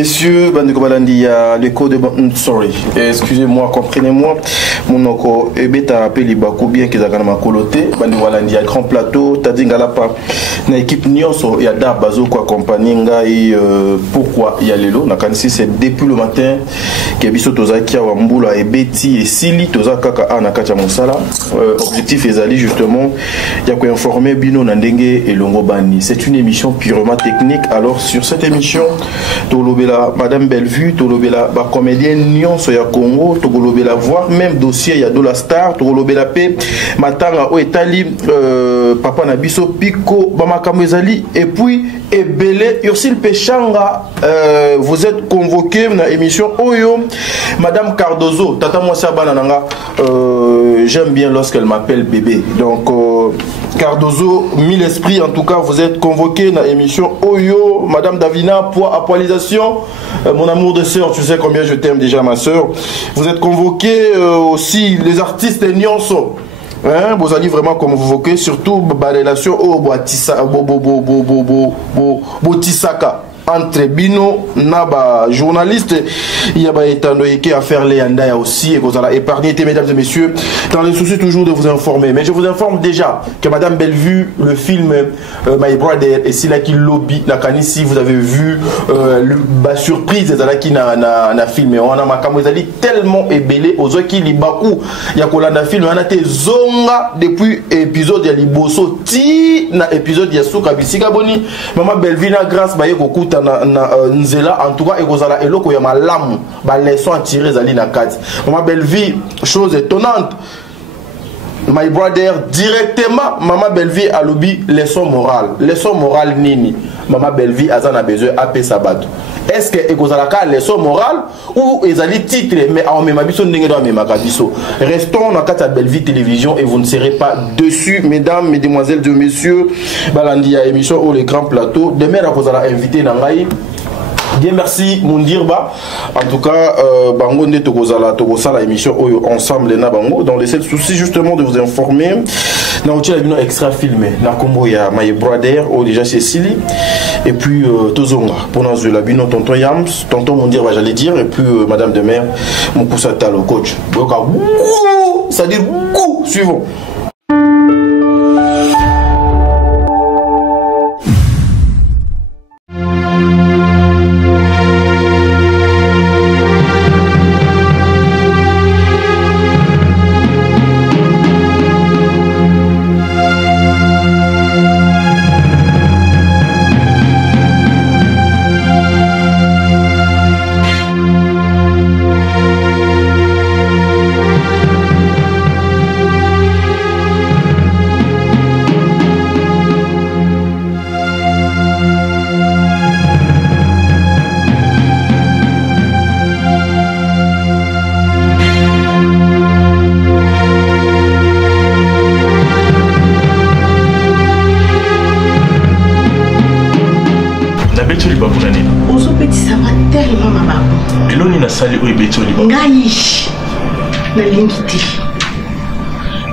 messieurs, bande de il y a le code de... Sorry, excusez-moi, comprenez-moi. Mon oko ebeta appelé Bakou bien qu'ils aient ma coloté. Bande de il y a grand plateau. T'as dit pas na équipe Nyonso il y a Dabazo quoi compagnie et pourquoi il y a Lelo. Nakanisi c'est depuis le matin que biso tozaki wa mbula et Betty et Sili tozaka ka na kacha mosala. Objectif ezali justement il y a quoi informer bino na ndenge et longo bani. C'est une émission purement technique. Alors sur cette émission tolobela Madame Bellevue, tolobela ba comédienne Nyonso ya Congo, tolobela voir même dossier il y a de la star, tolobela pe matanga o etali papa Nabiso Pico Bamakambo ezali et puis Ebele Ursil Pechanga vous êtes convoqué dans l'émission Oyo Madame Cardozo Tata Mwasa Banananga j'aime bien lorsqu'elle m'appelle bébé donc Cardozo mille esprits en tout cas vous êtes convoqué dans l'émission Oyo Madame Davina poids actualisation mon amour de sœur tu sais combien je t'aime déjà ma sœur vous êtes convoqué aussi les artistes Nyonso. Hein, vous allez vraiment convoquer surtout la relation au Botisaka entre Bino Naba journaliste il y a étando qui a faire les andaya aussi et vous allez épargner mesdames et messieurs dans le souci toujours de vous informer mais je vous informe déjà que Madame Bellevue le film My Brother et c'est là qui lobby la canisi vous avez vu la surprise là qui na film on a ma camozali tellement ébélé aux autres qui li bakou ya kolanda film on a été zonga depuis épisode ya liboso ti na épisode ya suka bisika boni Maman Bellevue na grâce ba yekokuta na nzela en tout cas et kozala eloko ya malamu ba leçon à tirer zali na kati Maman Bellevue chose étonnante My Brother directement Maman Bellevue a lobby leçon morale nini Maman Bellevue azana besoin AP sabato est-ce que ekozala ka leçon morale ou ezali titre mais en même biso ndenge do même makabiso restons dans kati ya Bellevue télévision et vous ne serez pas dessus mesdames mesdemoiselles et messieurs balandi ya émission au le grand plateau demain akozala invité na ngai bien merci Mundirba en tout cas bango nde tokozala émission oyo ensemble na bango dans le seul souci justement de vous informer na outil la bino extra filmé na kombo ya My Brother ou déjà chez Sili et puis tozonga pour nous la bino tonton Yams tonton Mundirba j'allais dire et puis madame de mère Mukusa Talo coach donc ça dit suivant.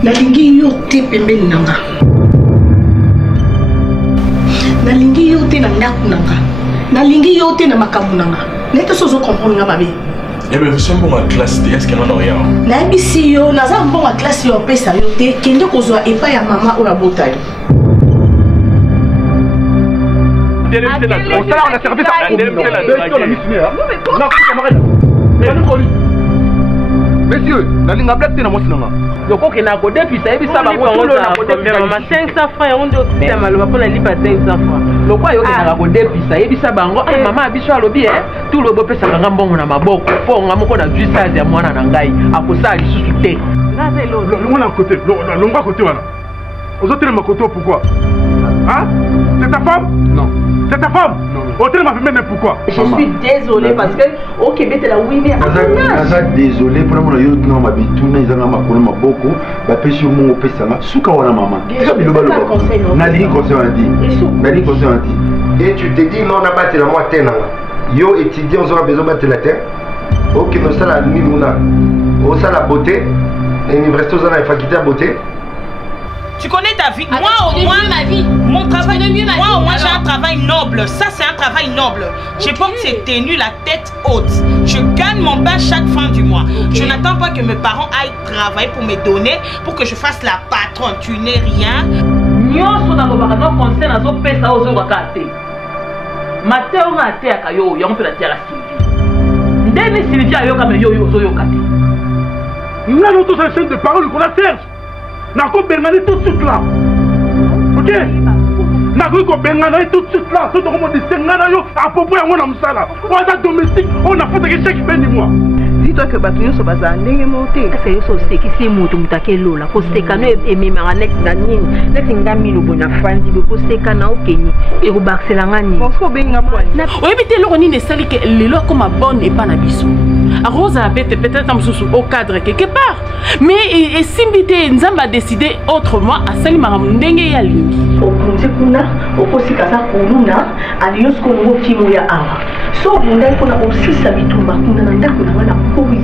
Nalingi yote pembeni nanga nalingi yote na ndaku nanga nalingi yote na makamu nanga neta sozo comprendre nga babe eh ben vous sommes bon en classe est-ce qu'il y en a rien na bisi yo naza bon en classe yo pesa yo te kende kozwa epa ya mama o la botayo on sala on a servi ça Messieurs, la ligne a blaté dans mon cinéma. Donc, on a codé, puis ça, et ça va maman 500 francs, on doit faire mal, on va prendre un livre à 500 francs. Donc, on a codé, puis ça, et ça va maman a bichou à l'objet, tout le beau peut s'en bon, on a ma boque, pour on a mon code à 8 à moi, on a un gars, à cause ça, il sous-souté. Le monde à côté, le monde à côté, voilà. Aux autres, ma côté, pourquoi? Hein? C'est ta femme? Non. C'est ta femme? Non. Hôtel m'a fait maintenant pourquoi? Je suis désolée parce que au Québec c'est la Winnie. Désolé pour moi yo non ma bituna izanga makolo maboko ba pesi mo opesanga suka wana mama. Nali conseil on dit. Nali conseil on dit. Et tu te dis non on a battu la moi tena. Yo étudiant on a besoin de battre la terre. OK nous ça la mimuna. Oh ça la beauté. Université on a faculté à beauté. Tu connais ta vie. Moi au moins, mon travail, moi au moins j'ai un travail noble. Ça c'est un travail noble. Je porte ces tenues la tête haute. Je gagne mon pain chaque fin du mois. Je n'attends pas que mes parents aillent travailler pour me donner, pour que je fasse la patronne. Tu n'es rien. Nyoso na lobaka no conseil na zo pesa ozo wakate. Mateo nga te akayo yango pe na tia la Sylvie. Ndeni Sylvie ayo kama yo ozo yokate. Nga no to sa chaîne de parole qu'on a Serge. Na ko bengani tout de suite là. OK? Na ko bengana tout de suite là. So to ko de ngana yo à propos yango na musala. On a domestique, on a fait que chaque fin du mois. Dis-toi que Batuyo se basa ndenge monté. C'est yo so c'est qui c'est mutu mutake lola. Ko seka no emema nek na nini. Nek ngami lo bona fandi be ko seka na okeni. E ko baxela ngani. Ko benga poani. Oui, mais t'es l'origine de celle qui est là comme bonne et pas nabiso. À Rose a peut-être un sous au cadre quelque part. Mais et Simbité Nzamba a décidé autrement à celle Maramundenge ya lingi. Au kunze kuna, au kosi kaza kuluna, aliyos kono timo ya awa. So bunda kuna aussi sabitumba kuna nanda kuna wana kuri.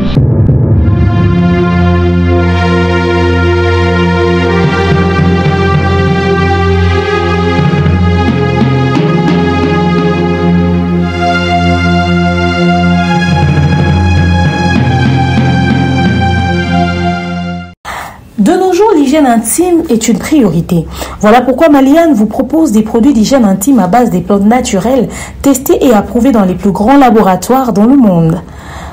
De nos jours, l'hygiène intime est une priorité. Voilà pourquoi Maliane vous propose des produits d'hygiène intime à base des plantes naturelles testés et approuvés dans les plus grands laboratoires dans le monde.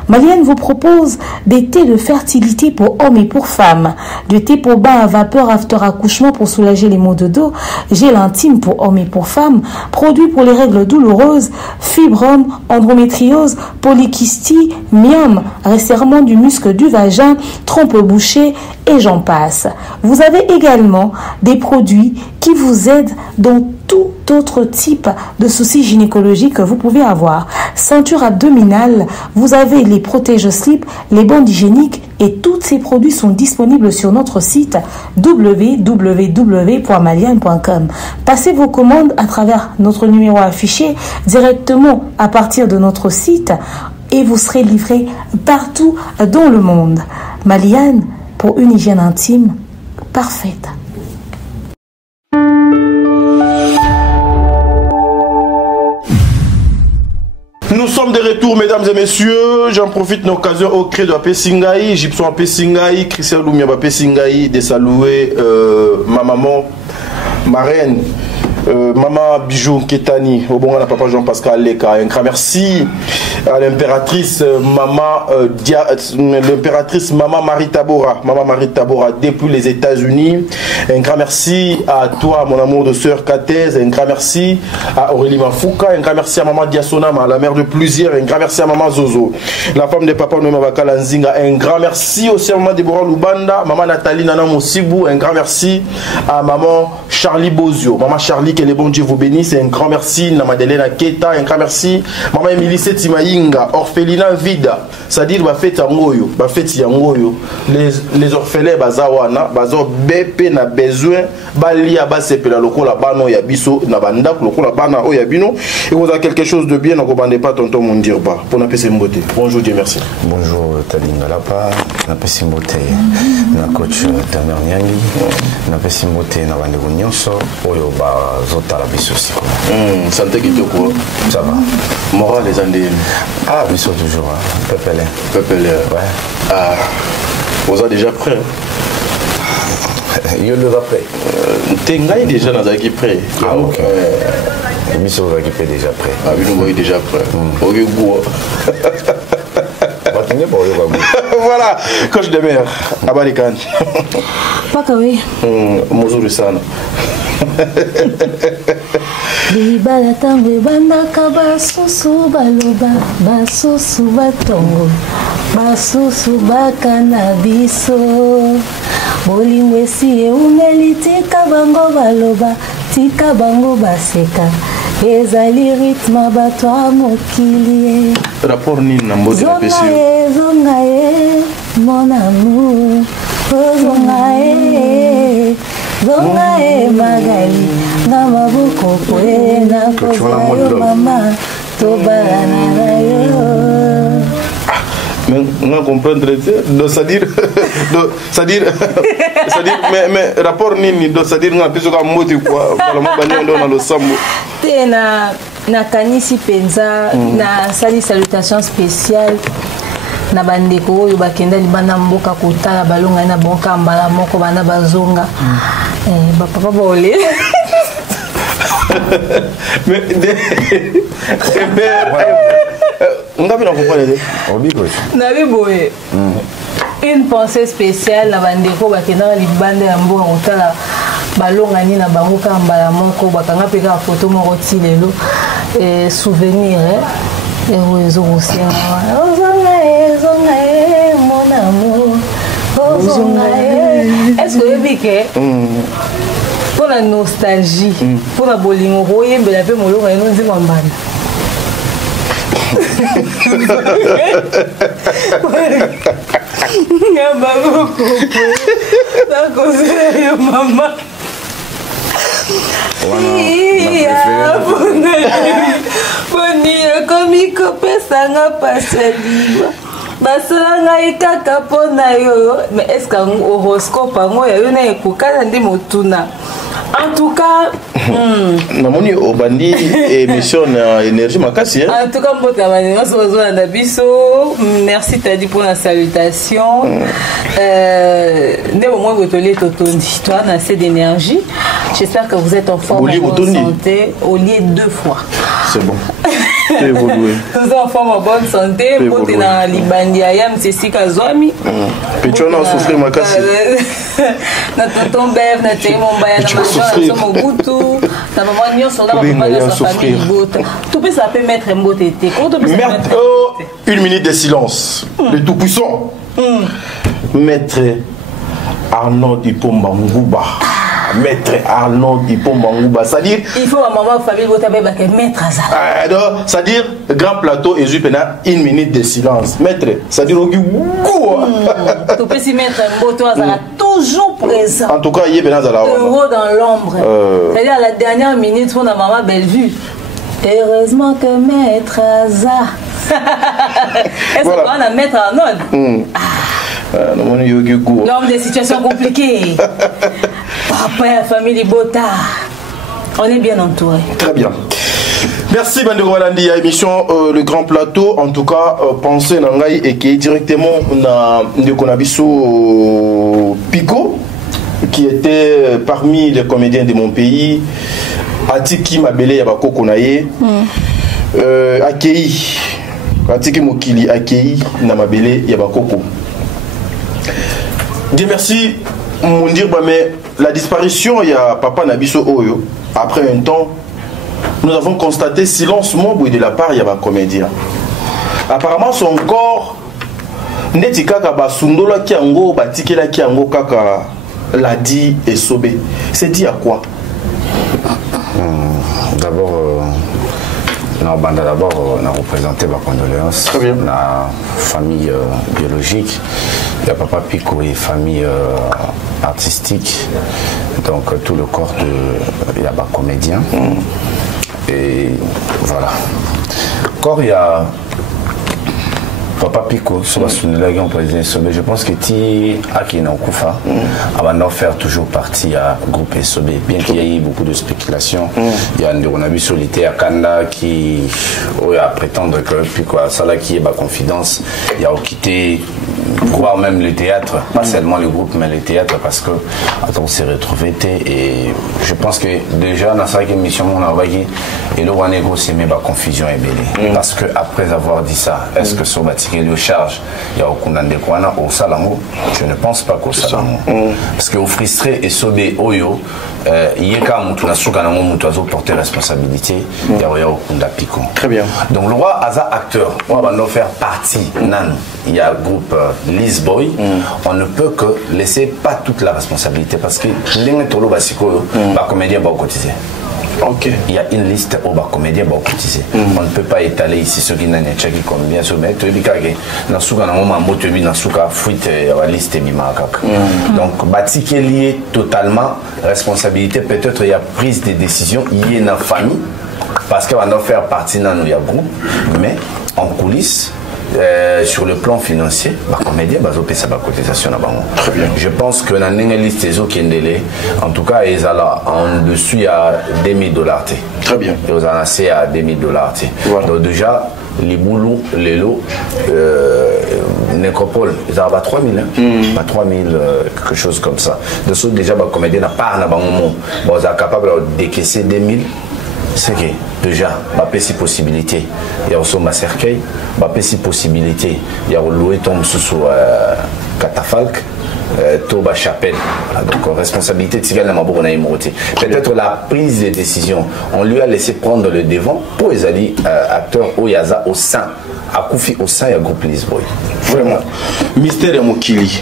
Maliane vous propose des thés de fertilité pour hommes et pour femmes, du thé pour bain à vapeur after accouchement pour soulager les maux de dos, gel intime pour hommes et pour femmes, produits pour les règles douloureuses, fibrome, endométriose, polykystie, myome, resserrement du muscle du vagin, trompe bouchée et j'en passe. Vous avez également des produits qui vous aident dans tout autre type de soucis gynécologiques que vous pouvez avoir. Ceinture abdominale, vous avez les protège-slip, les bandes hygiéniques et tous ces produits sont disponibles sur notre site www.maliane.com. Passez vos commandes à travers notre numéro affiché directement à partir de notre site et vous serez livré partout dans le monde. Maliane, pour une hygiène intime parfaite. Nous sommes de retour, mesdames et messieurs. J'en profite de l'occasion au cri de la Pessingaï, Gypson à Pessingaï, Christian Loumia à Pessingaï, de saluer ma maman, ma reine, maman Bijou Ketani, au bon papa Jean-Pascal Leka. Un grand merci à l'impératrice maman Marie Tabora, depuis les États-Unis. Un grand merci à toi, mon amour de sœur Katez. Un grand merci à Aurélie Mafouka. Un grand merci à maman Diasonama, la mère de plusieurs. Un grand merci à maman Zozo, la femme de papa Noema Bakalanzinga. Un grand merci aussi à maman Deborah Lubanda, maman Nathalie Nana Moussibou. Un grand merci à maman Charlie Bozio, maman Charlie, que les bons Dieu vous bénisse. Un grand merci à Madeleine Aketa. Un grand merci maman Émilie Setimaï. Orphelinat vide, c'est-à-dire les orphelins bazawana bazo bepe na besoin balia basepela lokola bano ya biso na banda lokola bana o ya bino et vous avez quelque chose de bien, ne bandez pas tonton Mondirba pour na pese mbote. Bonjour Dieu merci. Bonjour Talinga Lapa, na pese mbote na coach Tamer Nyangi, na pese mbote na bande nyonso oyo bazota la biso siko. Santé kitoko. Ça va. Moral les andés. Ah, bien sûr, toujours. Hein. Pepele. Ouais. Ah, vous êtes déjà prêt? Il le va prêt. T'es déjà dans la prêt. Ah, ok. Mais ça va qui déjà prêt. Ah, oui, nous voyons déjà prêt. Ok, goût. Voilà, coach de mer. Abarikan. Pas que oui. Mozo de Sana. Libala tango ebandaka basusu baloba basusu batongo basusu bakana biso bolingo esi eumeli tika bango baloba tika bango baseka ezali rythme bato ya mokili rapport nini na mbote na pesi zonga ye mon amour zonga ye zonga e magali na mabuko kwe na koza yo mama tobana na yo. Mais on comprend c'est-à-dire mais rapport nini c'est-à-dire on a plus comme mot quoi vraiment banni dans le sambo na kanisi penza na sali salutation spéciale na bandeko oyo bakenda libanda mboka kotala balonga na bonka mbala moko bana bazonga papa bolé mais on a bien compris na biboye une pensée spéciale na bandeko bakenda libanda ya mboka kotala balonga ni na bango ka mbala moko bakanga pe ka photo moko ti lelo souvenir ezo kosia zonga mon amour zonga est-ce que bike pour la nostalgie pour la bolingo koyembela pe molonga eno nzima mbanda maman boni okomi kopesanga pasaliwa basalanga ekaka mpona yo mais est ce que horoscope yango yayo na ekokana nde motuna en tout cas namoni obandi émission na énergie makasi en tout cas mbota bani nyonso bazolanda biso merci tadi pour la salutation nde bomoi botoli totondi toa na assez d'énergie. J'espère que vous êtes en forme et en bonne santé au lieu 2 fois. C'est bon. Évolué. Vous êtes en forme en bonne santé. Pour te na libandi ayam c'est si kazwami. Puis tu en as souffert ma casse. Na tonton Bev, na tei mon baya na maman, na somo butu, na maman nyonso na maman na sa famille bota. Tout peut ça peut mettre un beau tété. Merde, une minute de silence. Le tout puissant. Maître Arnaud Ipomba Ngouba. Maître Arnaud Ipomba Ngouba. C'est-à-dire. Il faut à maman famille que maître Azar. C'est-à-dire grand plateau et Jupena une minute de silence. Maître, c'est-à-dire au tout peut s'y mettre un beau toit toujours présent. En tout cas, il y a heureux dans l'ombre. C'est-à-dire à la dernière minute on a maman Bellevue. Heureusement que maître Azar. Est-ce qu'on a maître Arnaud? L'homme des situations compliquées. Papa et la famille Bota. On est bien entouré. Très bien. Merci Bandeko Walandi à l'émission Le Grand Plateau. En tout cas, pensez Nangai et qui est directement dans Ndekonabiso Pico, qui était parmi les comédiens de mon pays. Atiki Mabele Yabako Konaye. Akei. Atiki Mokili Akei Namabele Yabakoko. Dieu merci, mon dire, mais la disparition, il y a Papa Nabiso Oyo. Après un temps, nous avons constaté silence mobo de la part, il y a un comédien. Apparemment, son corps, neti kaka basundola kiango, batikela kiango kaka l'a dit et sobé. C'est dit à quoi? D'abord, on a représenté ma condoléance. Très bien. La famille biologique. Il y a Papa Pico et famille artistique. Donc tout le corps de Yaba comédien. Et voilà. Corps, il y a Papa Pico, je pense que ti Akina Okufa va faire toujours partie à groupe SOB, bien qu'il y ait eu beaucoup de spéculations. Il y a un avis solitaire à Kanda qui a prétendre que Pico a ça là qui est ma confidence. Il y a quitté voire même le théâtre, pas seulement le groupe mais le théâtre parce que on s'est retrouvé et je pense que déjà dans cette émission on a envoyé et le Rwanda c'est mais la confusion est belle parce que après avoir dit ça est-ce que sur bâti le charge il y a aucun endroit au salamo je ne pense pas qu'au salamo parce que au frustré et sobé oyo il y a quand même tout la souka na mon oiseau porter responsabilité il y a aucun Pico. Très bien. Donc le roi Aza acteur on va nous faire partie nan il y a le groupe Liz Boy on ne peut que laisser pas toute la responsabilité parce que les tolo basiko ba comédien ba cotiser. Ok. Il y a une liste où les comédiens vont cotiser. On ne peut pas étaler ici ce qui n'a pas été comme bien sûr. Mais tu as dit que dans ce cas, la liste est donc, bâti qui est lié totalement responsabilité. Peut-être il y a prise de décision, il y a une famille, parce qu'on va faire partie dans nos groupe, mais en coulisses, sur le plan financier, les comédiens ont payé sa cotisation. Très bien. Je pense que dans la liste des autres en tout cas, ils sont là en dessus à $2000. Très bien. Ils ont assez à $2000. Voilà. Donc déjà, les boulots, les lots, Nécropole, ils ont 3000, hein? 3000, quelque chose comme ça. De ce déjà, les comédiens n'ont pas un moment. Ils sont capables de décaisser 2000. C'est que déjà, il y a ces possibilités. Il y a aussi ma cercueil, il y a ces possibilités. Il y a loué tombe sous catafalque, Toba chapelle. Donc, responsabilité de Tigana Mabou, peut-être la prise de décision, on lui a laissé prendre le devant pour les acteurs Oyaza au sein, à Koufi au sein et à groupe Lisboy. Vraiment. Mystère de Mokili.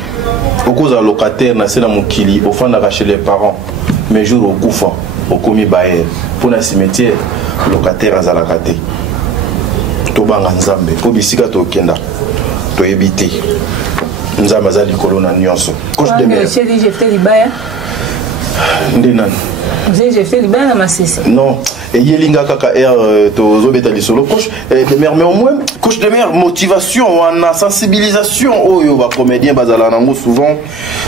Au cause de locataire, c'est la Mokili, au fond chez les parents, mais jour au Koufa. Au commis Bayer pour le cimetière locataire à Zalakate Tobanga Nzambe pour bisika to kenda to ebité Nzambe za likolo na nyonso coach de mer j'ai fait libaya ndenan j'ai fait libaya na masisi non et yelinga kaka to zobeta lisolo coach de mer mais au moins coach de mer motivation wana sensibilisation oyo ba comédien bazala nango souvent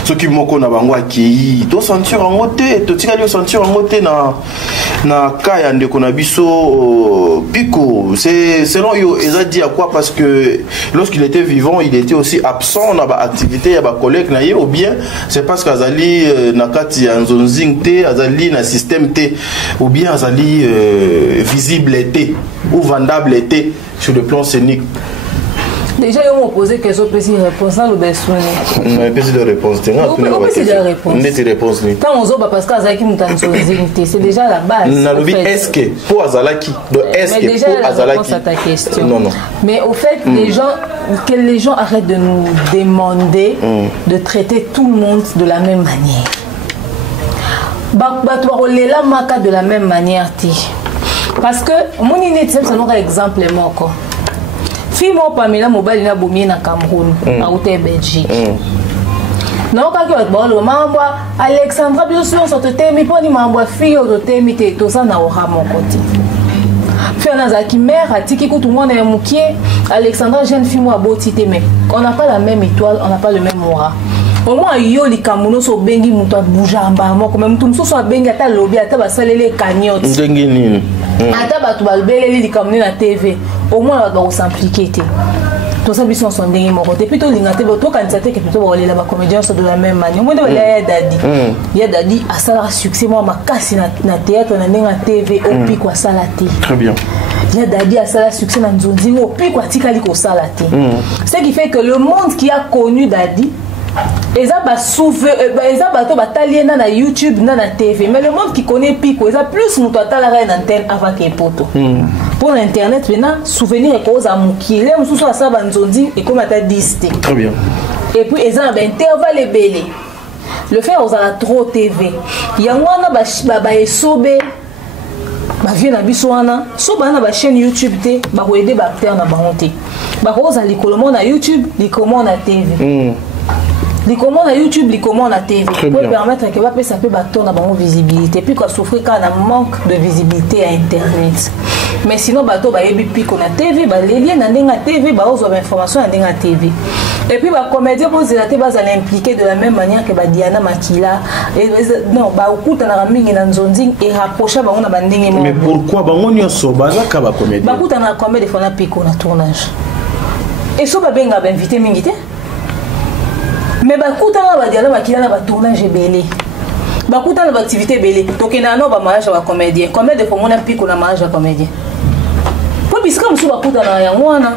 ceux qui moko na bango aki to sentir en moté to tikali sentir en moté na kaya ndeko na biso Pico c'est selon yo eza dit à quoi parce que lorsqu'il était vivant il était aussi absent na ba activité ya ba collègue na ye ou bien c'est parce qu'azali na kati ya nzonzing te azali na système te ou bien azali visible était ou vendable était sur le plan scénique. Déjà, ils m'ont posé question précise réponse dans le besoin. Mais précise de réponse. C'est déjà réponse. Quand on zoba parce qu'Azaki c'est déjà la base. Est-ce que pour Azalaki, est-ce que pour Azalaki, à ta question. Non. Mais au fait, que les gens arrêtent de nous demander de traiter tout le monde de la même manière. Batouarolela maka de la même manière. Parce que mon initiative, c'est un exemple. Fille moi Pamela mobile na bomi na Cameroun à hôtel Belgique. Non quand tu vas bon mamba Alexandra bien sûr on te temi pour ni mamba fille au temi te to ça na ora mon côté. Fille na zaki mère atiki ko tout le monde est moukié Alexandra jeune fille moi botité mais on n'a pas la même étoile, on n'a pas le même aura. Au moins yo li kamuno so bengi muto bujamba moko même tout so so bengi ata lobby ata basalele cagnotte. Ndengi nini? Ata batu balbeleli li kamuno na TV. Au moins on va s'impliquer. Tout ça biso son ndenge moko. Depuis to lingate to candidaté que plutôt ba lela ba comédien so de la même manière. Moi de ya dadi. Ya dadi a sala succès moi makasi na théâtre na ndenga TV au pic kwa salati. Très bien. Ya dadi a sala succès na nzonzi au pic kwa tikali ko salati. Ce qui fait que le monde qui a connu dadi Eza ba eza bato bataliena na YouTube na TV mais le monde qui connaît Pico eza plus muto atalara na antenne avant que poto. Pour l'internet maintenant souvenir et cause à mukile mususu asa banzondi et comme ata 10. Très bien. Et puis eza ba intervalle belé. Le faire aux ala trop TV. Yangwana ba esobe ba vie na biso wana so bana ba chaîne YouTube te ba ko aider ba acteur na banté. Ba ko za likolomo na YouTube, likolomo na TV. Les commandes à YouTube, les commandes à TV pour permettre que va ça peut battre dans bonne visibilité puis qu'on souffre quand on a manque de visibilité à internet. Mais sinon bateau ba yebi puis qu'on a TV ba les liens na TV ba aux informations na TV. Et puis ba comédien pour zelaté ba za l'impliquer de la même manière que ba Diana Makila et non ba okuta na mingi na nzonzing et rapprocher ba on a ba ndenge mo. Mais pourquoi ba on yoso ba za ka ba comédien? Ba okuta na combien de fois na pico na tournage. Et so ba benga ba invité mingi te. Mais bakutana badiana bakina na tournage belé bakutana ba activité belé tokena no ba mariage ba comédien combien de fois on a pico na mariage ba comédien pour bisika musu bakutana ya mwana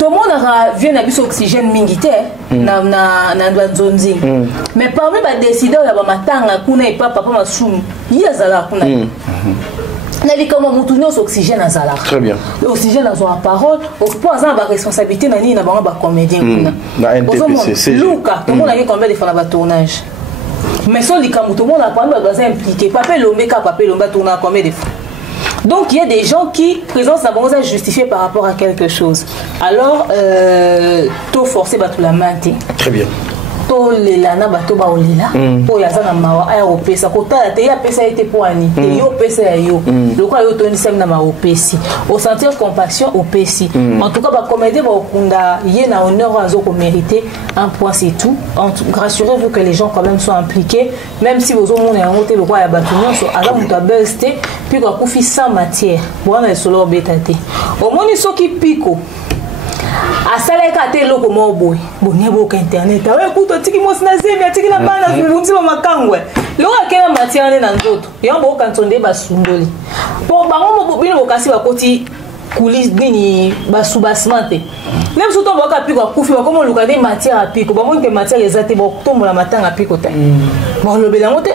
tout le monde vient na biso oxygène mingité na nzonzi mais parmi ba décideur ya ba matanga kuna et papa masumu yazala kuna Comme oxygène à Zala. Très bien. L'oxygène à la parole, pour avoir la responsabilité dans les comédiens. C'est Luca, tout le monde a combien de fois dans le tournage. Mais sans les camous, tout le monde a pas impliqué. Papa l'omeka, papa l'omeka tourne combien de fois. Donc il y a des gens qui présentent sa bonne justifiée par rapport à quelque chose. Alors, tout forcé tout la main. Très bien. to lela na bato ba olila po ya zana mawa aya opesa ko tala te ya pesa été pour ani te yo pesa ya yo le quoi yo to ni sem na ma opesi au sentir compassion opesi en tout cas ba comédie ba okunda ye na honneur azo ko mériter un point c'est tout rassurez-vous que les gens quand même sont impliqués même si vous omona ya ngote le quoi ya bato nyonso ala muta beste puis ko kufi sans matière bona solo betate au moni soki piko asaleka te loko mo boy bonie boka internet awe kuto tiki mosina zemi atiki na bana zunzi ba makangwe loka kena matière na nzoto yombo okantonde basundoli po bango mo bino bokasi bakoti coulis nini basubasmante même surtout boka piko kufi bakomo luka de matière apiko bango ke matière ezate botombola matanga apiko ta bon lobela ngote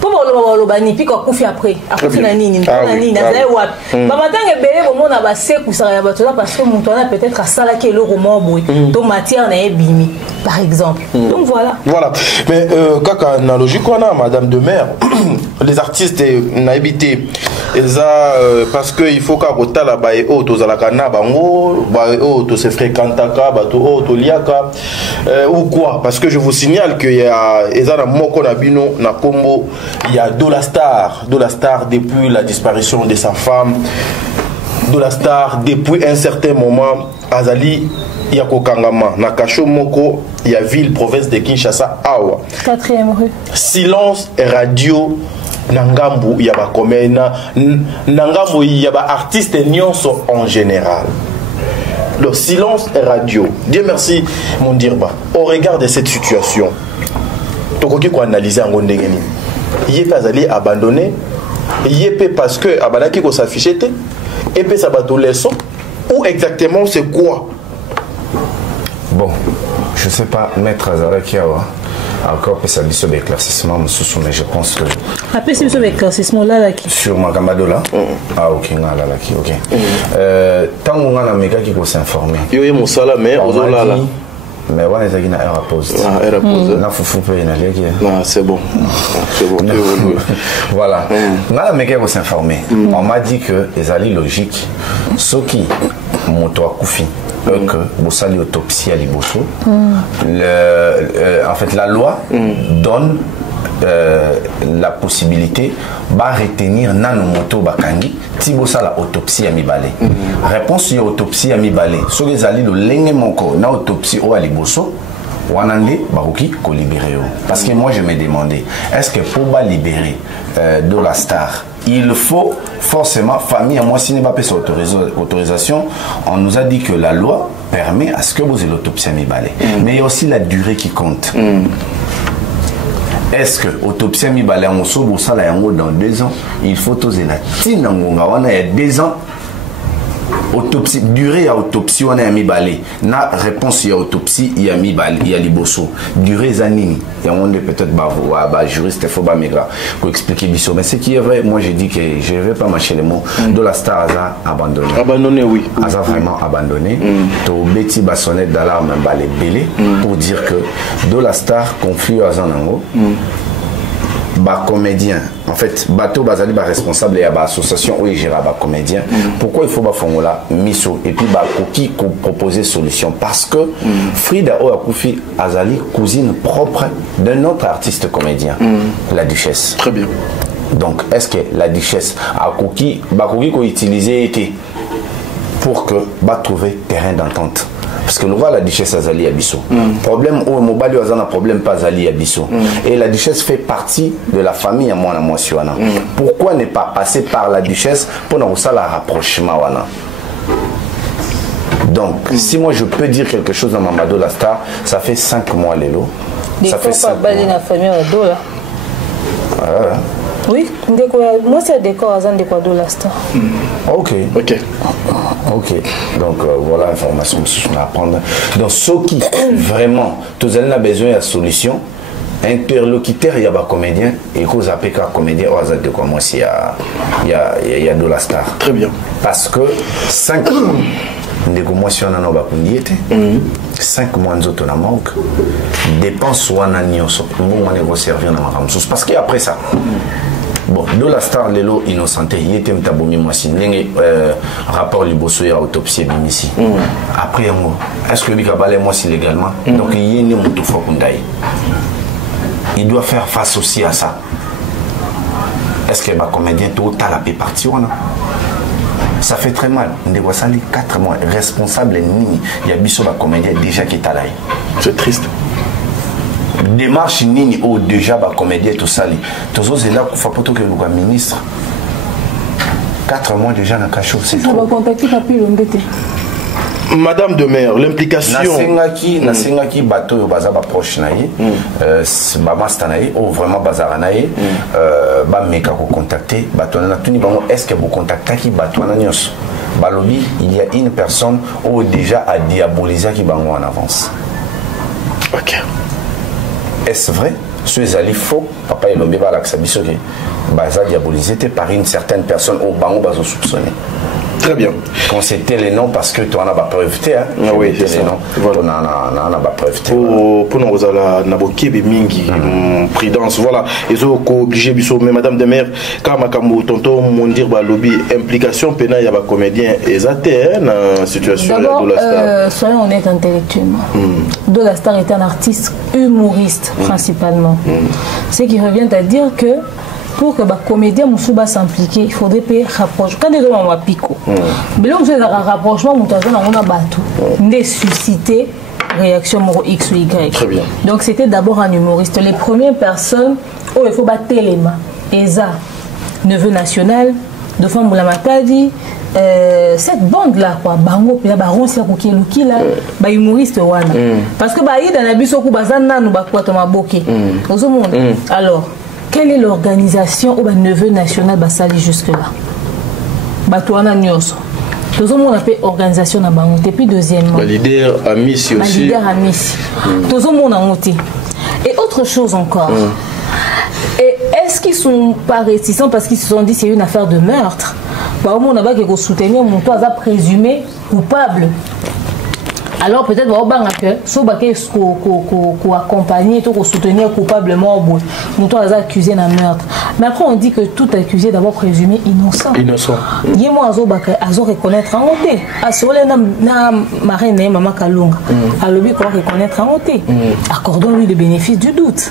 pour le bani puis qu'on confie après na nini na nini na zai wapi mama tanga belé au monde ba seku ça ya bato là parce que mon tourna peut-être à ça là qui est le roman boy donc matière na ebimi par exemple donc voilà mais kaka analogie qu'on a madame de maire les artistes na habité eza parce que il faut ka kotala ba e o to zala kana bango ba o to se fréquentaka ba to o to liaka ou quoi parce que je vous signale que il y a eza na moko na bino na kombo il y a Dolastar depuis la disparition de sa femme. Dolastar depuis un certain moment Azali Yako Kangama Nakacho Moko il y a ville province de Kinshasa Awa 4e rue silence radio Nangambu Yaba Komena Nangambu Yaba artiste nyonso en général. Le silence radio. Dieu merci mon dirba. Au regard de cette situation tokoki ko analyser en ndengeni il pas allé abandonner il parce que abandaki ko s'afficher et puis ça va tout leçon ou exactement c'est quoi bon je sais pas maître Azaraki encore peut ça biso d'éclaircissement mais je pense que après c'est biso d'éclaircissement là sur Magambado là ok là ok tant on a mega qui ko s'informer yo mon sala mais on là mais on est à la pause. Là, c'est bon. C'est bon. Voilà. Là, mais qu'on s'informer. On m'a dit que les alliés logiques, ceux qui moto à Koufi, que vous saluez autopsie à Liboso, en fait, la loi donne la possibilité de retenir nano moto bakangi tibosa la autopsie à mibale réponse sur autopsie à mibale so les alliés le lenge moko na autopsie au aliboso wanande baruki ko libérer parce que moi je me demandais est-ce que pour ba libérer Dolastar il faut forcément famille à moi si n'est pas fait autorisation on nous a dit que la loi permet à ce que vous ayez l'autopsie à mibale mais il y a aussi la durée qui compte. Est-ce que l'autopsie mi balé en sobo sala yango dans 2 ans il faut oser la tinangonga wana il y a 2 ans autopsie durée à autopsie wana ya mi balé na réponse ya autopsie ya mi balé ya liboso durée zanini ya on peut-être ba juriste faut ba migra pour expliquer biso mais ce qui est vrai moi je dis que je vais pas mâcher les mots Dolastar a abandonné oui a vraiment abandonné to beti ba sonnette d'alarme balé belé pour dire que Dolastar conflit à Zanango ba comédien en fait bateau bazali ba responsable et ba association où il gère ba comédien pourquoi il faut ba formula miso et puis ba koki ko proposer solution parce que Frida Oakufi azali cousine propre d'un autre artiste comédien la duchesse très bien donc est-ce que la duchesse a koki ba koki ko utiliser été pour que ba trouver terrain d'entente parce que nous voit la duchesse Azali Abisso. Problème où Mobali a un problème pas Azali Abisso. Et la duchesse fait partie de la famille à moi Suana. Pourquoi ne pas passer par la duchesse pour nous ça la rapprochement wana. Donc si moi je peux dire quelque chose dans Mamado la star, ça fait 5 mois Lélo. Ça fait 5 mois. La famille oui, moi c'est décor à décor de la star. Ok. Donc voilà l'information que je vais apprendre. Donc ceux qui vraiment, tous avez besoin de solution, interlocuteur il y a des comédiens et que vous appelez comédien au hasard de quoi moi il y a Dolastar. Très bien. Parce que 5 mois négociation na no bakundiete 5 mois nzoto na manque dépense wana nyonso mbongo wana ko servir na makamso parce que après ça Bon, de la star lelo innocenté, il était mtabomi mwasi ndenge rapport liboso ya autopsie bimisi. Après est-ce que lui kabale mwasi légalement? Donc il y a une mutu fokundai. Il doit faire face aussi à ça. Est-ce que les comédiens tout à la paix partir? Ça fait très mal. On doit salir 4 mois. Responsable ni il y a biso la comédien déjà qui est là. C'est triste. Démarche nini ou déjà ba comédien tout ça. Tous autres là faut pas que le ministre. 4 mois déjà dans cachot, c'est trop. On va contacter papi l'embêté. Madame de maire, l'implication. Nasengaki bateau yo baza ba proche naie, ba master naie ou vraiment bazara naie, ba meka ko contacter bateau na tuni bango est-ce que vous contactez qui bateau na nyos. Balobi, il y a une personne ou déjà a diabolisé qui bango en avance. OK. Est-ce vrai? Ceux ali faux, papa il lombe ba la xabiso que baza diabolisé par une certaine personne au bango bazo soupçonné. Très bien. Quand c'était les noms parce que tu en as pas preuve. Ah oui, c'est ça. Voilà. On a pas preuve. Pour nous, on a beaucoup de mingi, prudence. Voilà. Et so obligé biso mais madame de maire quand makambo tonton mon dire ba lobby implication pénal il y a ba comédien exacté dans situation de la star. Soyons honnêtes intellectuellement. De la star est un artiste humoriste principalement. Ce qui revient à dire que pour que les comédiens musuba s'impliquer, il faudrait payer rapprochement. Quand ils ont un pico, mais là où c'est un rapprochement, on a battu, des suscité réaction X ou Y. Très bien. Donc c'était d'abord un humoriste. Les premières personnes où il faut battre les mains. Eza, neveu national, de Femme Moulamatadi, cette bande là quoi, bango puis là baron c'est pour qui là, ba humoriste wana. Parce que ba yi dans la biso ku bazana nous ba quoi toma boké. Au monde. Alors quelle est l'organisation où le neveu national va s'aller jusque-là? Batouana Nyos. Tout le monde a fait organisation à Bango. Et puis deuxièmement. Le leader a mis aussi. Le leader a mis. Tout le monde a monté. Et autre chose encore. Et est-ce qu'ils ne sont pas réticents parce qu'ils se sont dit que c'est une affaire de meurtre? Bah, au monde a qui soutenir mon toit présumé coupable. Alors peut-être que si on accompagner, on soutenir coupablement mon toit est accusé d'un meurtre. Mais après on dit que tout accusé d'abord présumé innocent. Innocent. Il y a moi à reconnaître en ôté. À ce moment-là, na marraine maman Kalunga. À l'objet qu'on reconnaître en ôté. Accordons-lui le bénéfice du doute.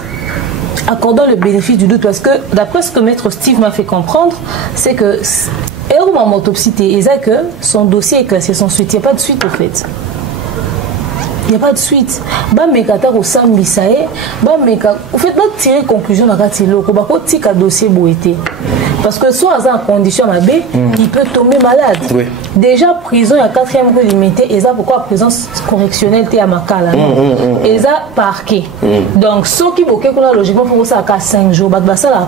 Accordons le bénéfice du doute parce que d'après ce que maître Steve m'a fait comprendre, c'est que et au autopsie et que son dossier est classé sans suite. Il n'y a pas de suite au fait. Il n'y a pas de suite. Bamekata au sambisae, bameka. Vous faites pas tirer conclusion dans le loko, bah quoi tika dossier boité. Parce que soit en condition à B, il peut tomber malade. Oui. Déjà prison, il y a 4e rue limité, et ça pourquoi prison correctionnelle t'es à Makala. Et ça parquet. Donc ce qui bloqué qu'on a logiquement pour ça à 5 jours, bah ça là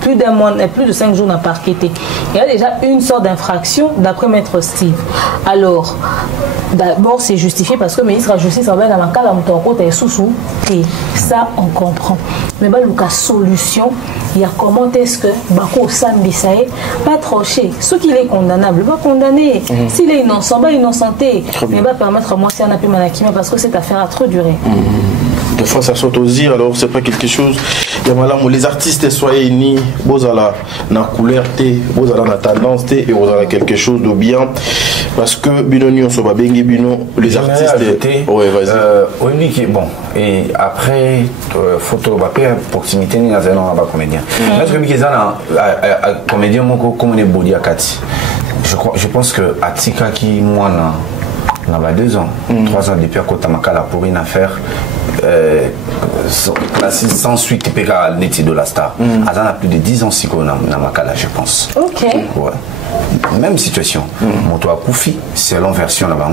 plus d'un mois, plus de 5 jours n'a parqueté. Il y a déjà une sorte d'infraction d'après maître Steve. Alors d'abord c'est justifié parce que le ministre de la Justice va dans la cala côté sous et ça on comprend. Mais bah le cas solution, il y a comment est-ce que Bako Sambisae pas tranché. Ce qui est condamnable, pas condamné. S'il est innocent, pas innocenté. Mais va permettre à moi si on a pu manakima parce que cette affaire a trop duré. Des fois ça saute aux yeux, alors c'est pas quelque chose. Les artistes soyez ni bozala na couleur té, bozala na tendance té et bozala quelque chose de bien parce que binoni on se va bengi bino les artistes. Ouais, vas-y. Oui qui bon et après photo bapé proximité ni na zeno na comédien. Est-ce que bikeza na comédien moko comme les body akati. Je pense que Atika qui moi na ba 2 ans, 3 ans depuis à Kotamakala pour une affaire sans suite PK Neti de la star. Azan a plus de 10 ans si qu'on a Makala, je pense. Ok. Ouais. Même situation. Moto a Koufi, c'est l'enversion là-bas.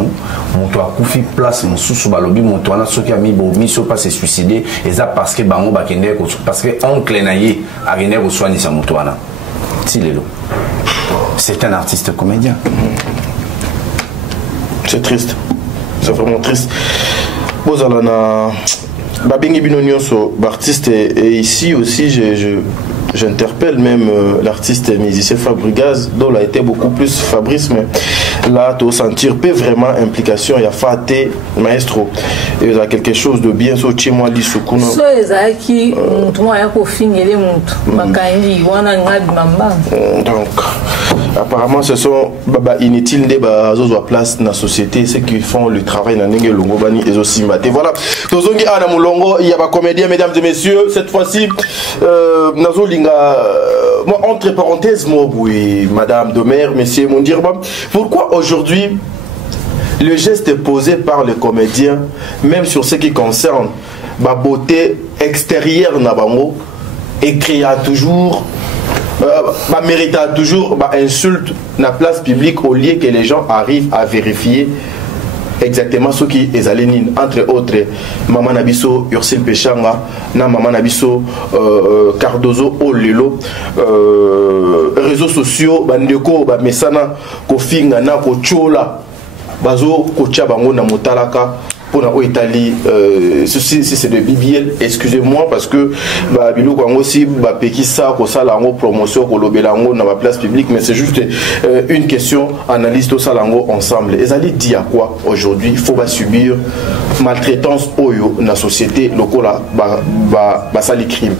Moto a Koufi place mon sous balobi, moto a ceux qui a mis miso pas se suicider et ça parce que bango bakende parce que oncle naïe a gagné au soigner sa moto là. C'est un artiste comédien. C'est triste. C'est vraiment triste. Bozalana Babengi Binonioso, artiste et ici aussi j'interpelle même l'artiste musicien Fabrigaz, dont a été beaucoup plus Fabrice, mais là tu sentir peu vraiment implication il y a faté maestro il y a quelque chose de bien so chimwa lisukuna so ezaki mutu moya ko fingele mutu makangi wana ngabi mamba donc apparemment ce sont baba inutiles de bazozo place dans la société ceux qui font le travail na ndenge longo bani ezosi maté voilà tozongi ana mulongo il y a ba comédien mesdames et messieurs cette fois-ci nazo linga moi entre parenthèses moi oui madame de mère messieurs mon dire pourquoi aujourd'hui le geste posé par le comédien même sur ce qui concerne ma beauté extérieure na bango écrit à toujours mérite toujours insulte na place publique au lieu que les gens arrivent à vérifier exactement ce qui est allé entre autres maman Nabiso Ursule Pechanga na maman Nabiso Cardozo Olelo réseaux sociaux bandeko ba mesana ko finga na ko chola bazo ko tia bango na motalaka pour la Italie ceci c'est de BBL excusez-moi parce que bah bilo ko aussi ba pekisa ko salango promotion ko lobelango na ma place publique mais c'est juste une question analyse tout salango ensemble et allez dire quoi aujourd'hui il faut pas subir maltraitance oyo na société lokola ba sali crime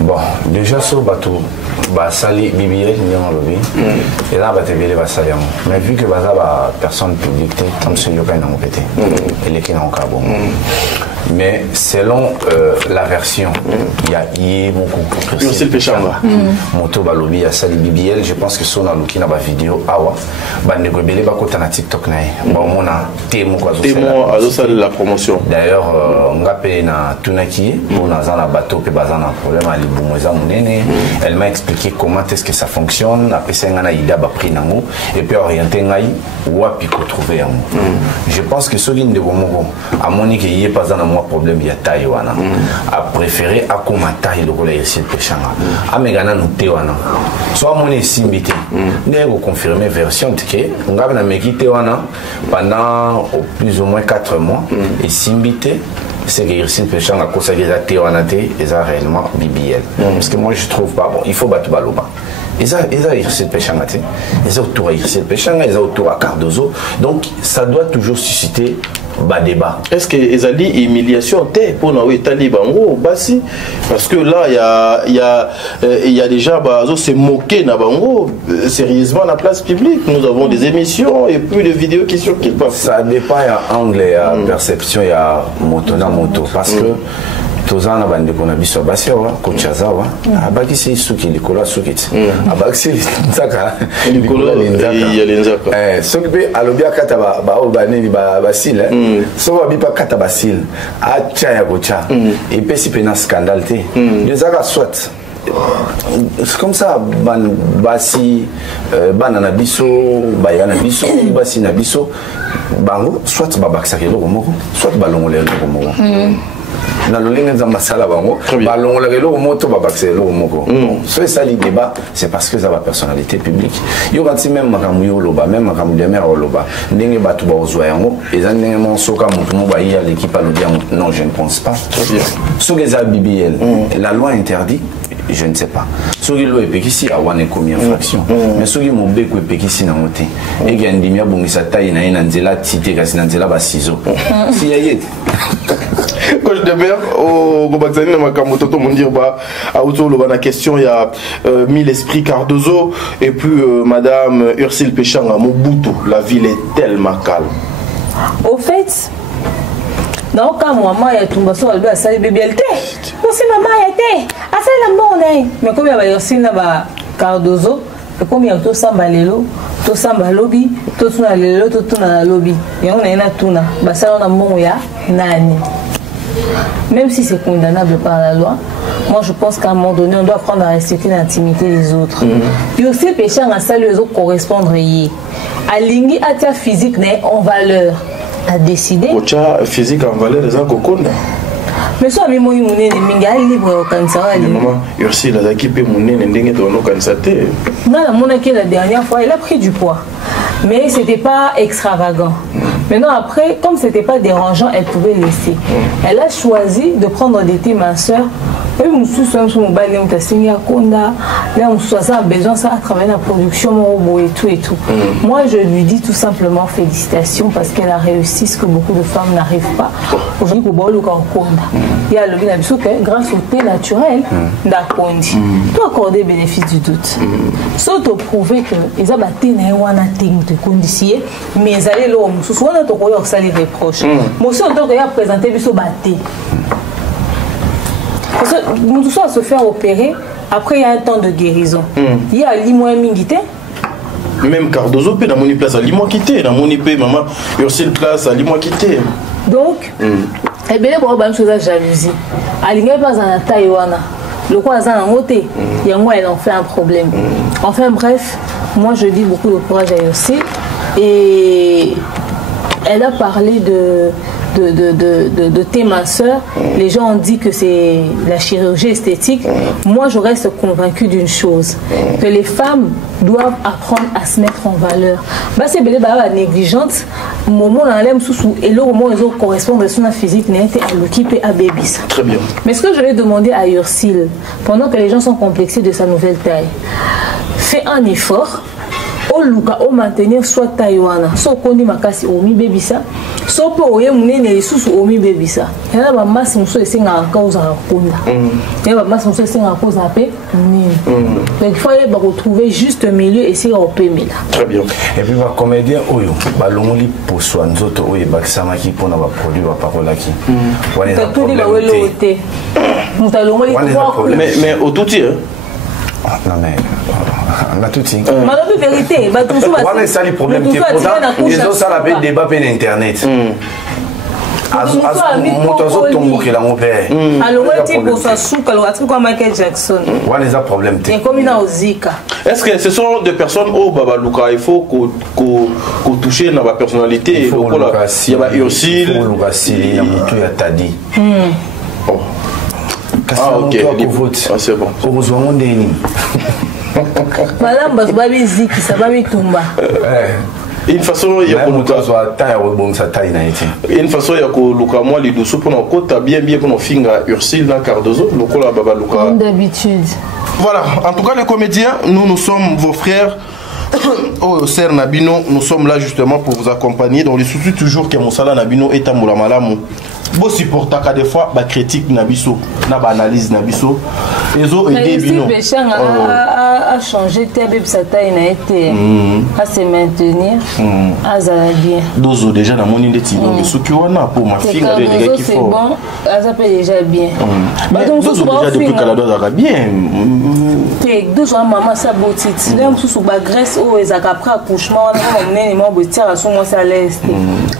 bon déjà sur bateau bah sali BBL non lobby et là bah TV va salir mais vu que bah ça bah personne publique comme c'est yoga n'a pas pété et les qui n'ont qu'à bon mais selon la version il y a beaucoup c'est le péchanga moto bah lobby à sali BBL je pense que sur la look n'a pas vidéo awa bah ne go belé bah côté na TikTok nae bah on a témoin quoi la promotion d'ailleurs on a payé na tunaki pour na zana bateau que bah zana problème à libumweza munene elle m'a expliqué comment est-ce que ça fonctionne après ça ngana ida ba prix nango et puis orienter ngai wapi ko trouver yango je pense que soki ndeko moko amoni que yé pas dans moi problème ya taille wana a préféré akoma taille lokola ici pechanga amegana noté wana soit amoni simbité ndeko confirmer version que ngabe na mekité wana pendant plus ou moins 4 mois et simbité c'est que Irsine Pechanga a consacré la théorie et ça réellement BBL. Parce que moi je trouve pas bon, il faut battre Baloba. Et ça Irsine Pechanga, et ça autour à Irsine Pechanga, et ça autour à Cardozo. Donc ça doit toujours susciter bas débat. Est-ce que ezali humiliation t'es pour nous Italie bango basi parce que là il y a déjà bazo se moquer na bango sérieusement la place publique nous avons des émissions et puis des vidéos qui circulent pas ça dépend il y a angle il y a perception il y a moto na moto parce que tozana bande kona biso basi wa kochazawa abakisi suki likola suki abakisi nzaka likola ya lenzaka soki be alobia kata ba obaneni ba basil so ba bipa kata basil acha ya kocha et puis si pena scandale te nzaka soit c'est comme ça basi banana biso bayana biso basi na biso bango soit babakisa kelo moko soit balongolelo moko na lolinga nzamba sala bango balongola kelo moto babakisa kelo moko so ça le débat c'est parce que ça va personnalité publique yo kanti même makamu yo loba même makamu de mer loba ndenge batu ba ozwa yango ezane mon soka mutu mo ba ya l'équipe a dire non je ne pense pas so les BBL la loi interdit je ne sais pas. Soki lo epekisi awane komi infraction. Mais soki mobeko epekisi na moté. Et qui andimia bongisa taille na ina nzela tite kasi na nzela ba ciseaux. Si yayet. Coach de Ber au Gobaxani na makamoto to mondir ba auto lo bana question il y a mille esprits Cardozo et puis madame Ursule Pechanga Mobutu la ville est tellement calme. Au fait non, quand maman est tombée sur le bébé, BBL, aussi maman était. Ah, c'est la bonne. Mais comme il y a aussi là Cardozo, et comme il y a tout ça, balelo, tout ça, lobby, tout ça, lelo, tout ça, lobby. Et on est là tout là. Bah, ça, on a bon, il y a nani. Même si c'est condamnable par la loi, moi je pense qu'à un moment donné, on doit apprendre à respecter l'intimité des autres. Il y a aussi péché à ça, les autres correspondre. À l'ingui, à ta physique, en valeur. A décidé. Ocha physique en valeur des ancoconda. Mais ça, mais moi, il est libre au cancer. Maman, Ursule, la qui peut mon nez n'endingue dans nos cancer. Non, mon acquis la dernière fois, il a pris du poids. Mais c'était pas extravagant. Maintenant, après, comme c'était pas dérangeant, elle pouvait laisser. Elle a choisi de prendre des thés minceurs. Et mon sous-sol, mon balai, mon tassigné à Konda. Là, mon sous-sol a besoin de travailler dans la production, mon robot et tout et tout. Moi, je lui dis tout simplement félicitations parce qu'elle a réussi ce que beaucoup de femmes n'arrivent pas. Aujourd'hui, pour boire le Konda. Il y a le bénéfice que grâce au thé naturel, d'akondi. Tu accorder bénéfice du doute. Sauf de prouver que ils ont battu na wana ting de conditionner, mais ils allaient l'homme. Souvent, on a trouvé ça les reproches. Moi aussi, on doit présenter biso battu. Parce que nous tous à se faire opérer. Après, il y a un temps de guérison. Il y a l'imoyen mingité. Même Cardozo peut dans mon place à l'imoyen quitté. Dans mon épée, maman, Ursule place à l'imoyen quitté. Donc, eh bien, pour une chose de jalousie. Elle n'est pas en Taïwan. Le quoi est en côté. Il y a moi, elle en fait un problème. Enfin, bref, moi, je dis beaucoup de courage à Ursule. Et elle a parlé de thé minceur. Les gens ont dit que c'est la chirurgie esthétique. Moi, je reste convaincue d'une chose, que les femmes doivent apprendre à se mettre en valeur. Bah, c'est bien négligente. Moment et le moment où correspond à son physique n'est été à l'équipe et à Bébis. Très bien. Mais ce que je vais demander à Ursule, pendant que les gens sont complexés de sa nouvelle taille, fais un effort. Au Luka, au maintenir soit Taïwan, soit Kondi Makasi, Omi Bébisa, soit pour Oye Mounene, sous Omi Bébisa. Il y a un masse de choses à cause à Konda. Il y a un masse de choses à cause à paix. Donc il faut aller retrouver juste un milieu et essayer de payer. Très bien. Et puis, les comédiens, Balongoli pour soi, nous autres, Baksamaki pour nos produits, parole qui. Mais au tout tir. Non mais on a tout dit. La vérité, on a ça les problèmes qui pourtant ils ont ça la débat sur internet. Michael Jackson. Est-ce que ce sont des personnes au Baba Luka il faut qu'on touche dans la personnalité? Il y a Ursule, il y a Moutou, il y a Tadi. Ah ok, c'est bon. Heureusement, Madame Basbabi Ziki, ça va m'étumba. Une façon, il y a une façon, il y a que moi, les dessous pour nos côtes, bien pour nos fingers, Ursule, dans Cardozo, le cola Baba Luka. Comme d'habitude. Voilà, en tout cas, les comédiens, nous sommes vos frères. Oh, Ser Nabino, nous sommes là justement pour vous accompagner. Dans les soucis toujours que mon salaire Nabino est à Moulamalamu. Bon support à des fois ba critique Nabiso, na ba analyse Nabiso. Ils ont aidé Bino. A changer tebe sa taille na été à se maintenir à bien. Dozo déjà dans mon indéti donc ce qui on a pour ma fille les gars qui font. Bon, ça peut déjà bien. Mais Dozo déjà depuis Canada ça bien. Dozo maman sa botite. Même sous ba graisse ou les après accouchement on est mon botier à son à l'est.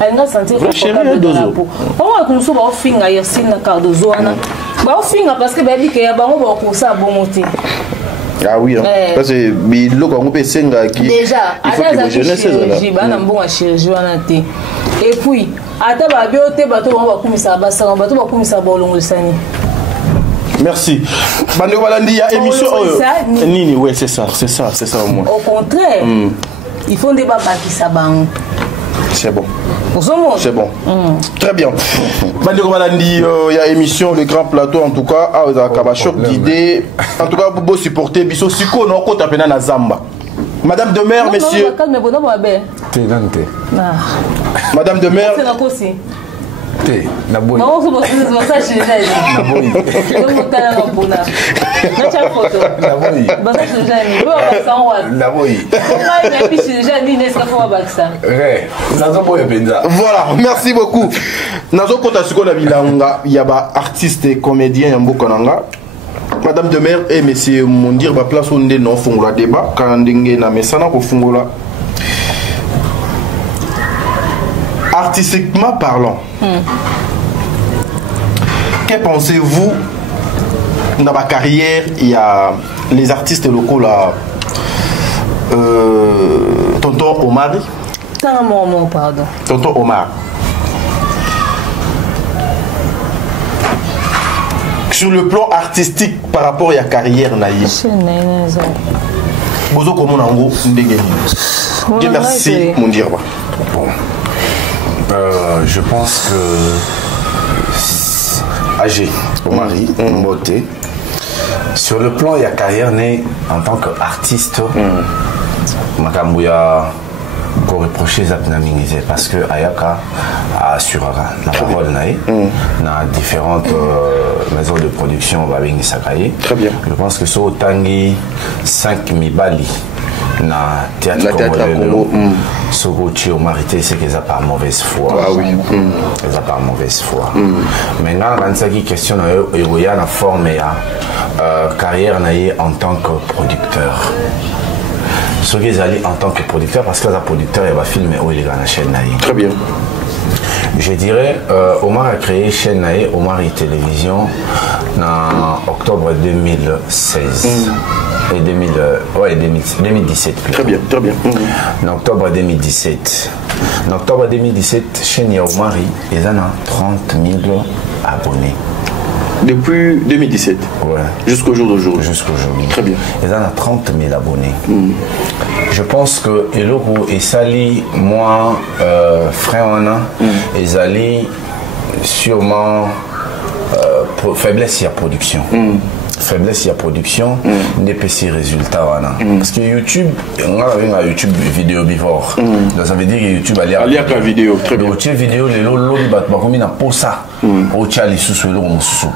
Elle n'a senti confortable dans la peau. On so ba finga Ursule na Cardozo ana ba finga parce que baby que ya ba on va pour ça bon monter. Ah oui, parce que le on peut senga qui déjà à la chirurgie ba na bon chirurgie wana te. Et puis ata ba biote bato on va komisa basa bato ba komisa ba olongo sani. Merci. Bande Walandi ya émission Nini ouais c'est ça au moins. Au contraire, il faut des baba qui s'abanent. C'est bon. C'est bon. Très bien. Il y a émission Le Grand Plateau en tout cas. À choc d'idées. En tout cas, vous pouvez supporter Bisso Siko non côté à na Zamba. Madame de Mer, messieurs. Madame de Mer. Voilà, merci beaucoup. Nazo kota siko na bilanga yaba artiste et comédien ya mbokonanga. Madame de Mer et monsieur Mondir ba place onde non fongola débat quand ndenge na mesana ko fongola. Artistiquement parlant, que pensez-vous dans ma carrière? Il y a les artistes locaux là, Tonton Omar. Pardon. Tonton Omar. Sur le plan artistique par rapport à la carrière naïve. Bozo comme on a en gros ndenge. Dieu merci mon dire. Je pense que âgé, Omari, beauté. Sur le plan, il y a carrière née en tant qu'artiste. Makambuya qu'on reprochait Zapnamingisé parce que Ayaka a assuré la parole dans différentes maisons de production Très bien. Je pense que ce Tangi 5 Mibali na théâtre Congo Sogochi au Marité, c'est qu'ils n'ont pas mauvaise foi. Ah oui. Ils n'ont pas mauvaise foi. Maintenant, quand il y a question il y a la forme et carrière en tant que producteur. Ce qu'ils allaient en tant que producteur, parce que le producteur il va filmer où il est dans la chaîne. Très bien. Je dirais, Omar a créé chaîne Omar et Télévision en octobre 2016. Et 2017 plutôt. Très bien, très bien. En octobre 2017. En octobre 2017, chaîne Omari, ils ont 30 000 abonnés. Depuis 2017 ouais. Jusqu'au jour d'aujourd'hui. Jusqu'au jour. Très bien. Ils ont 30 000 abonnés. Je pense que Eloko et Sali, moi, frère Anna, ils allaient sûrement faiblesse à production. Faiblesse à production, n'est pas si résultat. Parce que YouTube, on a YouTube vidéo before. Donc ça veut dire que YouTube a l'air qu'à vidéo. Très bien. YouTube vidéo, les lots, ils ont pour ça.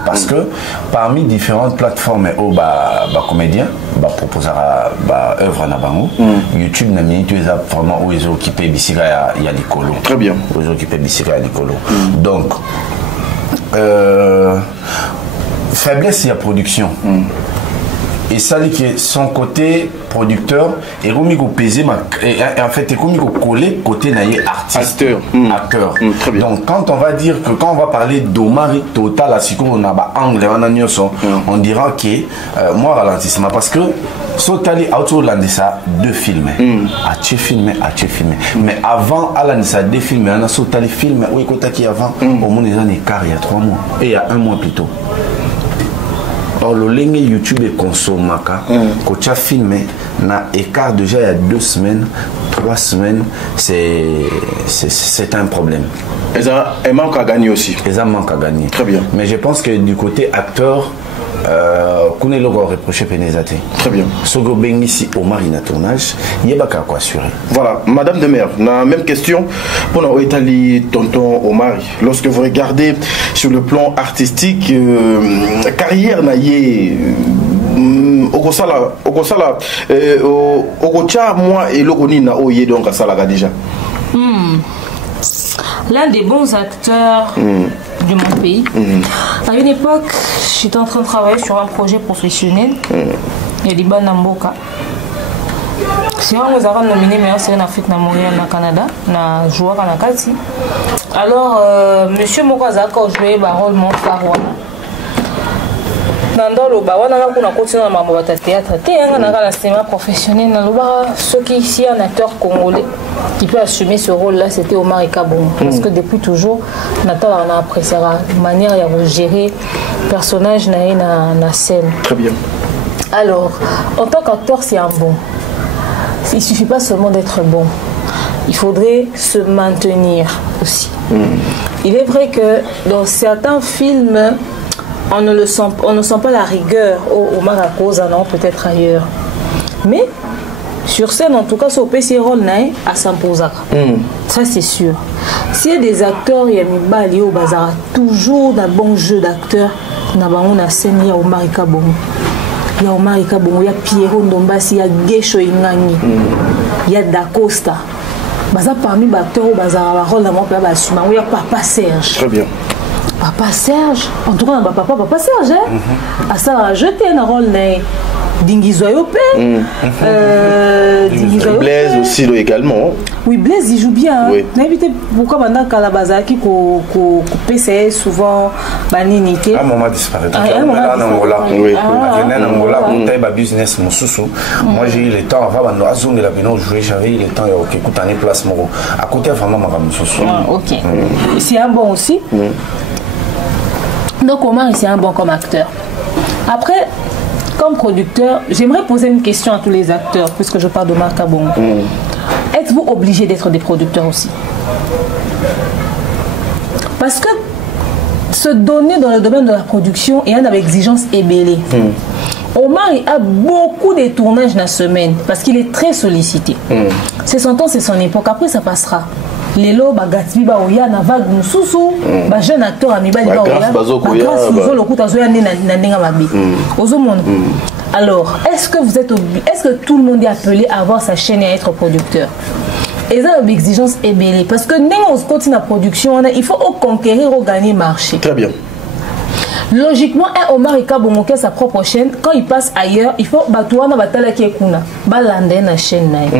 Parce que parmi différentes plateformes où comédiens proposent œuvre na bango, YouTube n'a mis vraiment où ils ont occupé Bissira il y a des colos. Très bien. Ils ont occupé Bissira il y a des colos. Donc faiblesse il y a production. Et ça dit que son côté producteur est comme il pesé en fait est comme il collé côté naïe artiste acteur. Très bien. Donc quand on va dire que quand on va parler d'Omari total à ce qu'on a anglais on dira que moi ralentissement parce que Sotali autour de ça deux films a-tu filmé mais avant à l'anissa deux films on a Sotali film oui côté qui avant au moins des années car il y a 3 mois et il y a 1 mois plus tôt. Or, le ligne YouTube est consommé. Quand tu as filmé, na écart déjà il y a 2 semaines, 3 semaines, c'est un problème. Elles manquent à gagner aussi. Elles manquent à gagner. Très bien. Mais je pense que du côté acteur, qu'on est reproché pénézaté. Très bien. Ce que ben ici au marina tournage, il y a pas quoi assurer. Voilà, Madame de Mer, la même question pour notre Italie tonton Omari. Lorsque vous regardez sur le plan artistique, carrière naïe. Moi et Logonina Oye donc à Salaga déjà. L'un des bons acteurs de mon pays. À une époque, j'étais en train de travailler sur un projet professionnel. Il y a des bandes en Boka. Si on avons nominé meilleure série en Afrique, na Montréal, na Canada, na joueur à Nakati. Alors, monsieur Mokazaka a joué le rôle mon parole. Dans le bas, on a continué à m'aborder théâtre. On a un cinéma professionnel. Ceux qui ici un acteur congolais qui peut assumer ce rôle-là, c'était Omar Kabon. Parce que depuis toujours, on a apprécié la manière de gérer le personnage dans la scène. Très bien. Alors, en tant qu'acteur, c'est un bon. Il ne suffit pas seulement d'être bon. Il faudrait se maintenir aussi. Il est vrai que dans certains films, on ne sent pas la rigueur au Maracosa, non, peut-être ailleurs. Mais sur scène, en tout cas, sur PC rôle à Sampozaka. Ça, c'est sûr. S'il y a des acteurs, il y a Mibali au bazar, toujours d'un bon jeu d'acteurs, on a scène, il y a Omar Kabongo. Il y a Omar Kabongo, il y a Pierrot Ndombasi, il y a Gesho Ingani, il y a Dacosta. Bazar parmi les acteurs au bazar, rôle d'un peu assumé, il y a Papa Serge. Très bien. Papa Serge, en tout cas, Papa Serge, à ça a jeté un rôle d'Ingizoyopé. Blaise aussi également. Oui, Blaise il joue bien. Oui. N'invitez pourquoi maintenant Kalabazaki qu'on PC souvent baninité. Un moment disparu. Business moi j'ai eu le temps avant à zone de la bino jouer j'avais eu le temps et écoute en place moro à côté vraiment ma ok. C'est un bon aussi. Donc Omar c'est un bon comme acteur. Après, comme producteur, j'aimerais poser une question à tous les acteurs, puisque je parle d'Omar Kabongo. Êtes-vous obligé d'être des producteurs aussi? parce que se donner dans le domaine de la production et une exigence ébélée. Omar a beaucoup de tournages dans la semaine parce qu'il est très sollicité. C'est son temps, c'est son époque. Après, ça passera. Les lots, Gatsby, Oya, Navag, Moussousou, jeune acteur, Amibali, alors, est-ce que tout le monde est appelé à avoir sa chaîne et à être producteur? Et ça, c'est une exigence ébélée. Parce que quand on continue la production, il faut conquérir ou gagner le marché. Très bien. Logiquement, un Omar Ika Bomoké sa propre chaîne, quand il passe ailleurs, il faut batouana batala qui est kuna, balande na chaîne naï.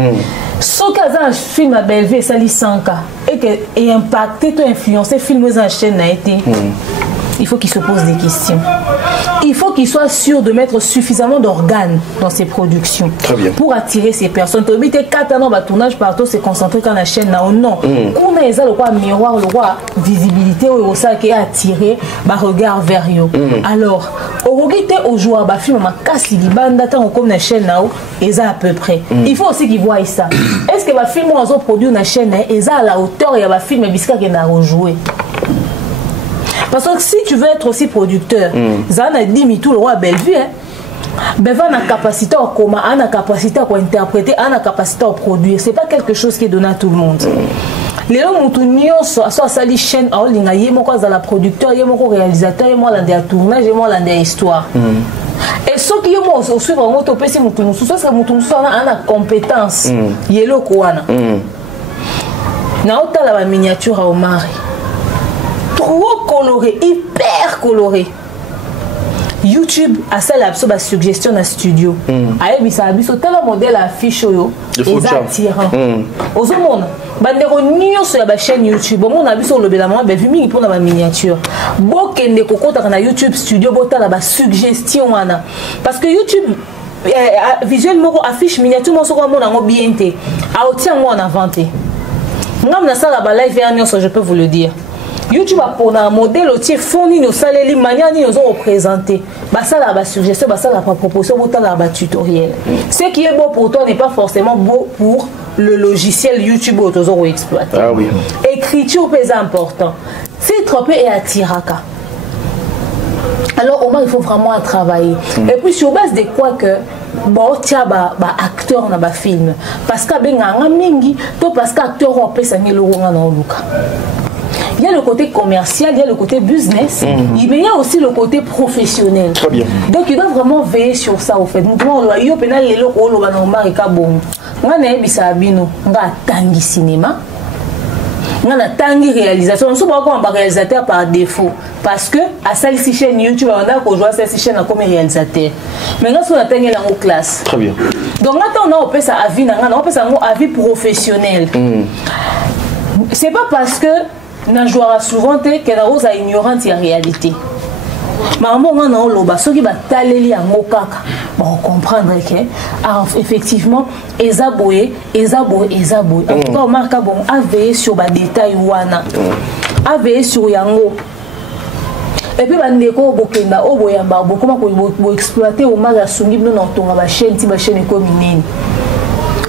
Ce cas un film à Belleville, ça lit 100K et que impacté, tout influencé, film dans la chaîne naï. Il faut qu'il se pose des questions. Il faut qu'il soit sûr de mettre suffisamment d'organes dans ses productions. Très bien. Pour attirer ces personnes. Tu as 4 ans de tournage partout, c'est concentré quand la chaîne n'a non. On a le roi miroir, le roi visibilité, ou ça qui est attiré, regard vers eux. Alors, au joueur, film ma casse libanda tant comme la chaîne n'a et ça à peu près. Il faut aussi qu'ils voient ça. Est-ce que le film a produit une chaîne et ça à la hauteur, il y a un film bisca qui a rejoué. Parce que si tu veux être aussi producteur, ça a dit tout le roi Bellevue, ben va la capacité à comment, a la capacité à interpréter, a la capacité à produire. C'est pas quelque chose qui est donné à tout le monde. Les gens ont soit ça les chaînes, il y a dans la producteur, il y a mon réalisateur, il y a dans des tournages, il y a dans des histoires. Et ce qui est moi au suivre mon topé c'est mon soit c'est mon soit a la compétence. Yelo kwana. Na ota la miniature à Omar. Trop coloré, hyper coloré. YouTube a ça la suggestion dans studio. Ayebi ça abiso tel modèle affiche yo attirant. Aux monde bandero nyo sur la chaîne YouTube. Mon abiso le belama be vimi pour la miniature. Bokende kokota na YouTube studio bota la suggestion wana. Parce que YouTube visuellement affiche miniature mo soko mon ngo bien té. A otien moi en inventé. Ngam na ça la live dernière je peux vous le dire. YouTube a pour un modèle aussi fourni nos salaires, les manières nous ont représenté. Ça là bas suggestion, ça là pas proposition, ça là bas tutoriel. Ce qui est beau pour toi n'est pas forcément beau pour le logiciel YouTube où tu as exploité. Ah oui. Écriture est important. C'est trop et attiraka. Alors au moins il faut vraiment travailler. Et puis sur base de quoi que bon tiens acteur dans le film parce que ben mingi to parce qu'acteur on peut s'amener le rôle dans Luka. Il y a le côté commercial, il y a le côté business, il y a aussi le côté professionnel. Très bien. Donc il doit vraiment veiller sur ça au fait. Nous il y a pénal les locaux au Omar Ika bon. Moi na ebisa abino nga tangi cinéma. Nga na tangi réalisation. On se voit comme un réalisateur par défaut parce que à celle ci chaîne YouTube on a qu'on joue à cette chaîne comme réalisateur. Maintenant sur la tangi la en classe. Très bien. Donc maintenant on a ça avis na on peut ça avis professionnel. C'est pas parce que na jouera souvent que la rose a ignorante la réalité. Maman on a loba ceux qui va taler en okaka bon comprendre que effectivement ezaboé en tout cas on marque bon à veiller sur ba détail wana à veiller sur yango et puis bandeko bokenda oboyamba bokoma ko exploiter au maga sungi bino na tonga ba chaîne ti ba chaîne ko minene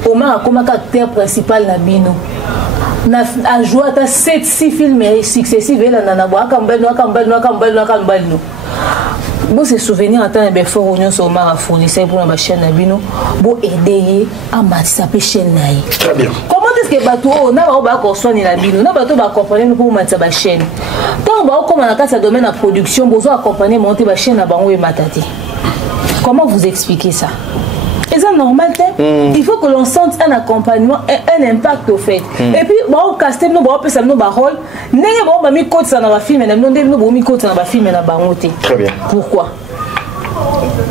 au maga comme acteur principal na bino a joué à 7-6 films successifs et là na boa kambel no bon c'est souvenir en temps de fort union sur Omar fournisseur pour la chaîne na bino bon aider à matisa pe chaîne naï. Très bien. Comment est-ce que bateau na ba ko soigner la bino na bateau ba accompagner pour matisa ba chaîne tant ba comme na kasa domaine la production besoin accompagner monter ba chaîne na bango et matati. Comment vous expliquez ça? C'est normal, il faut que l'on sente un accompagnement et un impact au fait. Et puis, on casse nos paroles, très bien. Pourquoi?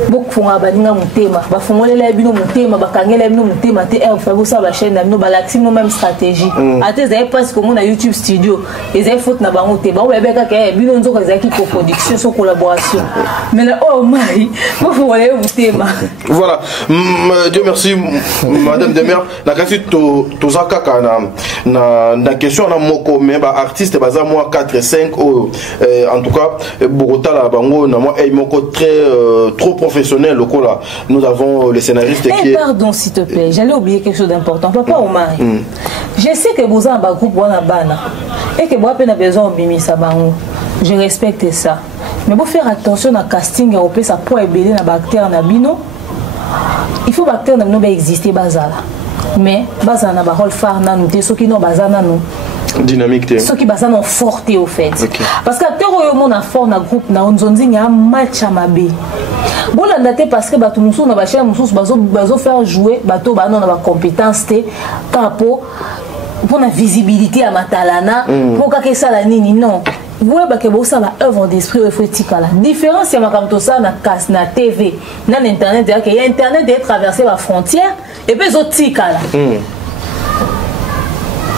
Beaucoup font abaninga mutema ba fongolela bino mutema ba kangela bino mutema te faire ça ba chaîne na bino ba laxi no même stratégie ate za parce que mon na YouTube studio et za faute na bango te ba beka ka bino nzoka za ki co-production so collaboration mais là oh my vous fongolela mutema. Voilà, Dieu merci madame Demer na kasi to zaka kana na question na moko mais ba artiste baza moi 4 5 en tout cas Bogota la bango na moi moko très trop trop professionnel. Là, nous avons les scénaristes qui... Pardon, s'il te plaît, j'allais oublier quelque chose d'important. Papa Omar, je sais que vous avez un groupe et que vous avez besoin de Bimisa Bango. Je respecte ça. Mais pour faire attention à casting européen, ça peut ébeler dans bactère nabino. Il faut bactère nabino exister bazala. Mais bazana ba rôle phare nanou te ceux qui n'ont bazana non dynamique ceux qui bazana forte au fait. Parce que acteur au monde a fort na groupe na onzonzi nya match à mabe. Bon la date parce que bato musu na ba chaîne musu bazo faire jouer bato ba non na ba compétence te capo pour la visibilité à matalana pour que ça la nini non. Vous voyez que ça va œuvre d'esprit au faut la différence c'est comme ça na casse na TV na internet c'est qu'il y a internet de traverser la frontière et puis autres tikala.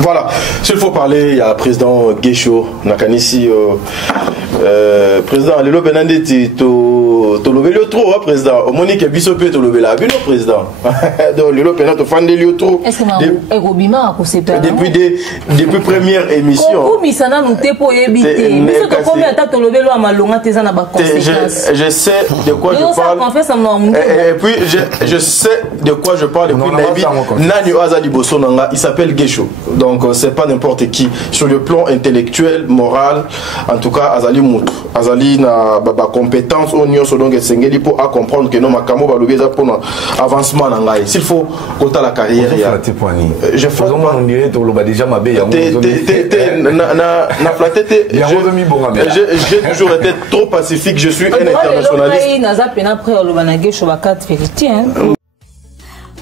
Voilà, s'il faut parler, il y a le président Guécho, Nakanisi, président Lelo Benandeti, to levé trop, président. Au Monique Bissopé, to levé la bino, président. Donc Lelo Benandeti, to fan de lui trop. Est-ce que Robima a causé depuis première émission. Comment ça n'a nous te pour éviter? Mais c'est combien de temps to levé à Malonga tes na ba conséquences. Je sais de quoi je parle. Et puis je sais de quoi je parle. Et puis Nani Azali Bosonanga, il s'appelle Guécho. Donc c'est pas n'importe qui sur le plan intellectuel, moral, en tout cas Azali Moutou, Azali na ba compétence au niveau so donc sengeli pour à comprendre que non makamo ba lobeza pour avancement na ngai. S'il faut compter la carrière je fais on dirait to loba déjà mabe ya na flatete j'ai toujours été trop pacifique, je suis un internationaliste. Naza pena près loba na gesho ba 4 vérité hein.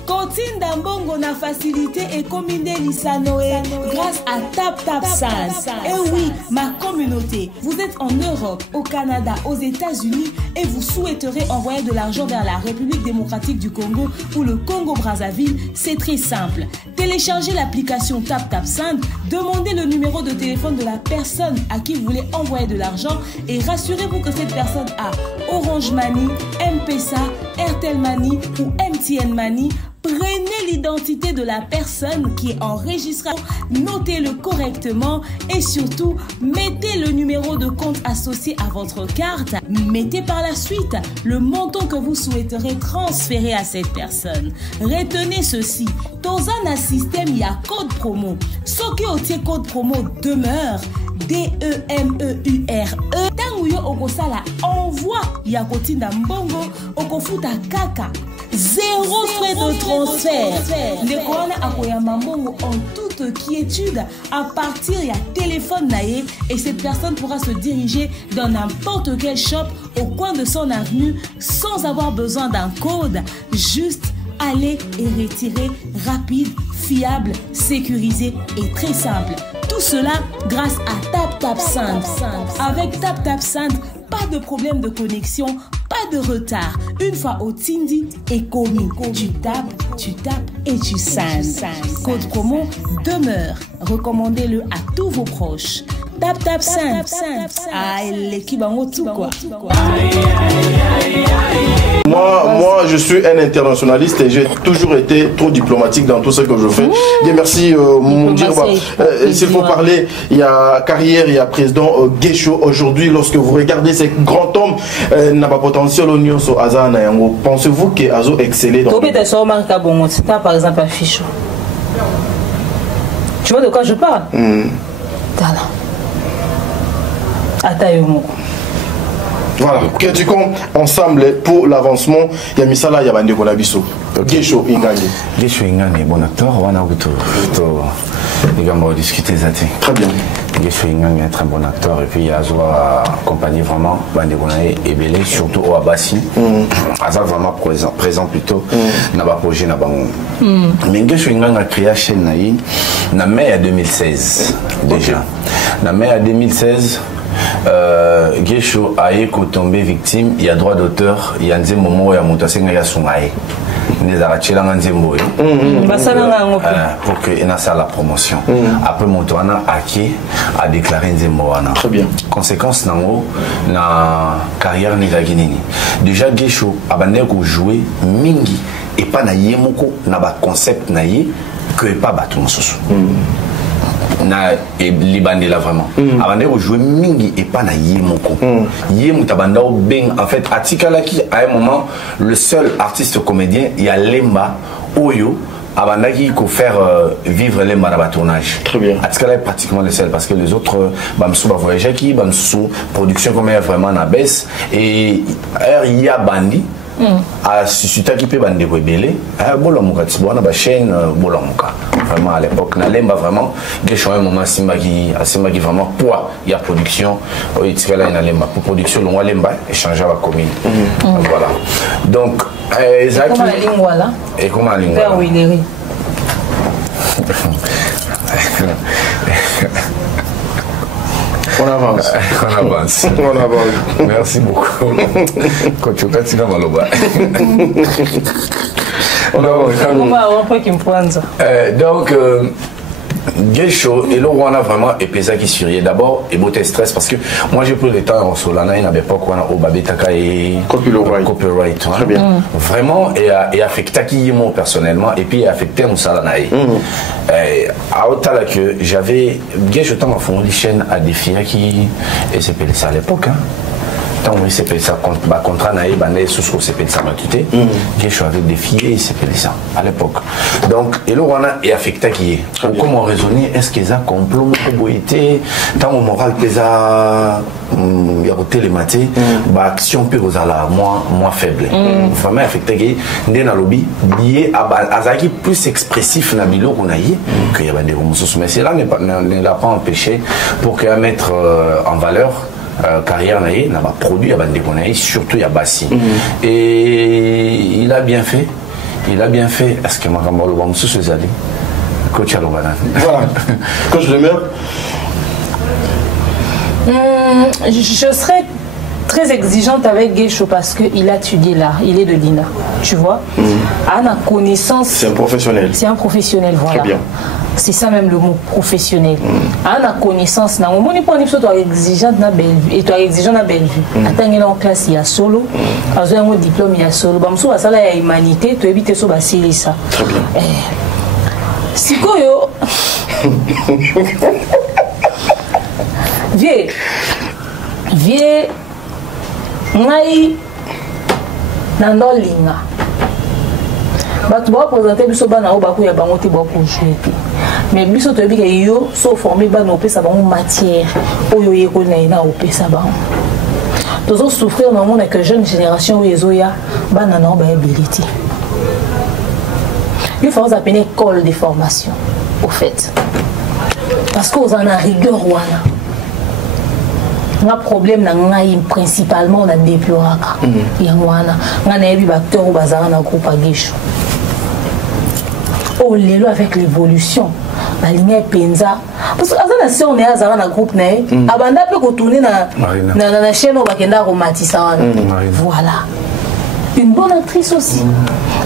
Continue d'ambongo na facilité et combiner l'Isanoé grâce à TapTapSend. Et oui, ma communauté, vous êtes en Europe, au Canada, aux États-Unis et vous souhaiterez envoyer de l'argent vers la République démocratique du Congo ou le Congo-Brazzaville, c'est très simple. Téléchargez l'application TapTapSend, demandez le numéro de téléphone de la personne à qui vous voulez envoyer de l'argent et rassurez-vous que cette personne a Orange Money, M-Pesa, Airtel Money ou MTN Money. Prenez l'identité de la personne qui est enregistrée, notez-le correctement et surtout, mettez le numéro de compte associé à votre carte. Mettez par la suite le montant que vous souhaiterez transférer à cette personne. Retenez ceci, dans un système, il y a code promo. Ce qui est code promo demeure, DEMEURE. Tanguyo okosala envoie Yakotinda Mbongo okofuta kaka. 0 frais de transfert. Ndekona akoyamba Mbongo en toute quiétude à partir il y a téléphone naé et cette personne pourra se diriger dans n'importe quel shop au coin de son avenue sans avoir besoin d'un code. Juste aller et retirer rapide, fiable, sécurisé et très simple. Tout cela grâce à TapTapSend. Avec TapTapSend, pas de problème de connexion, pas de retard. Une fois au Tindi et commis, tu tapes et tu sends. Code promo demeure. Recommandez-le à tous vos proches. TapTapSend. Ah, l'équipe en haut tout quoi. Moi, je suis un internationaliste et j'ai toujours été trop diplomatique dans tout ce que je fais. Bien, merci, Moundirba. S'il faut parler, il y a carrière, il y a président Guécho. Aujourd'hui, lorsque vous regardez ces grands hommes, n'a pas potentiel au Nyon sur Azana. Pensez-vous qu'Azo excellait dans par exemple, un fichot. Tu vois de quoi je parle? Voilà, critiquons ensemble pour l'avancement. Il y a Misala, il y a Bande Konabiso. Guécho Ingani. Guécho Ingani, bon acteur, on a discuté ça. Très bien. Guécho Ingani est un très bon acteur et puis il y a accompagné vraiment Bande Konabiso et Belé, surtout au Abassi. Azar vraiment présent plutôt. N'a pas projet, n'a pas. Mais Guécho Ingani a créé la chaîne en mai 2016 déjà. En mai 2016. Guécho a tombé victime, il y a droit d'auteur, il y a un moment où il y a Moutasenga Yasungae. Pour qu'il y ait la promotion. Après, Moutouana a déclaré Nzemboana. Très bien. Conséquence, dans la carrière de Guinée. Déjà, Guécho a joué Mingi et pas na Yemoko, na ba concept na ye que pas Batou Moussou. na libandé là vraiment avant de jouer mingi et pas na yemoko yemuta banda ben en fait atikala qui à un moment le seul artiste comédien il y a Lemba Oyo Abandaki qu'on faire vivre les marabas tournage. Très bien. Atikala est pratiquement le seul parce que les autres bamsou ba voyager qui bamsou production comme vraiment na baisse et il y a bandi à susciter qui peut bande ko belé bolamuka tsibona ba chaîne bolamuka vraiment à l'époque na lemba vraiment Gesho un moment simba qui vraiment poids il y a production itikala na lemba pour production long lemba échanger avec commune voilà donc Zaki comment la lingua là et comment la lingua Père Willeri on avance. On avance. On avance. Merci beaucoup. Quand tu as tiré Maloba. On avance. Donc, Gesho, et là on a vraiment épésé qui surriait d'abord et beauté stress parce que moi j'ai pris le temps en Solana il n'y avait pas quoi au Babetaka et copyright très bien vraiment et affecté qui moi personnellement et puis affecté mon Solana à autant que j'avais Gesho tant à fond les chaînes à des filles qui et c'est ça à l'époque tant oui c'est ça contrat naïe bandé sous ce c'est ça matuté Gesho avait défié c'est ça à l'époque donc et là on a et affecté qui est comment raisonner est-ce qu'ils a complot boité tant au moral qu'ils a il y a télématé bah action peut aux ala moins faible vraiment affecté qui n'est dans lobby lié à azaki plus expressif na bilo qu'on a y que y a des homosexuels mais c'est là ne l'a pas empêché pour qu'il mettre en valeur carrière n'a pas produit à Bandéconaï, surtout à Bassi. Et il a bien fait. Est-ce que Makambo va me soucier Coach Alobana. Voilà. Coach Lemaire. Je serais très exigeante avec Gesho parce qu'il a étudié là, il est de l'INA, tu vois. A la connaissance. C'est un professionnel. C'est un professionnel, voilà. Très bien. C'est ça même le mot, professionnel. A la connaissance, na on n'est pas exigeante na Bellevue et toi exigeant na Bellevue. Attends en classe il y a solo, as un diplôme il y a solo. Bamso ça là il y a humanité, tu évites ça basili ça. Très bien. Sikoyo. Vieux ngai nando linga bato ba présenter biso bana o bakuya bango te ba ko jouer mais biso to bika yo so formé bana opesa bango matière oyo yeko na opesa bango tozo souffrir na monde que jeune génération ezoya bana na ba ability il faut appeler école de formation au fait parce que aux en a rigueur wana un problème principalement on a déploré yangwana ngana yebi acteur au bazar na groupe à Gesho oh lelo avec l'évolution la ligne penza parce que azana si on est azara na groupe na abanda pe ko tourner na chaîne au bakenda romatisa voilà une bonne actrice aussi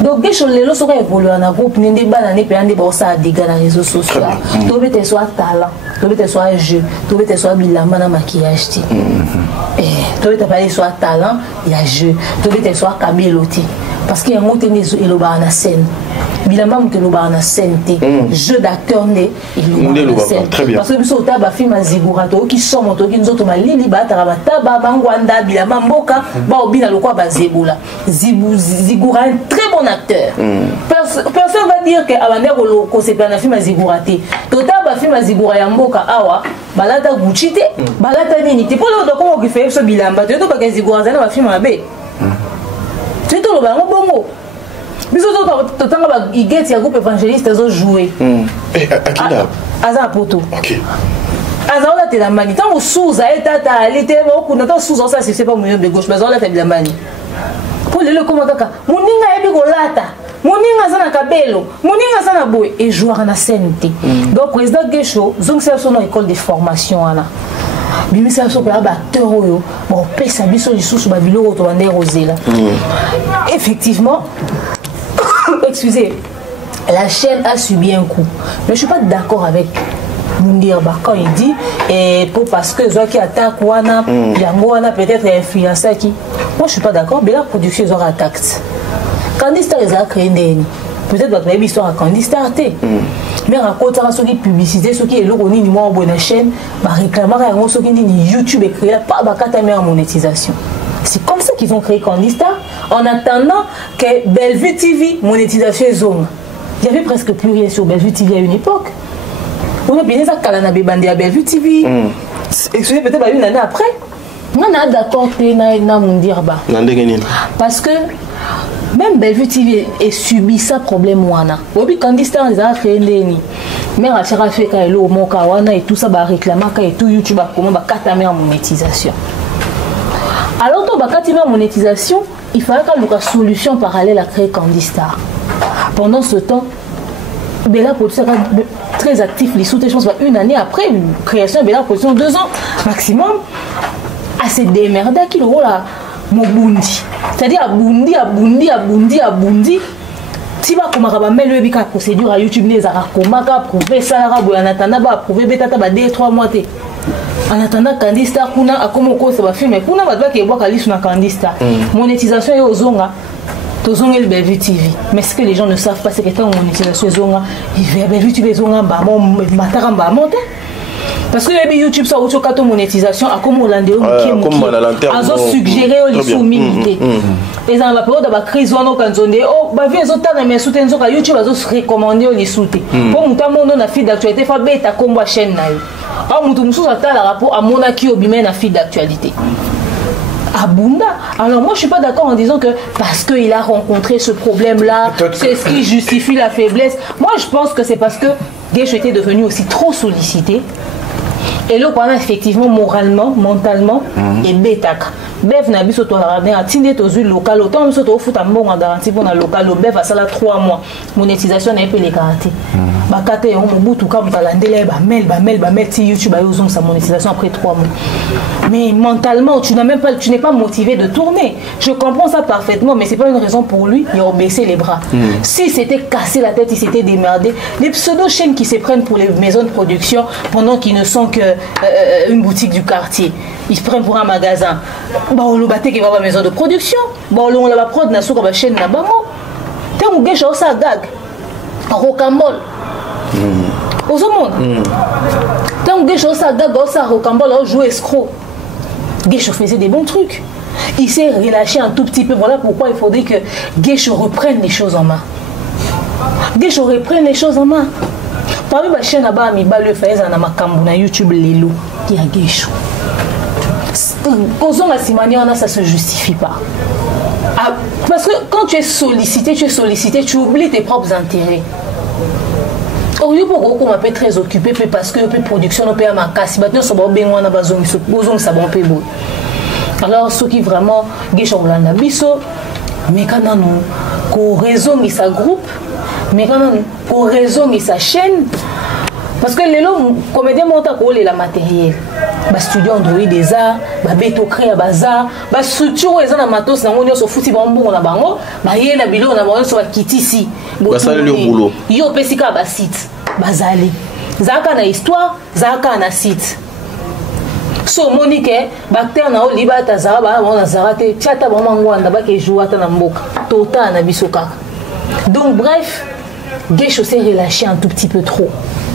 donc Gesho lelo so ka évoluer na groupe nende bana ne pe ande ba ça dégâts na réseaux sociaux to bete soit talent to bete soit jeu to bete soit bilamba na maquillage ti to bete pas soit talent il y a jeu to bete soit kabeloti parce qu'il y a monté nezo et le bar na scène bilamba monté le bar na scène té jeu d'acteur né il le scène parce que biso ta ba film azigura to qui somo to qui nzoto malili ba ta ba ta ba ngwanda bilamba mboka ba obina lokwa ba zebula zigura un très bon acteur personne va dire que abandé ko c'est pas na film azigura té to ta ba film azigura ya mboka awa balata Gucci té balata nini té pour le comment qui fait ce bilamba to ba zigura za na ba film abe tu te le bas bongo biso to tanga ba igeti ya groupe évangéliste zo jouer akida aza poto OK aza on a te la mani tant sous a etata alite beaucoup na tant sous ça c'est pas moyen de gauche mais on a te la mani pour le comment kaka muninga yebi ko lata muninga sana kabelo muninga sana boy et jouer na scène donc président Gesho zong c'est son école de formation ana bimisa so ba acteur oyo bon pesa biso lisusu ba biloko to bande rosela effectivement excusez la chaîne a subi un coup mais je suis pas d'accord avec Mundirba quand il dit et pour parce que zo qui attaque wana yango wana peut-être influencé qui moi je suis pas d'accord mais la production ils aura attaque quand ils ont créé peut-être que tu as histoire à Candy Star. Mais raconte ça, ceux qui publicité, ceux qui est là, on est en bonne chaîne, réclamant ceux qui disent YouTube et créer pas en monétisation. C'est comme ça qu'ils ont créé Candy Star, en attendant que Bellevue TV monétisation zone. Il n'y avait presque plus rien sur Bellevue TV à une époque. On a bien ça quand on a bandé à Bellevue TV. Et c'est peut-être une année après. On a d'accord que parce que même Bellevue TV a subi ça problème. Oui, Candy Star a créé des mais à chaque fois qu'il y a le Mokawana et tout ça, va réclamer et tout YouTube a comment va en monétisation. Alors, dans la monétisation, il fallait qu'il y ait une solution parallèle à créer Candy Star. Pendant ce temps, Bella Production est très actif. Les sous je pense, une année après, une création de Bella Production, 2 ans maximum, à se démerder qu'il y a Mobundi. C'est-à-dire à Bundi. Si vous avez une procédure à YouTube, vous avez approuvé ça, vous avez approuvé 2-3 mois. En attendant Candy Star, vous avez un film, mais vous avez un Candy Star. Monétisation est aux zonga. Le Bellevue TV. Mais ce que les gens ne savent pas, c'est que quand on utilise ce zonga, Bellevue TV zonga, parce que YouTube ça autre que monétisation a comme on l'a dit a suggéré les sous-milité et dans la période de la crise on a quand on dit oh bah viens autant mais soutien sur YouTube a recommander les soutien pour mutambo on a fil d'actualité fa beta comme chaîne na yo ah mutu musu ata la rapport à monaki obimé na fil d'actualité Abunda. Alors moi je suis pas d'accord en disant que parce qu'il a rencontré ce problème là c'est ce qui justifie la faiblesse. Moi je pense que c'est parce que Gesh était devenu aussi trop sollicité. Et là, on a effectivement moralement, mentalement, et bêta. Bev n'a pas de toile, a tindé aux huiles locales, autant nous sommes au foot à bon en garantie pour la locale, Bev a ça là 3 mois. Monétisation n'a pas les garanties. Bakate on bout tout comme talandele, mail, si YouTube a usé sa monétisation après 3 mois. Mais mentalement, tu n'es pas motivé de tourner. Je comprends ça parfaitement, mais c'est pas une raison pour lui, il a baissé les bras. Si c'était cassé la tête, il s'était démerdé. Les pseudo-chaînes qui se prennent pour les maisons de production pendant qu'ils ne sont que une boutique du quartier. Ils se prennent pour un magasin. Bah on le battait qui va à la maison de production. Bah on la prod na sur la chaîne na bamo. T'es un gars ça gag. Rocambole. Aux monde. T'es un gars ça gag ça rocambole on joue escroc. Gesh faisait des bons trucs. Il s'est relâché un tout petit peu. Voilà pourquoi il faudrait que Gesh reprenne les choses en main. Gesh reprenne les choses en main. Parmi les chaînes là-bas, le fait na YouTube Lelo qui a Gesh. Causons la simanie, ça se justifie pas. Parce que quand tu es sollicité, tu oublies tes propres intérêts. Au lieu pour qu'on m'appelle très occupé, parce que la production ne peut pas m'acasser, maintenant ça va bien, on a besoin de ça bon peu. Alors ceux qui vraiment Gesh Olanda biso, mais quand on raison de sa groupe, mais quand on raison de sa chaîne, parce que les comédiens montent à la matériel. Bah studio Android des arts, bah beto créa bazar, bah structure les ana matos na ngoni so futi bambo na bango, bah yé na bilo na bango so kiti si. Bah ça le boulot. Yo pesika ba site, bazali. Zaka na histoire, zaka na site. So Monique, bactère na oliba ta zara ba na zara te tiata ba mangwanda ba ke joua ta na mboka. Tota na bisoka. Donc bref, Gesh s'est relâché un tout petit peu trop.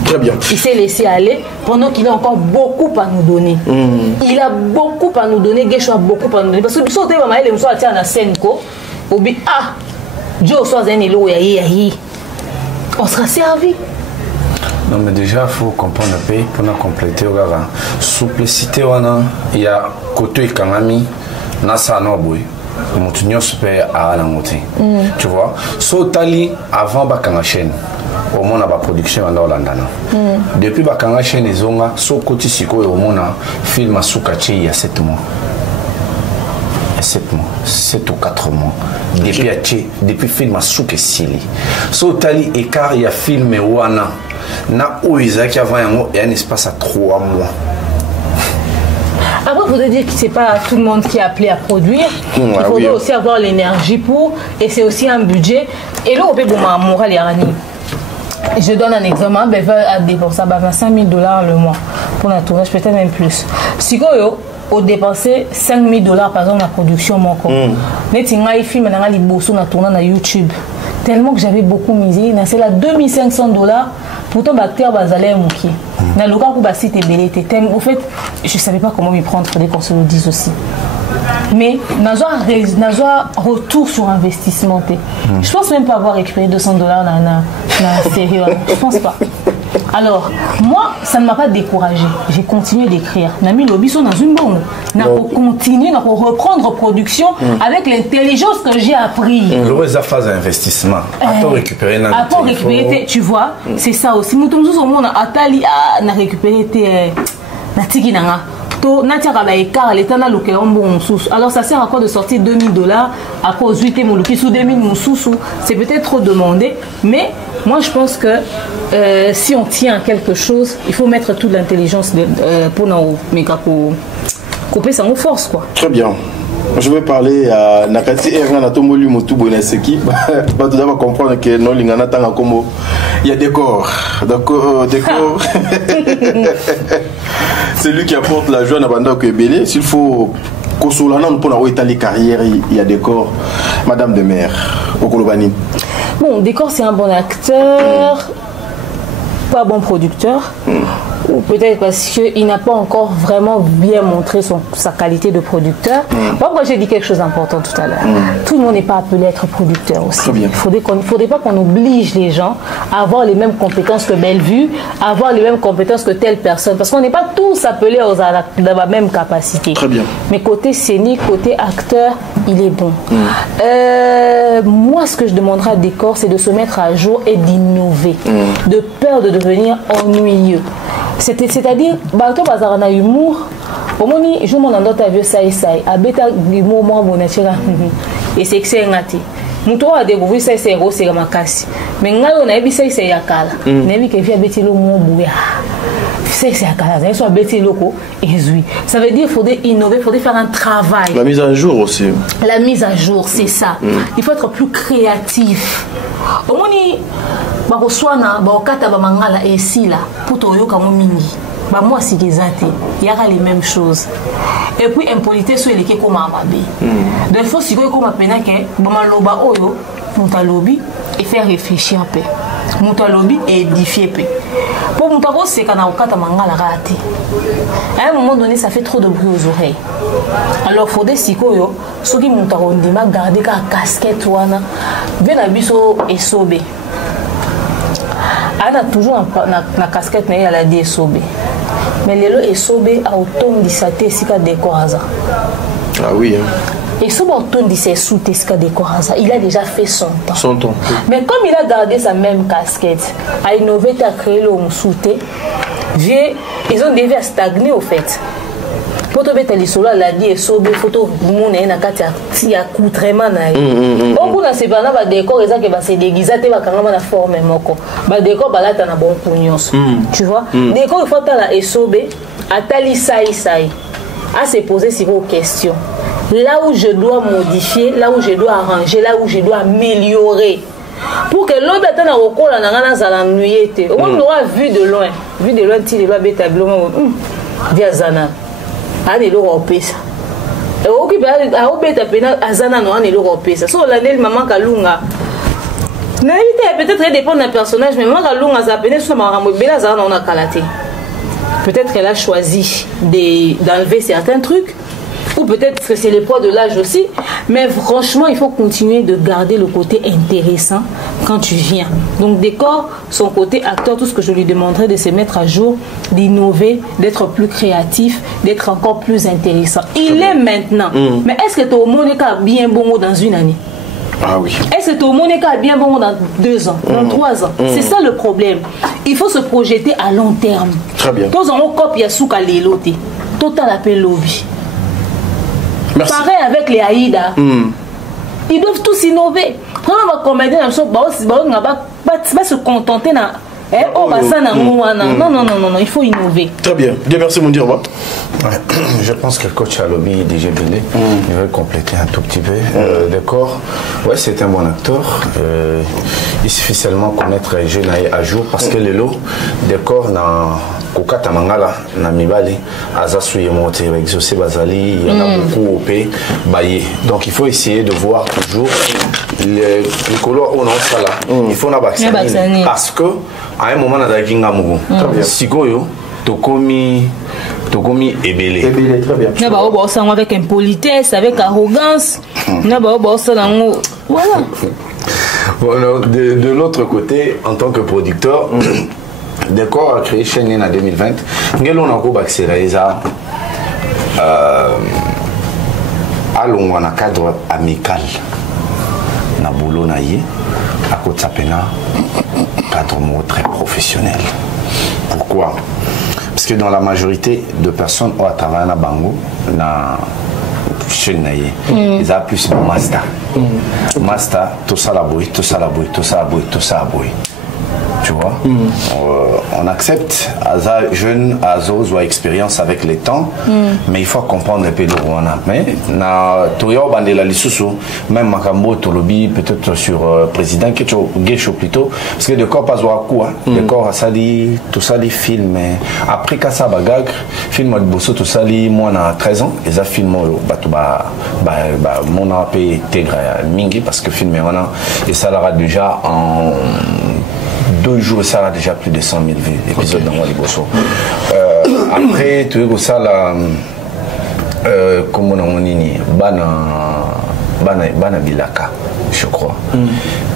Très bien. Il s'est laissé aller pendant qu'il a encore beaucoup à nous donner. Il a beaucoup à nous donner. Gesh a beaucoup à nous donner. Parce que si on a la scène, on sera servi. Non, mais déjà, il faut comprendre un peu pour nous compléter. Souplicité, il y a côté Kanami, Nasa Noboy. Tu vois, so tali avant bakanga chaîne au monde la production en Hollande. Depuis bakanga chaîne ils ont so côté siko au monde film à Soukachi il y a 7 mois. 7 ou 4 mois. Depuis film à Soukesili. So tali écart il y a film wana na Oisaki avant il y a un espace à 3 mois. Après, il faut dire que ce n'est pas tout le monde qui est appelé à produire. Il faudrait aussi avoir l'énergie pour, et c'est aussi un budget. Et là, on peut voir moral et je donne un exemple. Ben, va dépenser $25 000 le mois pour la tournage, peut-être même plus. Si on dépenser $5 000 par exemple la production, mon compte. Mais si on a un film, on a un bosso, on a tourné sur YouTube. tellement que j'avais beaucoup misé. C'est là $2500. Pourtant, acteur bazalé mouki. Dans le cas où site est belé, au fait, je ne savais pas comment m'y prendre, il fallait qu'on se le dise aussi. Mais n'a retour sur investissement. Je pense même pas avoir récupéré $200 dans la série. Je pense pas. Alors, moi, ça ne m'a pas découragé. J'ai continué d'écrire. Nami Lobby sont dans une bombe. N'a pas continué, n'a pas reprendre production avec l'intelligence que j'ai appris. Le phase d'investissement. Après récupérer. Après récupérer, tu vois, c'est ça aussi. Nous sommes au monde à Tali, à récupérer na tiki nanga. Alors ça sert à quoi de sortir $2000 après aux 8 moulouki sous 2000 moussous, c'est peut-être trop demandé, mais moi je pense que si on tient à quelque chose, il faut mettre toute l'intelligence pour nous couper ça en force quoi. Très bien. Je vais parler à Nakati Erna Tomolu Motu Boneseki. Tout d'abord comprendre que non lingana tanga como il y a décor. Décor. C'est lui qui apporte la joie à Banda Kebele. S'il faut consoler pour la Itali carrière, il y a décor. Madame de Mer, Okolobani. Bon, décor c'est un bon acteur, pas bon producteur. Ou peut-être parce qu'il n'a pas encore vraiment bien montré sa qualité de producteur. Moi, j'ai dit quelque chose d'important tout à l'heure. Tout le monde n'est pas appelé à être producteur aussi. Il ne faudrait pas qu'on oblige les gens à avoir les mêmes compétences que Bellevue, à avoir les mêmes compétences que telle personne. Parce qu'on n'est pas tous appelés à la même capacité. Très bien. Mais côté scénique, côté acteur, il est bon. Moi, ce que je demanderais à Décor, c'est de se mettre à jour et d'innover. De peur de devenir ennuyeux. C'est-à-dire, bateau bazar na humour. Au moins, je m'en entends ta vieux ça et ça. À bêta humour moi mon naturel. Et c'est que c'est ngati. Muto a découvert ça c'est rose c'est ma casse. Mais ngalo na ebi ça c'est yakala. Na ebi que via beti lo mo bouya. C'est yakala. Ça soit beti loko et oui. Ça veut dire faudrait innover, faudrait faire un travail. La mise à jour aussi. La mise à jour, c'est ça. Il faut être plus créatif. Au moins bakoswana bakata ba mangala esila puto yoka mingi ba moi sikizate yaka les mêmes choses et puis impolitesse sur les ke koma mabe des fois siko koma pena ke ba maloba oyo mutalobi et faire réfléchir un peu mutalobi et édifier peu pour mutako c'est kana okata mangala raté à un moment donné ça fait trop de bruit aux oreilles alors faudrait siko yo soki mutako ndima garder ka casquette wana vena biso esobe. Elle a toujours na casquette mais elle a dit SOB. Mais les lots SOB a autant dit ça tesika décoraza. Ah oui. Et SOB a autant dit c'est sous tesika décoraza. Il a déjà fait son temps. Son temps. Mais comme il a gardé sa même casquette, a innové, a créé le moussouté, ils ont dévié à stagner au fait. Pour te mettre les sols, elle a dit SOB photo mon na kati ya coutrement na. On a c'est pas na décor ça que va se déguiser te va quand même na forme moko. Ba décor balata na bon pognos. Tu vois? Décor il faut la SOB atali sai à se poser ces questions. Là où je dois modifier, là où je dois arranger, là où je dois améliorer. Pour que l'autre attende à recoller na zala nuit te. On aura vu de loin il va bétablement via Zana. Allez l'Europe ça. Et occupé à obéta pena azana no ane l'Europe ça. So la nel maman kalunga. Na peut-être dépend d'un personnage mais maman kalunga ça pena so maman bela zana on a kalaté. Peut-être qu'elle a choisi d'enlever certains trucs ou peut-être que c'est le poids de l'âge aussi, mais franchement il faut continuer de garder le côté intéressant quand tu viens. Donc Décor, son côté acteur, tout ce que je lui demanderais de se mettre à jour, d'innover, d'être plus créatif, d'être encore plus intéressant. Il est maintenant. Mais est-ce que tu as Monica bien bon dans une année? Ah oui. Est-ce que tu as Monica bien bon dans 2 ans, dans 3 ans? C'est ça le problème. Il faut se projeter à long terme. Très bien. Tous en copie à souka lelote. Total appel lobby. Merci. Pareil avec les Aïda. Ils doivent tous innover. Quand on va commander, on va se contenter Oh, bah ça n'a non, il faut innover. Très bien. Bien, merci, mon dire. Je pense que le coach Alobi, DJ Belé, il veut compléter un tout petit peu. D'accord. Ouais, c'est un bon acteur. Il suffit seulement connaître les jeunes à jour parce que les lots, d'accord, dans Kokata Mangala, na Mibali, Azasouye Monté, Exaucé Bazali, il y en a beaucoup au pays, Baye. Donc il faut essayer de voir toujours les couleurs où on ça là. Il faut n'abaxer parce que à un moment, on a dit Ngamougou. Sigoyo, Tokomi Ebele. Très bien. On a avec impolitesse, avec arrogance. Voilà. Bon, de l'autre côté, en tant que producteur, Décor a créé chaîne en 2020. Nous avons accéléré allons un cadre amical. Na boulot na yé, à côté de cadre très professionnel. Pourquoi? Parce que dans la majorité de personnes qui travaillent à Bango, na chaîne na yé, ils ont plus de master. Master, tout ça la bouille, tout ça la bouille, tout ça la bouille, tout ça la bouille. Tu vois, on accepte à jeune, à Zoz ou à expérience avec les temps, mais il faut comprendre un peu le Rwanda. Mais na Toyo Bandela Lisusu, même Makambo Tolobi, peut-être sur président Gesho plutôt, parce que de corps pas au coup, de corps à Sali, tout ça les films. Après Kassa Bagag, film de Bosso, tout ça les moi à 13 ans, ils ont filmé mon AP intègre Mingi parce que film et ça l'aura déjà en 2 jours, ça a déjà plus de 100 000 vues, épisode dans Wali Bosso. Après, tu vois ça là, comme on dit, Bana Bilaka, je crois.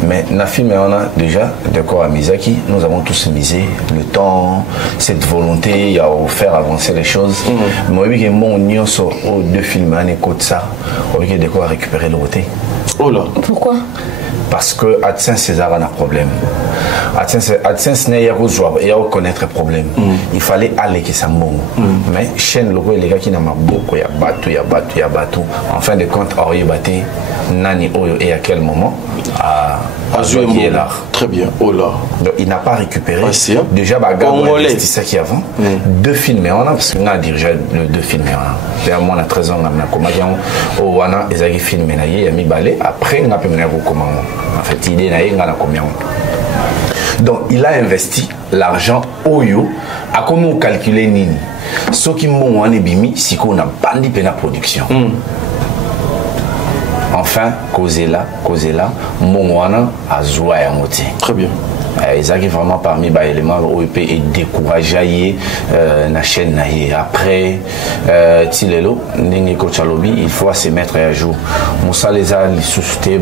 Mais na film, on a déjà, d'accord à Misaki, nous avons tous misé le temps, cette volonté à faire avancer les choses. Moi, je mon sur 2 films, on écoute ça, on va d'accord récupérer le côté. Oh là. Pourquoi? Parce que Adsen César a un problème. Adsen n'est pas il y a reconnaître le problème. Il fallait aller qui s'en bon. Mais chaîne le les gars qui n'a pas beaucoup, il y a battu. En fin de compte, il y a battu Nani Oyo et à quel moment à jouer là. Très bien. Oh là. Donc il n'a pas récupéré. Déjà c'était ça qui avant. 2 films mais on a parce qu'on a dirigé 2 films mais on a. Moi on a 13 ans on a commandé on a des films mais il y a mis balai après on a pu mener comment. En fait, l'idée n'a combien. Donc, il a investi l'argent au yo. À comment calculer nini. Ce qui m'ont bimi, c'est qu'on a bandi la production. Enfin, causé là, mon a joué à moitié. Très bien. Ils arrivent vraiment parmi les éléments OEP et décourager la chaîne. Après, Tilelo, il faut se mettre à jour. Moussa les a suscité,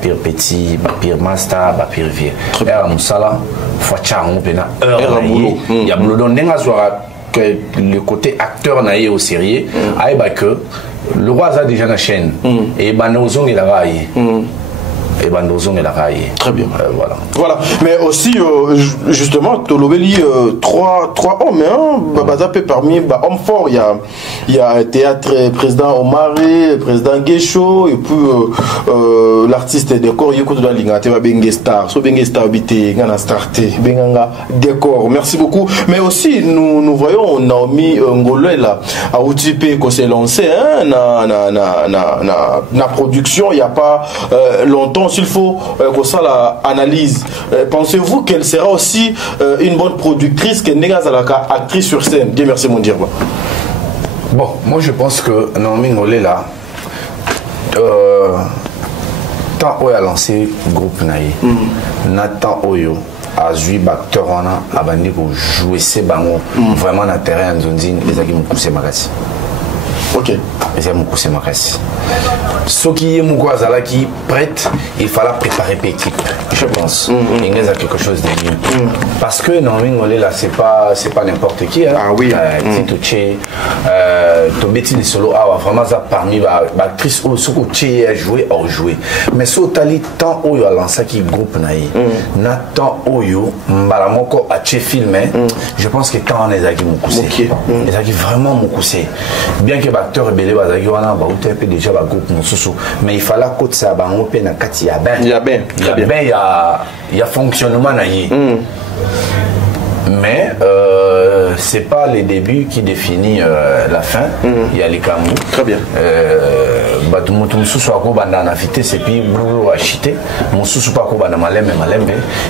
pire petit, pire master, pire vieux. Et à Moussa là, faut il y a que le côté acteur naïe au sérieux, que le roi a déjà la chaîne et Banozong il a raillé. Et Bandozong et la raille. Très bien. Voilà. Mais aussi, justement, Tolobeli, 3 hommes, hein, Babazapé parmi hommes forts. Il y a théâtre président Omare, président Gesho, et puis l'artiste décor, Yoko de la Ligne, Bengestar, so Bengestar Bité, Gana Starté, Benganga décor. Merci beaucoup. Mais aussi, nous voyons Naomi Ngolé là, à Outipé, qu'on s'est lancé, hein, na production, il n'y a pas longtemps. S'il faut que ça l'analyse, pensez-vous qu'elle sera aussi une bonne productrice que Negazalaka, actrice sur scène? Dieu merci mon Dieu. Bon, moi je pense que Naomi Ngolé là, tant où a lancé le groupe Naï, Nathan Oyo a joué acteur a bandi pour jouer ses bangos vraiment dans le terrain en zone les agis m'ont poussé magasi. Ok. Les agis m'ont poussé magasi. Ce qui est mon qui prête, il fallait préparer l'équipe, je pense. Il y a quelque chose de mieux. Parce que normalement, là, c'est pas n'importe qui. Hein. Ah oui. Tobeti de solo, vraiment, ça parmi les actrices qui ont joué, ont joué. Mais ce temps où il y a lancé qui groupe, Nathan Oyo, Mbalamoko a filmé, je pense que quand on est à qui m'ont coussé. Les a vraiment m'ont coussé. Bien que l'acteur est belé, bazaki wana bauta pe déjà ba groupe mosusu mais il fallait que ça ba on pe na kati ya ben il y a fonctionnement na yi mais c'est pas le début qui définit la fin. Il y a les Kamou. Très bien. C'est puis acheter.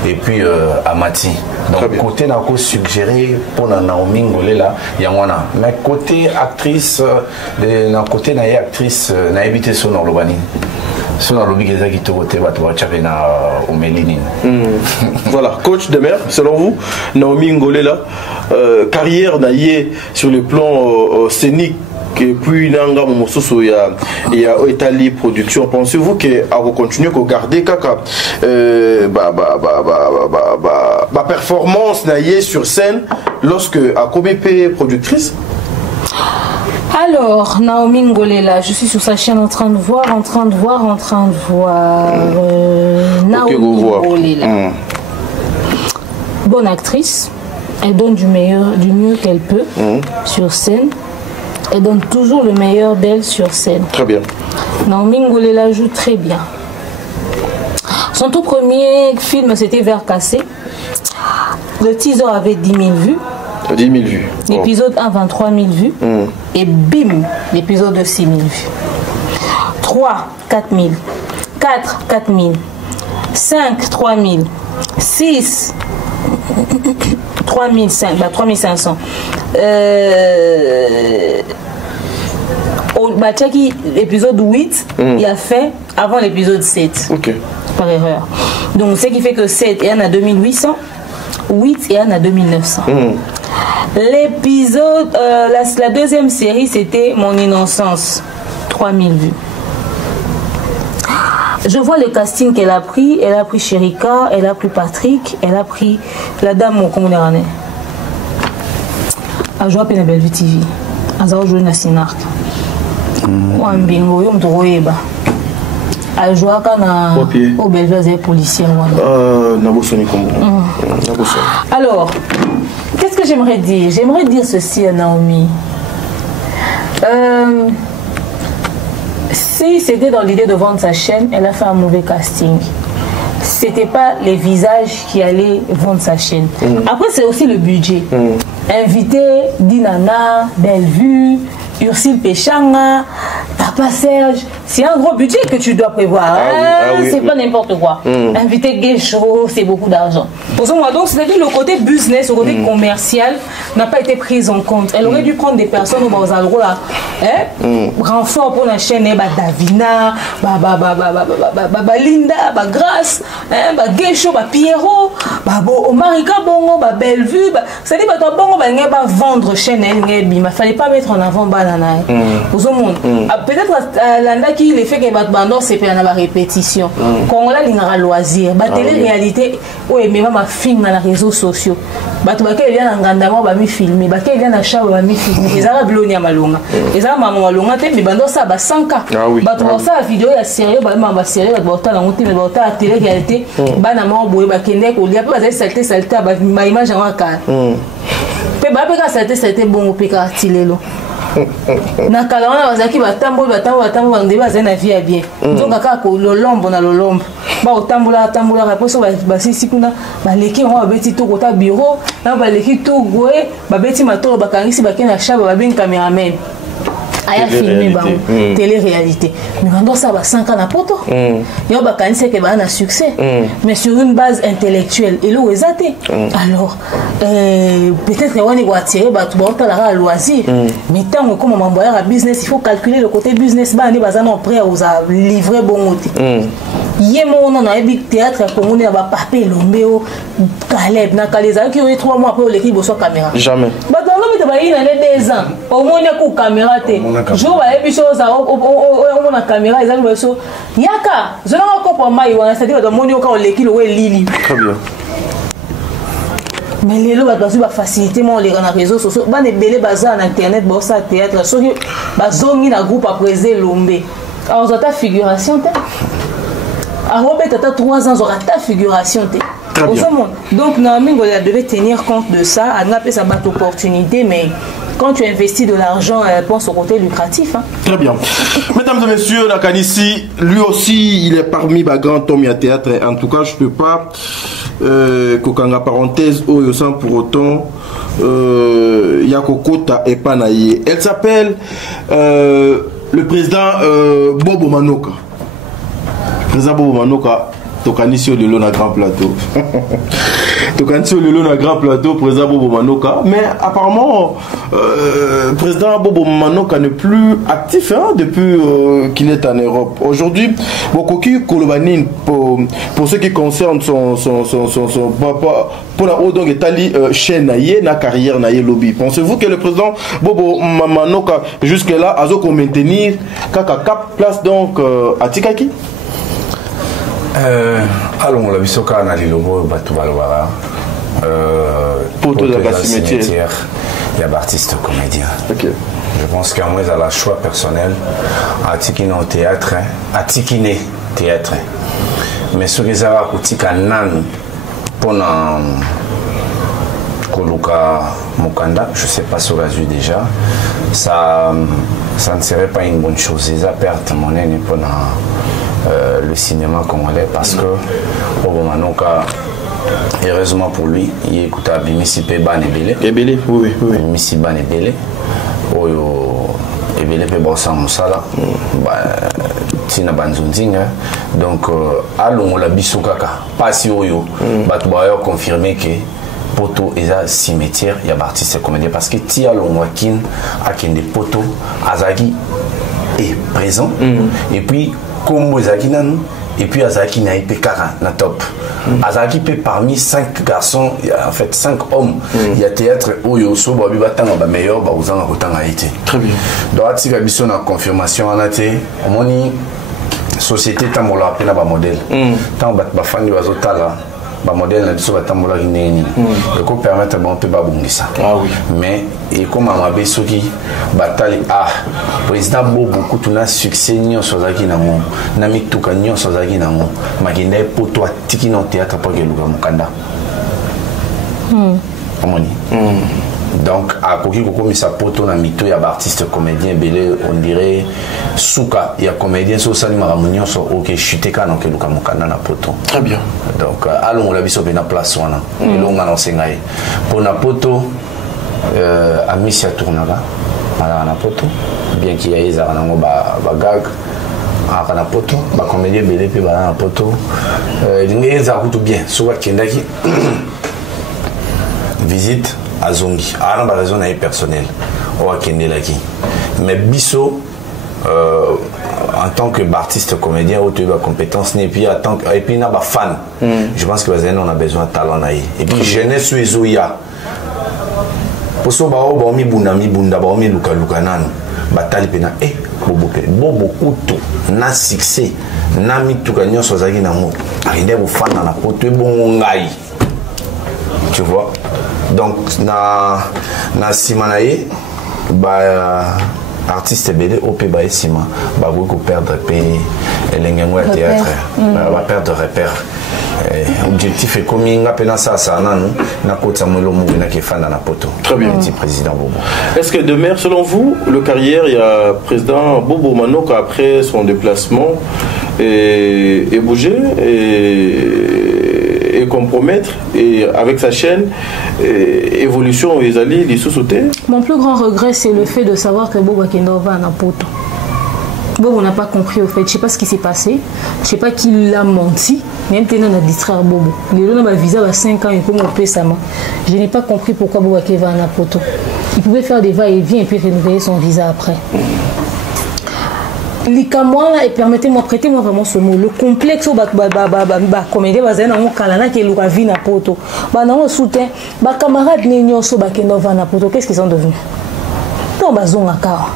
Et puis Amati. Donc côté n'a pas suggéré pour Naomi Ngolé là, il y a wana. Mais côté actrice, côté n'a actrice n'a habité son Orlobani. Voilà, coach de mer, selon vous, Naomi Ngolela, carrière naïe sur le plan scénique, et puis Nanga Momososo, il y a Etali Production. Pensez-vous qu'elle va continuer à garder Kaka performance naïe sur scène lorsque AKOBP productrice? Alors, Naomi Ngolela, je suis sur sa chaîne en train de voir. Naomi Ngolela. Bonne actrice. Elle donne du mieux qu'elle peut sur scène. Elle donne toujours le meilleur d'elle sur scène. Très bien. Naomi Ngolela joue très bien. Son tout premier film, c'était Vers cassé. Le teaser avait 10 000 vues. 10 000 vues. L'épisode 1, 23 000 vues. Et bim, l'épisode 2, 6 000 vues. 3, 4 000. 4, 4 000. 5, 3 000. 6, 3 500. L'épisode 8, il a fait avant l'épisode 7. Ok. Par erreur. Donc, ce qui fait que 7 et 1 à 2800. 8 et 1 à 2900. L'épisode, la deuxième série, c'était Mon Innocence. 3000 vues. Je vois le casting qu'elle a pris. Elle a pris Chérika, elle a pris Patrick, elle a pris la dame, comment on dit, elle a joué à Bellevue TV. Elle a joué à Sinark. Elle joue au Bellevue policier. Alors, qu'est-ce que j'aimerais dire? J'aimerais dire ceci à Naomi. Si c'était dans l'idée de vendre sa chaîne, elle a fait un mauvais casting. C'était pas les visages qui allaient vendre sa chaîne. Après, c'est aussi le budget. Inviter Dinana, Bellevue, Ursule Péchanga, Papa Serge, c'est un gros budget que tu dois prévoir. C'est pas n'importe quoi. Inviter Guécho, c'est beaucoup d'argent. Pour moi, donc, c'est-à-dire le côté business, le côté commercial n'a pas été pris en compte. Elle aurait dû prendre des personnes au endroit là, renfort pour la chaîne, Davina, Linda, Grace, Guécho, Pierrot, Omarika Bongo, Bellevue, c'est-à-dire que Bongo va vendre chaîne, il ne fallait pas mettre en avant Banana. Peut-être l'anda qui le fait que Batbando c'est pas la répétition. Quand on a l'ingara loisir, télé-réalité, oui, mais ma film dans les réseaux sociaux. Batoubaké vient en Gandama, va me filmer, Baké vient en Chao, va me filmer. Les Arabes Blonia Malonga. Les Arabes Malonga, mais Bando ça, 100K. Batouba ça, la vidéo, il y a sérieux, ma sérieux, Batouba la montée, mais Batouba la télé-réalité, Banama, Boué, Bakendek, il y a pas de saleté, ma image en cas. Mais Bapeka saleté, bon, au Peka, Tilelo. Na kala wana bazaki batambola ndeba bazana vie bien donc kaka ko lolombo na lolombo ba otambola raposo basisi kuna baleki on babeti to kota bureau na baleki to goe babeti matoro bakangisi bakena shaba babengi cameraman aya filmer bango télé-réalité mais quand ça va 5 ans na poto yo bakanisi ke ba na succès mais sur une base intellectuelle et lo ezate alors peut-être on va attirer ba to ba la loisir mais tant que comme mambo ya business il faut calculer le côté business ba ni bazana prêt à livrer bon côté yemo on a un théâtre comme on a ba papé lombeo Caleb na kaleza qui eu 3 mois après l'équipe sur caméra jamais ba dans le ba il a 2 ans au moins ku caméra té je vais aller sur ça on a caméra ils ont so yaka je n'ai pas pour moi c'est-à-dire dans mon cas l'équipe ouais lili très bien. Mais les gens ont facilité les réseaux sociaux. Ils ont bazar sur internet, sur le théâtre. Ils ont mis un groupe après l'ombe. Alors, ils ont ta figuration. Alors, tu as 3 ans, ils ont ta figuration. Donc, Naomi devait tenir compte de ça. Elle n'a pas sa opportunité, mais quand tu investis de l'argent, pense au côté lucratif. Hein. Très bien. Mesdames et messieurs, Nakanissi, lui aussi, il est parmi les grands hommes à théâtre. En tout cas, je ne peux pas, qu'aucun parenthèse, sans pour autant, Yakokota et Panaye. Elle s'appelle le président Bobo Manoka. Le président Bobo Manoka. Tokanisio le long à grand plateau. Tokanisio le long à grand plateau, président Bobo Manoka. Mais apparemment, président Bobo Manoka n'est plus actif depuis qu'il est en Europe. Aujourd'hui, Bokoki Kolobanin, pour ce qui concerne son papa, pour la haute Etali chaîne na carrière na lobby. Pensez-vous que le président Bobo Manoka jusque-là a maintenir Kaka Cap place donc à Tikaki? Allons, la bisoka na lilobo batu balwara. Pour tout le cimetière. Il y a artiste comédien. Okay. Je pense qu'à moi, il y a le choix personnel à tikiner au théâtre, à tikiner théâtre. Mais ce que ça va coûter nan pour Koluka Mukanda, je ne sais pas sur la vue déjà, ça ne serait pas une bonne chose. Ils perdent mon année pour le cinéma congolais parce que Obomanoka, heureusement pour lui, il écoute à Bimisi Ban Ebele. Ebele, oui. Bimisi Ban Ebele. Ebele pe bossa musala. Tina banzunzinga. Donc, allons la bisokaka. Pas si oyo. Batu bayo confirmer que poto est un cimetière, il y a artiste comédien parce que Tia Longwakin a des poteaux, Azagi est présent et puis comme Azagi nan et puis Azagi n'a pas Kara na top. Azagi peut parmi 5 garçons, il y a en fait 5 hommes. Il y a théâtre où il y a aussi des meilleurs, ils ont été. Très bien. Donc, si vous avez une confirmation, on a été, société tant la peine à modèle. Tant que fan du bazotala. Modèle na biso batambola kineni eko permettre bon pe babungisa mais et comme amabe soki batali président Bobo kutuna succès nyonso zaki nango na mituka nyonso zaki nango makinde poto atiki na théâtre pour que luka mukanda amoni donc à koki kokomisa poto na mito ya artiste comédien belé on dirait souka ya comédien so sali maramunyo so OK chuteka na keluka mukanda na poto. Très bien. Donc allons la biso na place wana elonga na sengai pour na poto amisia tournava na poto bien qu'il y ait za nango ba gag na poto ba comédien belé pe ba na poto ngeza kutu bien so wa kendaki visite à Zongi. Alors, la raison est personnelle. On va kender là qui. Mais Bisso, en tant que artiste comédien, où tu as compétence, et puis il y a des fans. Je pense que on a besoin de talent. Et puis, jeunesse sur les Oya. Pour ça, on a mis Bunda, on a mis Luka Nan. Batali pena, Bobo Kuto, na succès, na mitukanyo sozaki na mo. Arinde bu fan na poto bon ngai. Tu vois? Donc na simanaye artiste belé au pays ba sima ba go perdre pays lengengo ya théâtre va perdre repère objectif est comme inga pena ça nan na kota molo mu na ke fanda na poto. Très bien. Petit président Bobo. Est-ce que demain selon vous le carrière il y a président Bobo Manoka après son déplacement et bouger et compromettre et avec sa chaîne évolution ils allaient les sous-sauter. Mon plus grand regret c'est le fait de savoir que Bobo Kendova n'a poto. Bobo n'a pas compris au fait, je sais pas ce qui s'est passé, je sais pas qui l'a menti, même tenant à distraire Bobo. Les gens ont visa à 5 ans et comme on peut ça. Je n'ai pas compris pourquoi Bobo Kendova n'a poto. Il pouvait faire des va-et-vient et puis renouveler son visa après. Likamwa et permettez-moi, prêtez-moi vraiment ce mot. Le complexe au comédien bazé na kalana qui est vie na poto. Ba na soutien, ba camarades n'ignorent so ba Kendova na poto. Qu'est-ce qu'ils sont devenus? Non bazonga ka.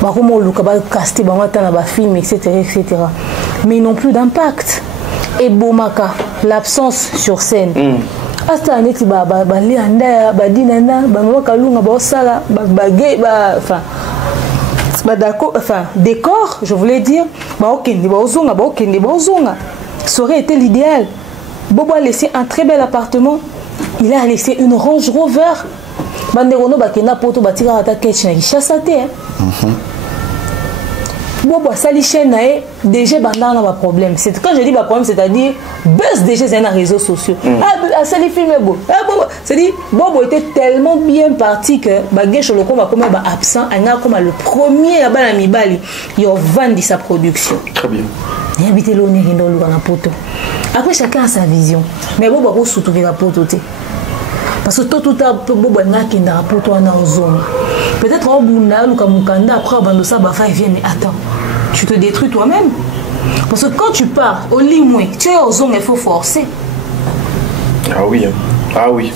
Ba comment luka ba casté ba mata na ba film etc. Mais ils n'ont plus d'impact. Et Bomaka, l'absence sur scène. Hasta neti ba lianda ba dinana ba makalunga ba sala ba gay ba enfin décor, je voulais dire, ça aurait été l'idéal. Bobo a laissé un très bel appartement, il a laissé une Range Rover, Banderono bakenda poto batika ata ketch na Kinshasa te. Bobo sali chaîne nae déjà bandana ba problème. C'est quand je dis ba problème c'est-à-dire buzz déjà c'est dans les réseaux sociaux. Ah sali film beau. Bobo c'est-à-dire Bobo était tellement bien parti que ba gesho le comme ba absent, anga comme le premier ba na mibali, yo vend sa production. Très bien. Il habite l'oni rindo lu na poto. Après chacun a sa vision. Mais Bobo ko surtout la poto te. Parce que tout à Bobo na kinda poto na ozoma. Peut-être au bout de Mukanda, après abandonner ça, bah vient, mais attends, tu te détruis toi-même. Parce que quand tu pars au limoué, tu es aux zones, il faut forcer. Ah oui, ah oui.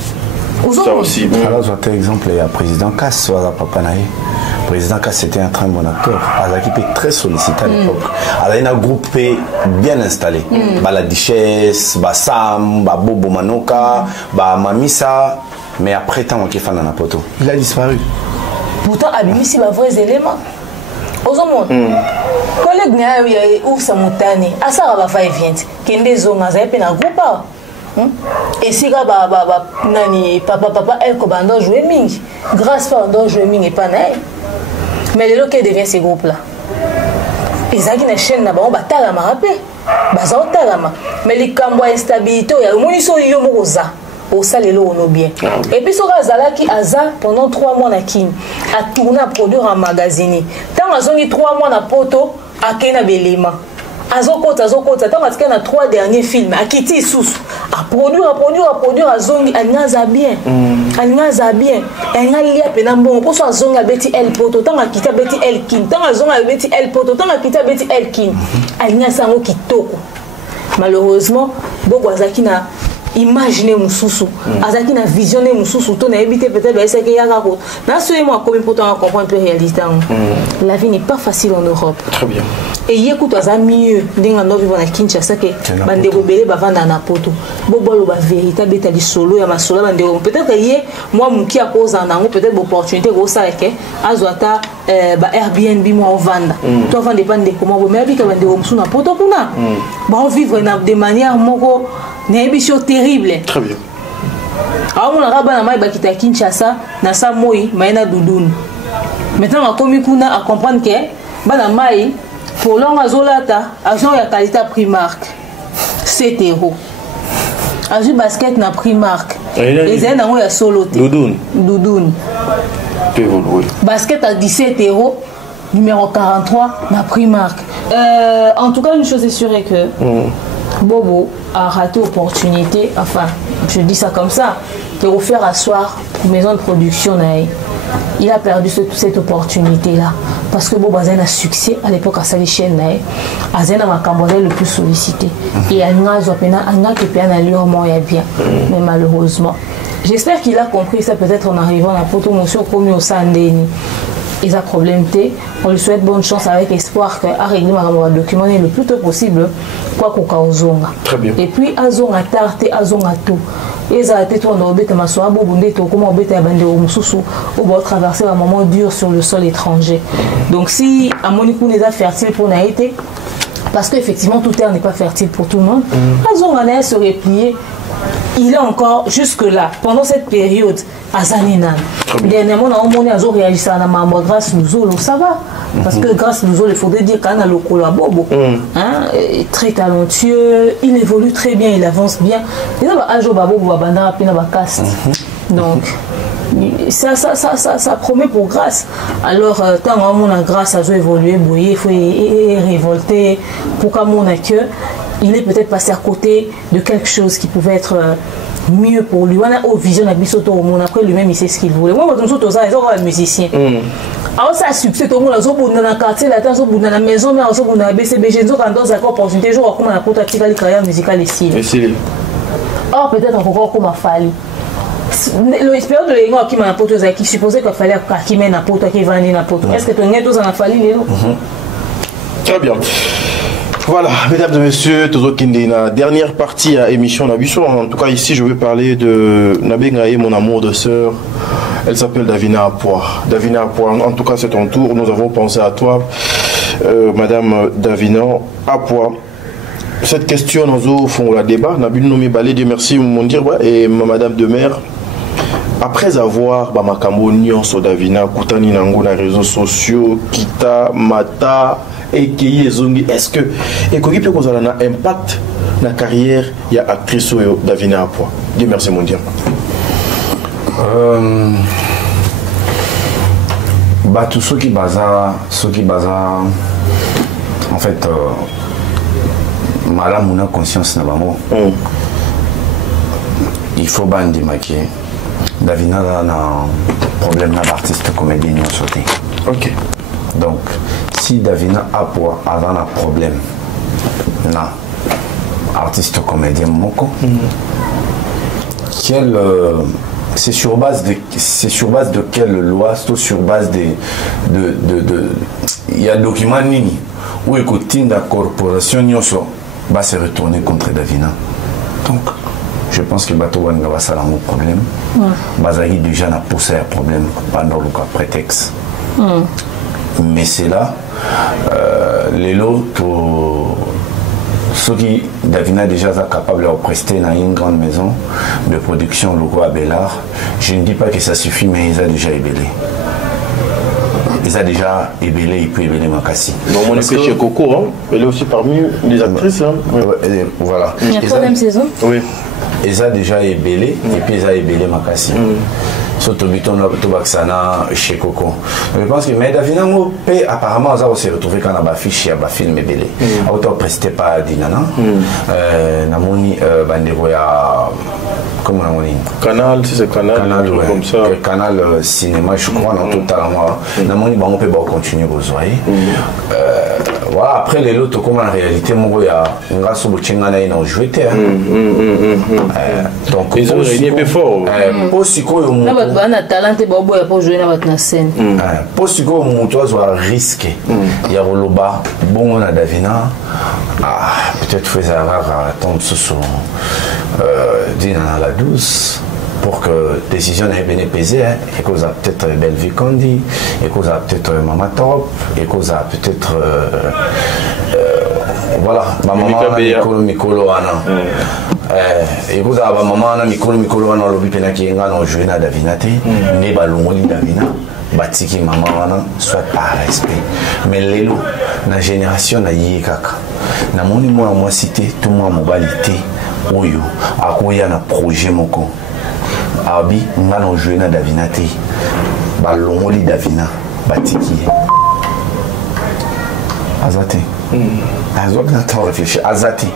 Ça aussi. Alors, je vais exemple, il y a le président Kass, papa naï. Le président Kass était un très bon acteur. Il était très sollicité à l'époque. Alors, il y a un groupe bien installé. La Duchesse, Sam, Bobo Manoka, Mamisa. Mais après, tant qu'il fait dans la poto, il a disparu. Pourtant, Abimisi va vrais éléments. Aux hommes, collègue n'a eu où ça montane, à ça va faire vient. Qu'il des hommes à un groupe. Et si nani papa elle commande jouer ming, grâce à on jouer ming et pas naï. Mais les locaux deviennent ces groupes là. Ils ont une chaîne là-bas, on va talama rapper, bazar talama. Mais les cambois instabilité, il y a le moniso yomoza. Au salelo on bien. Et puis Sora Zalaki Aza pendant 3 mois na kin a tourné à produire en magazine. Tant a zongi 3 mois na poto a kena belema. Azokota tant a na 3 derniers films a kiti sous a produire a zongi angaza bien. Angaza bien. Engali a pena bon pour so zonga beti el poto tant a kita beti el kin. Tant a zonga beti el poto tant a kita beti el kin. Angaza ngo kitoko. Malheureusement Bobo Azaki na imaginez Moussoussou, Azaki na visionné Moussoussou, ton a évité peut-être de que Yagako. N'a seulement comme pour comprendre un peu la réalité. La vie n'est pas facile en Europe. Très bien. Et il y a beaucoup de mieux dans la vie à Kinshasa que bande rebelle bavanda na poto. Bobo lo ba véritable état solo ya masolo bande peut-être que moi mon qui a cause en ango peut-être l'opportunité gros ça que azwata ba Airbnb moi on vendre. Toi vendre dépend de comment vous mais bi ka bande romsu na poto kuna. Ba on vivre de manière moko na émission terrible. Très bien. Alors on a rabana mai bakita Kinshasa na sa moi maina doudoun. Maintenant on a commis kuna à comprendre que bana mai pour l'homme azolata agent ya qualité Primark 7 €. Aju basket na Primark. Les aides na ya solo doudoun. Basket à 17 € numéro 43 na Primark. En tout cas une chose est sûre est que Bobo a raté l'opportunité, enfin je dis ça comme ça, de refaire asseoir pour maison de production. Il a perdu cette opportunité-là. Parce que Bobo a un succès à l'époque à sa chaîne. Azen a Macambonais le plus sollicité. Et Anga qui peut aller bien. Mais malheureusement. J'espère qu'il a compris ça peut-être en arrivant à Poto Monsieur comme au Sandeni. Ils ont problème. On lui souhaite bonne chance avec espoir qu'à régler ma document le plus tôt possible. Quoi qu'on causonga. Très bien. Et puis azonga tarte azonga tout. Et ça a été tout en obété ma soie bobundé tout comment obété à bande au mususu ou va traverser un moment dur sur le sol étranger. Donc si à Monikou n'est pas fertile pour Naïté, parce qu'effectivement tout terre n'est pas fertile pour tout le monde, azonga se replier. Il est encore jusque-là, pendant cette période, à Zaninan. Dernièrement, on a réagi à la maman grâce à nous, ça va. Parce que grâce à nous, il faudrait dire qu'on a le Bobo. Très talentueux, il évolue très bien, il avance bien. Donc, ça promet pour grâce. Alors, tant qu'on a grâce à évoluer, il faut révolter pour qu'on ait que. Il est peut-être passé à côté de quelque chose qui pouvait être mieux pour lui. On a au vision Bisoto au monde. Après lui-même, il sait ce qu'il voulait. Moi, je suis un musicien. Alors, ça a succès. Tout le monde a dans le quartier, dans la maison, mais dans la BCBG. Nous avons dans une opportunité. Je vois comment on a porté la carrière musicale ici. Or, peut-être encore comme il fallait. L'expérience de l'Église qui m'a apporté, qui supposait qu'il fallait qu'il mène n'importe qui vendait n'importe. Est-ce que tu as tous en a fallu? Très bien. Voilà, mesdames et messieurs, la dernière partie à émission Nabiso. En tout cas, ici, je vais parler de Nabengaye, mon amour de sœur. Elle s'appelle Davina Apoa. Davina Apoa, en tout cas, c'est ton tour. Nous avons pensé à toi, madame Davina Apoa. Cette question, nous font la débat. Nabil Nomi Balé, Dieu merci, mon dire, et madame de mère. après avoir bamakambo nyonso Davina kutani nango na réseaux sociaux kita mata ekeyi ezongi, est-ce que ekoki pe kozala na impact na carrière ya actrice oyo Davina Apua? Dieu merci mon Dieu. Tout ceux qui baza en fait malamu na conscience na bango il faut bandi maquiller Davina na problème na artiste comédien sauté. OK. Donc si Davina Apua a un problème na artiste comédien moko quel c'est sur base de quelle loi, c'est sur base il y a document nini où écoute la corporation nyonso va se retourner contre Davina. Donc je pense que bateau wanga va ça un problème. Bazali déjà n'a poussé un problème pendant le cas prétexte. Mais c'est là les lots ceux qui Davina déjà capable de prester dans une grande maison de production logo à Bellard. Je ne dis pas que ça suffit, mais ils ont déjà ébellé. Ils ont déjà ébellé, il peut ébeller Makassi. Donc on est chez Coco, hein? Elle est aussi parmi les actrices. Hein? Voilà. Il y a troisième saison. Oui. Ils ont déjà ébellé et puis ils ont ébellé Makassi. Surtout Tobaksana chez Coco. Je pense que mais Davina apparemment on s'est retrouvé quand on a affiché un film ébellé. Autant presté pas Dinana. Namoni bandeko ya comment on dit Canal, si c'est Canal comme ça. Canal cinéma je crois dans totalement. Namoni bango peut continuer aux oreilles. Voilà, après les autres comme en réalité mon gars il y a un sous bouchingana ils ont joué donc ils ont réuni un peu fort. na talent ba boya pour jouer na batna scène pour ce que mon toi soit risqué il y a Roloba bon na Davina peut-être faisait avoir tombe sous dîner à la douce pour que décision ait bien pesé et qu'on a peut-être belle vie qu'on dit et qu'on a peut-être maman top et qu'on a peut-être voilà maman Mikolo ana et vous avez maman Mikolo ana lobi pena ki nga no jouer na Davina te ne balongoli Davina batiki maman wana soit par respect mais lelo na génération na yekaka na moni moi cité tout moi mobilité oyo akoya na projet moko abi nga no jouer na Davina te balongoli Davina batiki azate Azati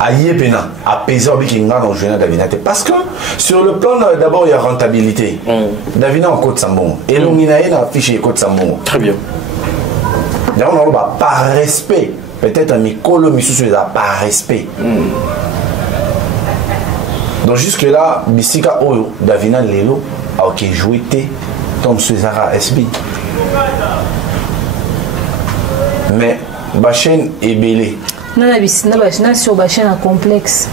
Ayebena apaisé Obikinga dans le Davina parce que sur le plan d'abord il y a rentabilité. Davina en Côte Sambon et l'Ominaï a affiché Côte Sambon. Très bien. D'ailleurs on va par respect peut-être un Mikolo Missou par respect. Donc jusque là Bissika Oyo Davina Lelo a ok joué Tom Suzara SB. Mais ma chaîne est belée. Non, la sur ma chaîne complexe.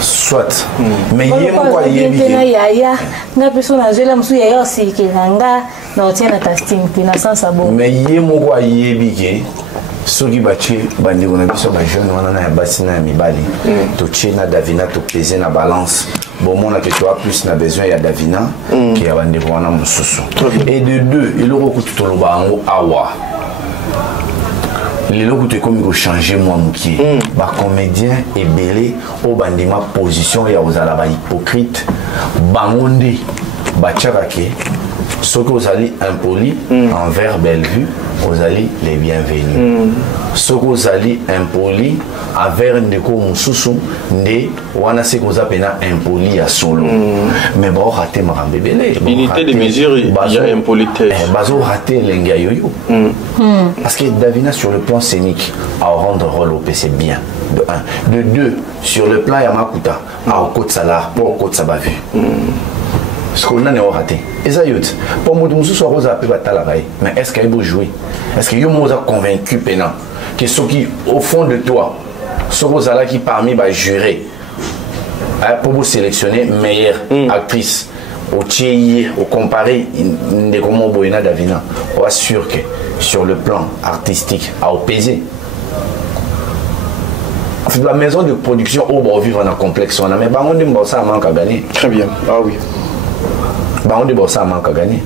Soit. Mais il y a quoi il y a na personne a joué musu ya aussi qui ranga na tient na casting na sans sabon. Mais il y a quoi il y a ceux qui battent bandi on a vu sur ma jeune on a bassina ya mibali to tchena Davina to peser na balance. Bon mon a que tu as plus na besoin il y a Davina qui a bandi wana mususu. Et de deux, il aura que tout le bango awa. Les locaux comme changer moi mouki ba comédien et belé au bandima position ya ozala ba hypocrite bangonde ba tchabake ce que vous allez impoli envers Bellevue vous allez les bienvenus ce que vous allez impoli envers ndeko mususu nde wana se ko zapena impoli à solo mais ba raté marambe belé unité de mesure il y a impolitesse bazo raté lenga yoyo parce que Davina sur le plan scénique à rendre rôle au PC bien de 1 de 2 sur le plan Yamakuta à Côte Salar pour Côte Sabavu ce qu'on a raté et ça yut pour moi nous soit rosa peu batalaï mais est-ce qu'il faut jouer est-ce que yo nous a convaincu pena que ce qui au fond de toi ce rosa là qui parmi va jurer pour vous sélectionner meilleure actrice au Tchéi, au comparé de comment Boyna Davina, on assure que sur le plan artistique, à opéser. La maison de production, on va vivre dans un complexe, on a mais on ça manque à gagner. Très bien, ah oui. On dit bon, ça manque à gagner.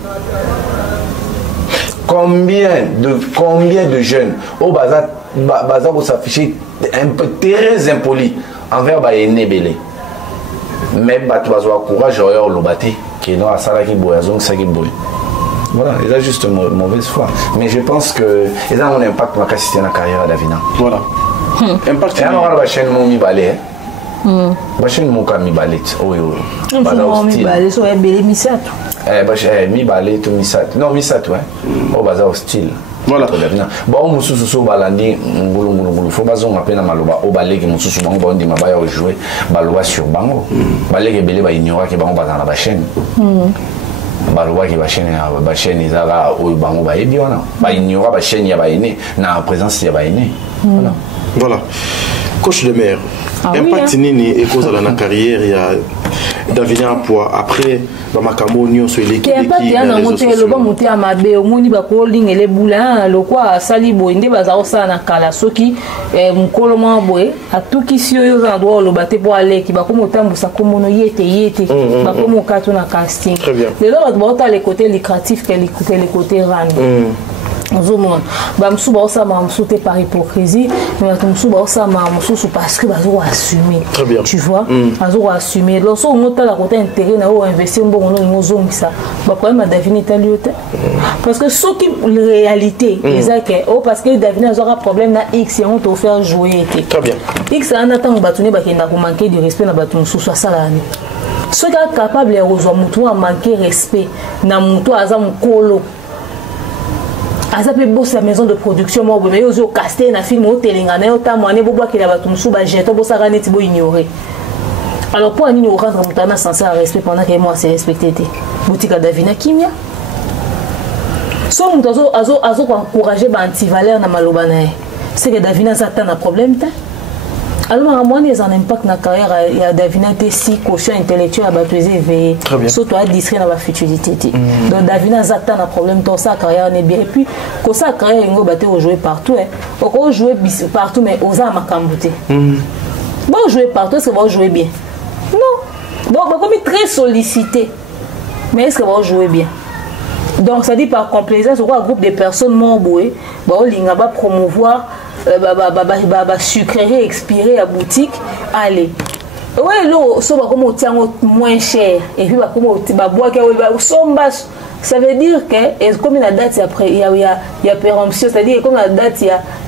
Combien de jeunes au bazar pour s'afficher un peu très impoli envers Baïné Belé. Même tu vas avoir courage à l'obaté qui est dans la salle qui boit, ça qui boit. Voilà, il a juste une mauvaise foi. Mais je pense que il a un impact dans la carrière d'Avina. Voilà. Impact. Et alors, la chaîne Momi Balé. La chaîne Momi Balé. Oui, oui. Momi Balé, so est belé Misato. Mi Balé, tout Misato. Non, Misato, hein. Au bazar hostile. Voilà. Bon, mususu so balandi ngulu faut bazon apena maloba o baleki mususu bango ba ndima ba ya jouer baloba sur bango. Baleki belé ba ignora ke bango bazana ba chaîne. Baloba ki ba chaîne izaka o bango ba yebi wana. Ba ignora ba chaîne ya ba ine na présence ya ba ine. Voilà. Voilà. Coach de maire. Impact nini et cause de la carrière il y a d'avenir poids après bamakambo nyonso eleki qui na monter le ba monter à mabe omoni ba ko lingele bula lokwa sali boinde baza osala na kala soki mukolo mwa boye atukisi oyo za droit lo bate po aleki ba ko motambusa ko mono yete ba ko mokato na casting le lo ba bota le côté lucratif que le côté rando par hypocrisie, mais parce que assumer. Très bien. Tu vois, assumer. Lorsque on a la côté intérêt, on investit un bon nom, ça. Pourquoi David est allé parce que ce qui est réalité, parce que David a un problème na X et on te fait jouer. Très bien. X a un attend bâtonné qui n'a pas manqué de respect na bâton sous sa salade. Ceux qui sont capables de manquer respect, na muto azam kolo. Azape bosse la maison de production moi mais ozo casté na film au telengana au tamane bobo ki la batumsu ba jeto bossa ganeti bo ignorer. Alors pour ani rendre mutana censé respect pendant que moi c'est respecté. Boutique Davina Kimia. So mutazo azo encourager ba anti-valeur na maloba na. C'est que Davina ça un problème ta. Alors moi ils ont un impact na carrière ya Davina te si quotient intellectuel à batouser éveillé. Surtout à distrait dans la futurité. Donc Davina ça un problème dans sa carrière n'est bien et puis que sa carrière ngo baté jouer partout hein. On jouer partout mais osa makambuté. Bon jouer partout est-ce que va jouer bien? Non. Donc comme très sollicité. Mais est-ce que va jouer bien? Donc ça dit par complaisance un groupe de personnes memboué bon linga ba promouvoir sucrerie expirée à boutique allez ouais l'eau ça va comme moins cher et puis comme bois ça veut dire que comme la date après il y a péremption c'est-à-dire comme la date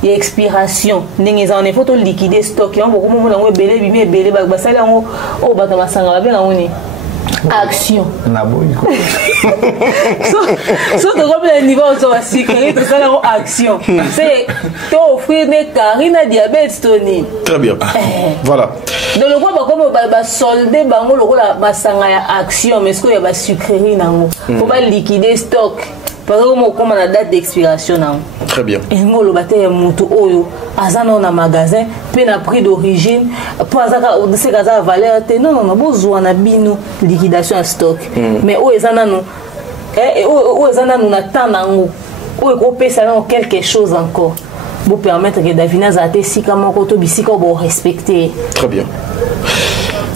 il y a expiration n'engez en effet tout liquider stock on beaucoup moment on belé bimé belé ba ça là on ba ta sanga bien on est action so de comme le niveau sur la sécurité tout ça là action c'est to offrir des carina diabète toni très bien voilà donc le quoi comme ba solder bango le la masanga ya action mais ce qu'il y a ba sucrerie nango faut pas liquider stock parce que comme la date d'expiration nango très bien et ngo le baté ya mutu oyo azana na magasin pe na prix d'origine pour azaka c'est kaza valeur non besoin na bino liquidation à stock mais o ezana no o ezana no na tanango o ko pesa na quelque chose encore pour permettre que Davina zate sika moko to bisika bo respecter très bien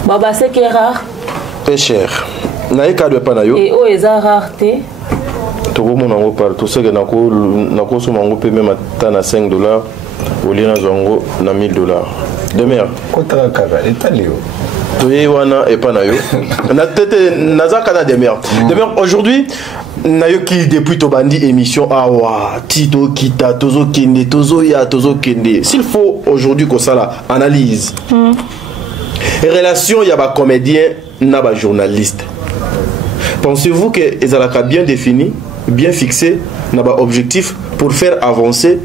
baba c'est que rare très cher na ka de panayo et o eza rareté tout le monde partout ce que nako so mango pe même à na $5 au lieu na zongo na $1000 de mer kota kaka etalio toye wana et panayo na tete nazaka na de mer aujourd'hui nayo qui depuis to bandi émission awa tito kita tozo kende s'il faut aujourd'hui que ça la analyse relation ya ba comédien na ba journaliste pensez-vous que ezalaka bien défini bien fixé na ba objectif pour faire avancer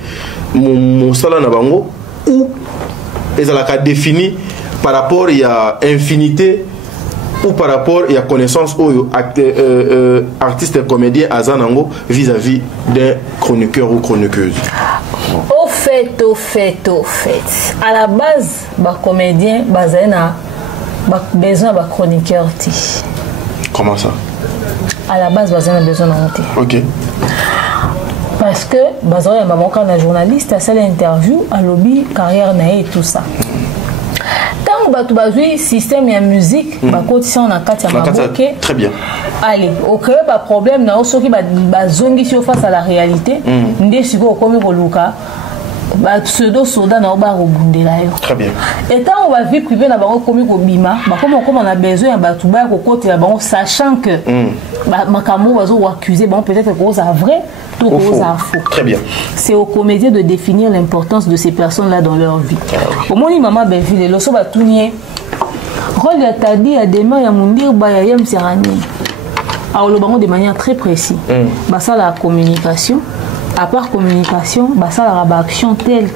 mon sala na bango ou ezalaka défini par rapport il y a infinité ou par rapport il y a connaissance ou artiste et comédien azanango vis-à-vis d'un chroniqueur ou chroniqueuse. Au fait à la base ba comédien bazana ba besoin ba chroniqueur ti. Comment ça? À la base bazana besoin na monter. OK. Parce que bazana ya maman quand un journaliste a fait l'interview à lobby carrière na et tout ça. tant que tu as système et musique bakotisa on a kati ya maboke très bien allez au créer pas problème na soki ba zongi sur face à la réalité ndé siko komi koluka ba pseudo soda na ba robundela yo très bien et tant on va vivre privé na bango komi ko bima ba comme on a besoin ya ba tuba ko côté la bango sachant que ba makambo bazo accuser bon peut-être que c'est vrai tout cause à faux. Très bien. C'est aux comédiens de définir l'importance de ces personnes-là dans leur vie. Au moins, maman Belleville, le soba tournier. Rôle ya tadi ya demain ya mundir ba ya yem serani. Alors le bango de manière très précise. Bah ça la communication. À part communication, bah ça la action telle.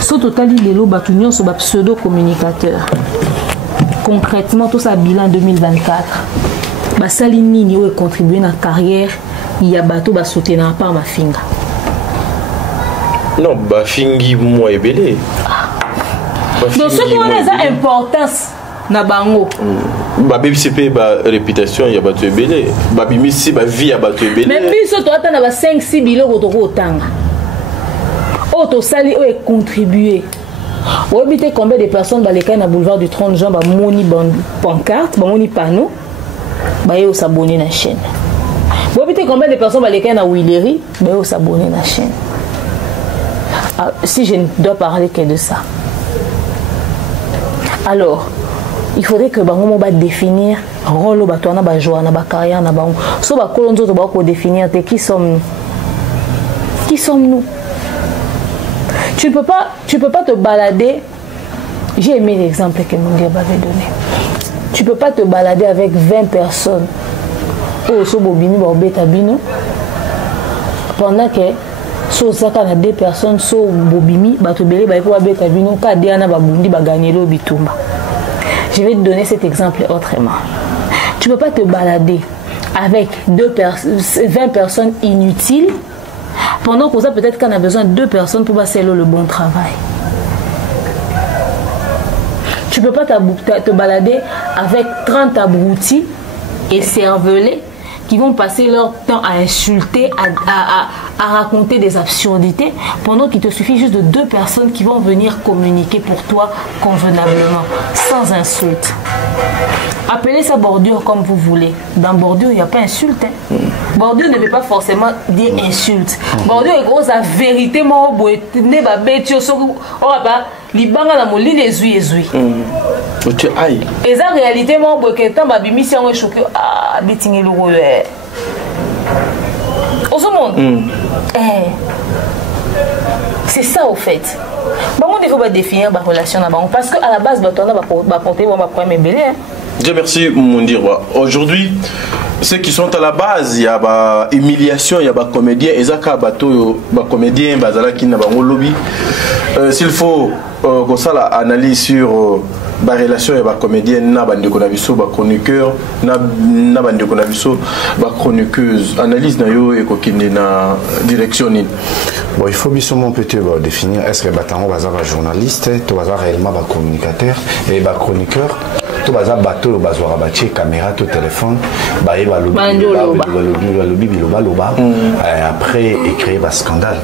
Ce total il est là ba tournier sur ba pseudo communicateur. Concrètement tout ça bilan 2024. Basali nini oyo contribuer na carrière ya bato ba sauter na part ma finga. Non, ba fingi moi ebele. Donc ce qui a importance na bango. Ba BCP ba réputation ya bato ebele. Ba bimisi ba vie ya bato ebele. Même biso to ata na ba 5-6 biloko to ko tanga. O to sali o contribuer. Vous habitez combien de personnes dans les cas na boulevard du 30 juin ba moni pancarte, ba moni panneau. Baye s'abonner à la chaîne. Vous avez combien de personnes qui sont à Willery, baye s'abonner à la chaîne. Si je ne dois parler que de ça. Alors, il faudrait que bango ba définir rôle ba toi na ba joie na ba carrière na bango. So ba kolonzo to ba ko définir qui sommes-nous? Qui sommes-nous? Tu peux pas te balader. J'ai aimé l'exemple que mon gars m'avait donné. Tu peux pas te balader avec 20 personnes. Oh, so bobini ba obeta bino. Pendant que so saka na 2 personnes so bobimi ba to belé ba ko obeta bino ka diana ba bundi ba gagner lo bitumba. Je vais te donner cet exemple autrement. Tu peux pas te balader avec 20 personnes inutiles pendant que ça peut-être qu'on a besoin de 2 personnes pour passer le bon travail. Tu peux pas te balader avec 30 abrutis et cervelés qui vont passer leur temps à insulter, à raconter des absurdités, pendant qu'il te suffit juste de 2 personnes qui vont venir communiquer pour toi convenablement, sans insulte. Appelez ça bordure comme vous voulez. Dans bordure, il n'y a pas insulte. Hein. Bordure ne veut pas forcément dire insulte. Bordure est grosse la vérité. Moi, ne va pas libanga la moli les yeux. Et ça réalité moi que tant ma bimi si on est choqué ah bitingé le rôle. Au monde. C'est ça au fait. Bon, on devrait définir ma relation parce qu'à la base, on va porter mon problème belé. Dieu merci, mon dire. Aujourd'hui, ceux qui sont à la base, il y a des humiliations, il y a des comédiens, il y a des comédiens, qui ont un lobby. S'il faut qu'on ça l'analyse sur la relation avec les comédiens, les chroniqueurs, les chroniqueuses, analyse na direction. Bon, il faut bien peut-être définir est-ce que les journalistes, réellement des communicateurs et des chroniqueurs. Tout baza bateau bazwa rabatie caméra tout téléphone baye balobi après et créer un scandale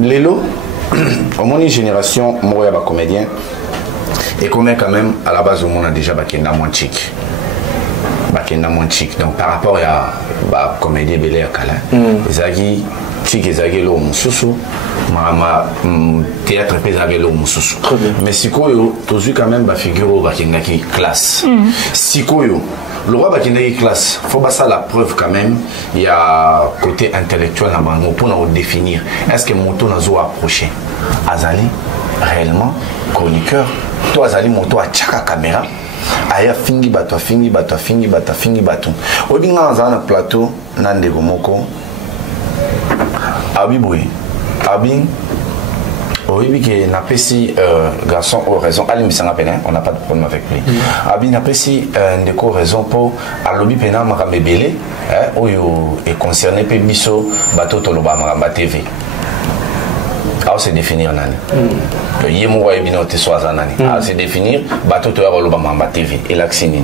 lelo au moins une génération moya ba comédien et combien quand même à la base au monde a déjà bakenda moins chic donc par rapport à ba comédien belé kala ezaki chic ezaki lo mususu ma théâtre pesage lo mususu mais sikoyo tozu quand même ba figure bakenda ki classe sikoyo le roi bakenda ki classe faut pas ça la preuve quand même il y a côté intellectuel na bango pour nous définir est-ce que moto nazo approcher azali réellement chroniqueur toi azali moto a chaka caméra aya fingi bato obinga azana plateau na ndeko moko Abiboué, Abin, oui, qui n'a pas si garçon aux raisons, on n'a pas de problème avec lui. Abin n'a pas si une raison pour Alobi Pena Maramebele, où est concerné par Bisso, Bateau Toloba Maramba TV. Alors c'est définir nani. Yemo wa ebino te soaza nani. Alors c'est définir Bateau Toloba Maramba TV et l'axini.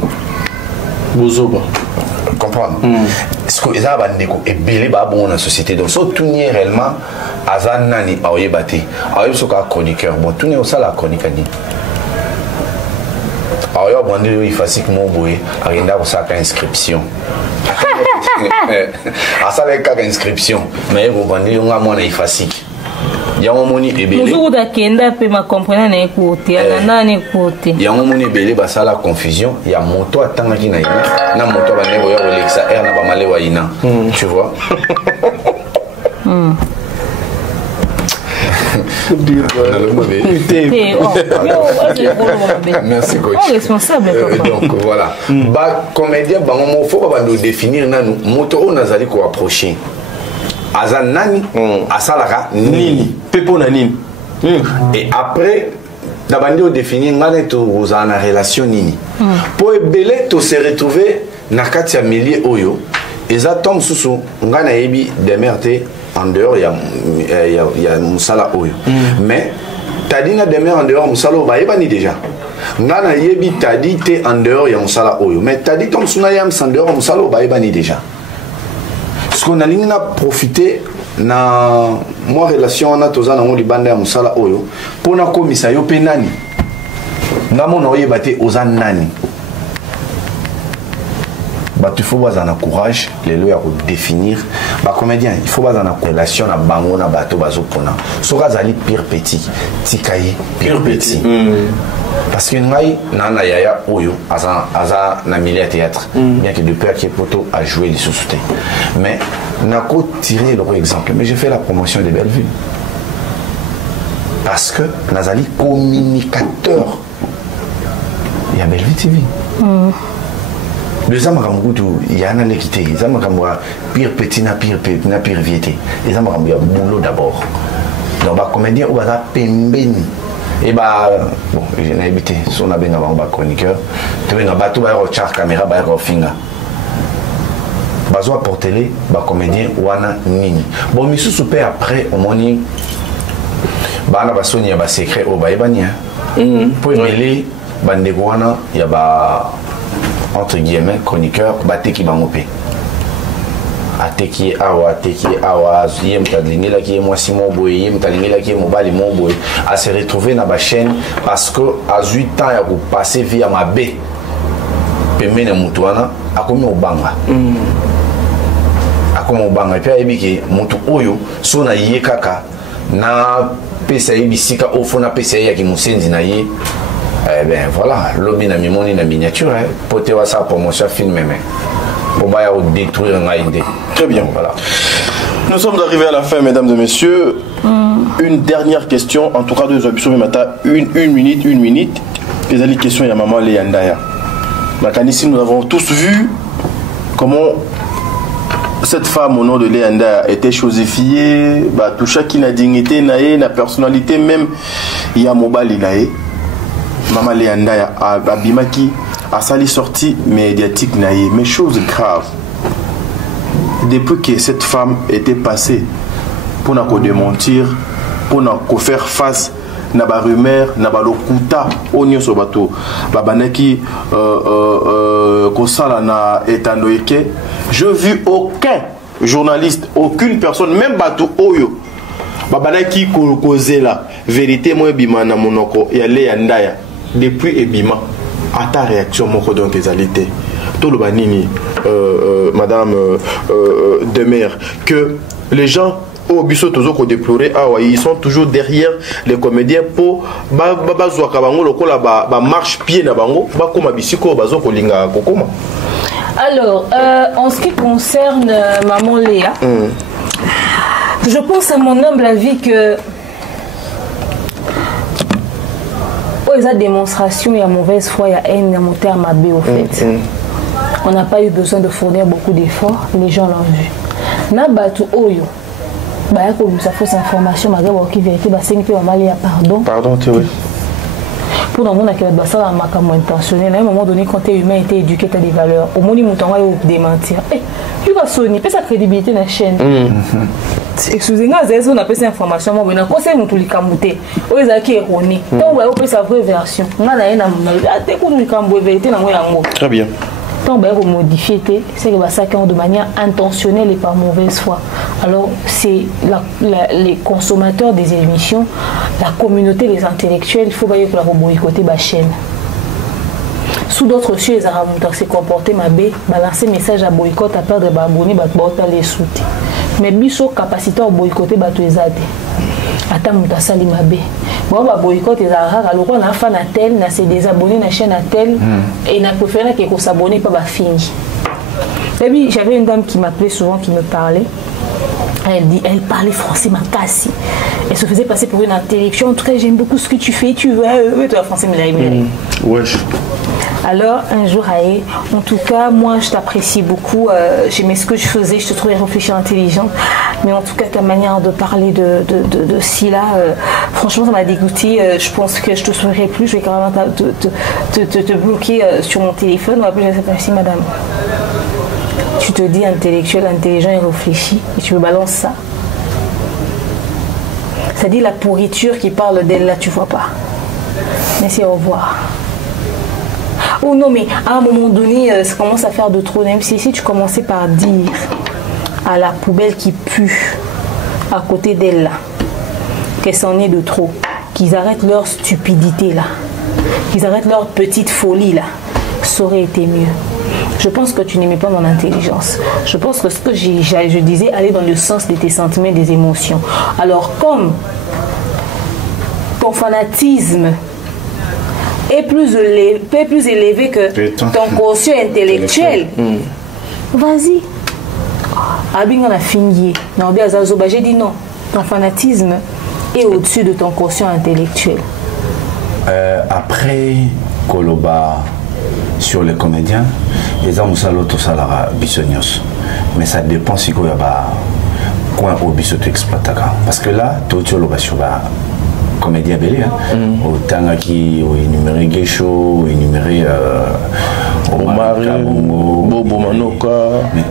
bozoba comprendre ce que ça va ndeko et belé ba bon na société donc so tourner réellement azan nani aoyebate aoyeso ka chroniqueur bon tourner ça la chronique ni aoyo bandi il facile mo boye agenda pour ça inscription ça les cas inscription mais vous bandi nga mona il facile yango moni ebele muzuku da kenda pe ma comprendre na écouter ana na écouter yango moni ebele ba sala confusion ya moto atanga ki na ina na moto ba nego ya Alexa er na ba male wa ina tu vois merci coach. Responsable donc voilà ba comédien bango mo faut ba nous définir nanu moto on azali ko approcher azan nani asalaka nini pepo na nini et après d'abandi au définir ngane to uzana relation nini pour ebele to se retrouver na kati ya milieu oyo eza tom susu ngana yebi demerte en dehors ya musala oyo mais tadi na demerte en dehors musala ba yebani déjà ngana yebi tadi te en dehors ya musala oyo mais tadi tom suna yam en dehors musala ba yebani déjà ce qu'on a ligne na profiter na moi relation na tozana ngo libanda ya musala oyo pona komisa yo pe nani ngamona oyeba te ozan nani bah il faut avoir un courage les lois à définir bah comédien il faut avoir une relation na bango na bateau bazo pona sora zali pire petit tikaye pire petit parce que ngai nana yaya oyo aza na milieu théâtre bien que depuis qui poto a joué les sous-soutés mais nako tirer leur exemple mais j'ai fait la promotion de Bellevue parce que nazali communicateur il y a Bellevue TV les hommes il y a un équité, les hommes pire petit na pire viété, les hommes il y a boulot d'abord. Donc bah comédien ou bah pembeni et bah bon j'ai habité son a bien avant bah chroniqueur, tu vois bah tout bah char caméra bah finger. Bah soit pour télé bah comédien ou ana nini. Bon mais sous super après au moni bah na bah sonia bah secret au bah ebania. Pour mêler bah ndegwana il y a bah entre guillemets chroniqueur bateki bangope ateki awa yem tadlingela ki moi Simon Boye yem tadlingela ki mobali mon boy à se retrouver na ba chaîne parce que à 8 ans ya ko passer via ma b pemene mutuana akomi obanga puis ayebiki mutu oyo so na ye kaka na pesa yebisika ofona pesa ya ki musenzi na ye. Eh bien voilà, l'objet n'a mis mon miniature, pour te voir sa promotion film même. Pour détruire un idée. Très bien, voilà. Nous sommes arrivés à la fin, mesdames et messieurs. Une dernière question, en tout cas deux options, une minute. Les ali questions, il y a maman Léandaya. Ici, nous avons tous vu comment cette femme au nom de Léandaya était chosifiée, tout chacun a dignité, na personnalité même, il y a mobile nae. Maman Léandaya a Bimaki a sali sortie médiatique naïe, mais chose grave. Depuis que cette femme était passée pour nous démentir, pour nous faire face na ba rumeur, na ba lokuta onyo sobato, babanaki kosala na etandoike, je vu aucun journaliste, aucune personne, même bato oyo, babanaki koze la vérité moi bima na monoko ya Léandaya. Depuis Ebima, à ta réaction, mon cordon des alités, tout le banini, madame Demer, que les gens au biso toujours déplorer, ils sont toujours derrière les comédiens pour marche pied na bango, comme abisiko bazo kolinga kokoma. Alors, en ce qui concerne maman Léa, je pense à mon humble avis que la démonstration, il y a mauvaise foi, il y a haine, il y a mon terme à B au fait. On n'a pas eu besoin de fournir beaucoup d'efforts, les gens l'ont vu. Nabatu Oyo, comme ça fausse information, malgré qui vérité, c'est que pardon. Pardon, tu vois. Pour nous, on a ça à ma intentionnel. À un moment donné, quand tu es humain, tu es éduqué, tu as des valeurs. Au moins, on va démentir. Tu vas sonner, tu as sa crédibilité dans la chaîne. Excusez-moi, on a fait cette information, mais on a conseillé de tout les camouter. On les a qui erronés. Donc, on a fait sa vraie version. On a une vérité. Très bien. Tant que modifier, c'est que ça de manière intentionnelle et par mauvaise foi. Alors, c'est les consommateurs des émissions, la communauté, les intellectuels, il faut boycotter la chaîne. Sous d'autres cieux, les Arabes ont s'est comporté, balancer message à boycott, à perdre les abonnés, les soutiens. Mais biso capacité à boycotter les aides. Attends, muta sali mabe. Bon, bah boycott les arabes. Alors on a fan à tel, na se désabonner na chaîne à tel, et na préféré qu'on s'abonne pas fini. Et puis j'avais une dame qui m'appelait souvent, qui me parlait. Elle parlait français ma casse. Elle se faisait passer pour une intellectuelle. En tout cas, j'aime beaucoup ce que tu fais. Tu veux, toi français me l'a aimé. Ouais. Alors un jour, en tout cas, moi je t'apprécie beaucoup. J'aimais ce que je faisais, je te trouvais réfléchir intelligente. Mais en tout cas, ta manière de parler de Silla, franchement, ça m'a dégoûté. Je pense que je te sourierai plus. Je vais carrément te bloquer sur mon téléphone. Merci, madame. Tu te dis intellectuel, intelligent et réfléchi, et tu me balances ça. Ça dit la pourriture qui parle d'elle là, tu vois pas. Merci, au revoir. Oh non, mais à un moment donné, ça commence à faire de trop. Même si tu commençais par dire à la poubelle qui pue à côté d'elle là, qu'elle s'en est de trop, qu'ils arrêtent leur stupidité là, qu'ils arrêtent leur petite folie là, ça aurait été mieux. Je pense que tu n'aimais pas mon intelligence. Je pense que ce que je disais allait dans le sens de tes sentiments et des émotions. Alors comme ton fanatisme est plus élevé que ton conscient intellectuel, vas-y. J'ai dit non. Ton fanatisme est au-dessus de ton conscient intellectuel. Après Koloba sur les comédiens, les hommes sont l'autre salara bisognos. Mais ça dépend si il y a coin au bisoto exploitaka. Parce que là, tout le monde sur comédien belé, autant qui au énuméré Geisho, au énuméré Omar, Bobo Manoka. Mais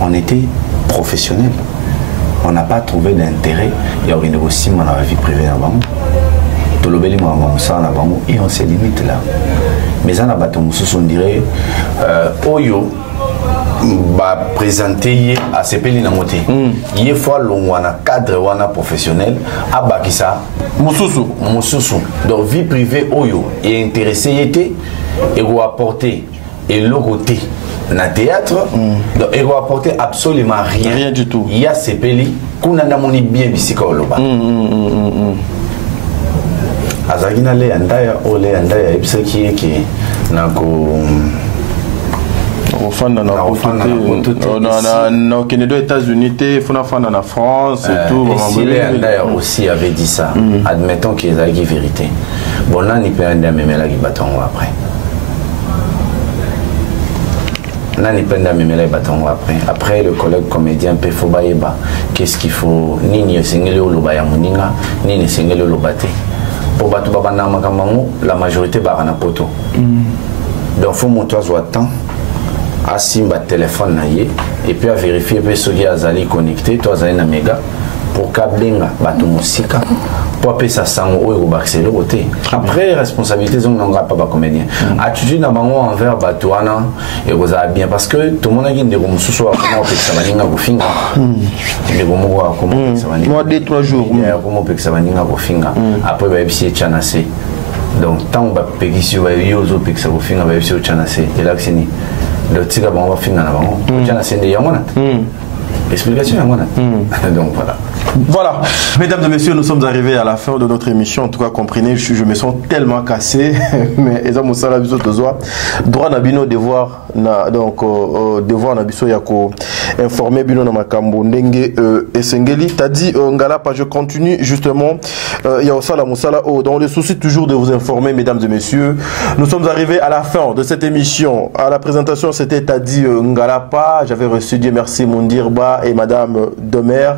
on était professionnels. On n'a pas trouvé d'intérêt. Il y a une aussi dans la vie privée et on se limite là. Mais on dirait Oyo va présenter à ces pays na moté. Il y a fois l'on cadre wana professionnel à Bakissa Moussousou. Donc vie privée Oyo est intéressé et vous apporter et le côté na théâtre donc il va apporter absolument rien du tout. Il y a ces pays qu'on a moni bien bisika oloba. Azagina le andaya ole andaya ibisaki ki nako ofanda na Canada, États-Unis, fana na France et tout. Si les andaya aussi avait dit ça, admettons qu'ils a dit vérité. Bon là ni peut andaya même là qui bâton après. Là ni peut andaya même là bâton après. Après le collègue comédien peut faut baïba. Qu'est-ce qu'il faut ni ni singeli oloba ya muninga ni ni singeli olobate. Pour battre la majorité va na poto. Donc faut monter à temps à simba téléphone naie et puis à vérifier ceux qui azali connecté toi azali na méga pour kablinga bato musika pour appeler ça sango au baxelo côté. Après responsabilité on n'aura pas comédien. Attitude na bango envers batoana et vous avez bien parce que tout le monde a dit de comme sous comment on peut ça vaninga kofinga. De comment ça vaninga. Moi 2-3 jours. Comment on peut ça vaninga kofinga. Après va essayer chanase. Donc tant va pégisio va yozo peut ça kofinga va essayer chanase. Et là c'est ni le tigre va finga na bango. Chanase de yamona. Explication yamona. Donc voilà. Voilà, mesdames et messieurs, nous sommes arrivés à la fin de notre émission. En tout cas, comprenez, je me sens tellement cassé. Mais les hommes ça la biso tozoa droit nabino devoir na donc devoir nabiso yako informer bino na makambo ndenge esengeli. T'as dit ngala pas je continue justement il y a aussi la musala dans le souci toujours de vous informer, mesdames et messieurs. Nous sommes arrivés à la fin de cette émission. À la présentation, c'était t'as dit ngala pas. J'avais reçu Dieu merci Mondirba et madame Demer.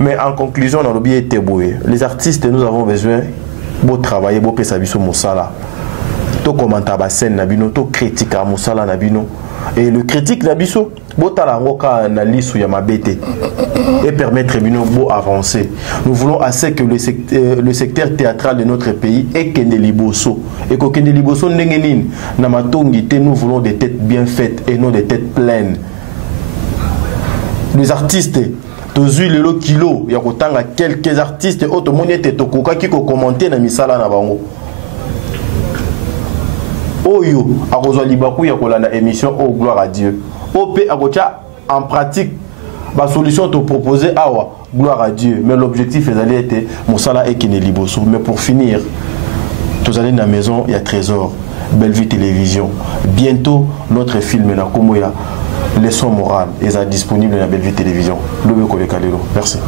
Mais en conclusion, on a bien été boué. Les artistes, nous avons besoin de travailler, de faire ça, Moussala. To commenter la scène, to critiquer Moussala, Et le critique Nabiso, botala ngoka na lisu ya mabete et permettre bino bo avancer. Nous voulons assez que le secteur théâtral de notre pays est kende liboso. Et que kende liboso ndengenin na matongité, nous voulons des têtes bien faites et non des têtes pleines. Les artistes tozu lelo kilo ya kotanga quelques artistes auto monete tokoka ki ko commenter na misala na bango. Oyo akozwa libaku ya kolanda émission au gloire à Dieu. OP akocha en pratique ba solution te proposer awa gloire à Dieu, mais l'objectif est d'aller être mosala et kine liboso. Mais pour finir, tous allez dans la maison, il y a Trésor, Bellevue Télévision. Bientôt notre film na komoya leçon morale est disponible dans Bellevue Télévision. Merci.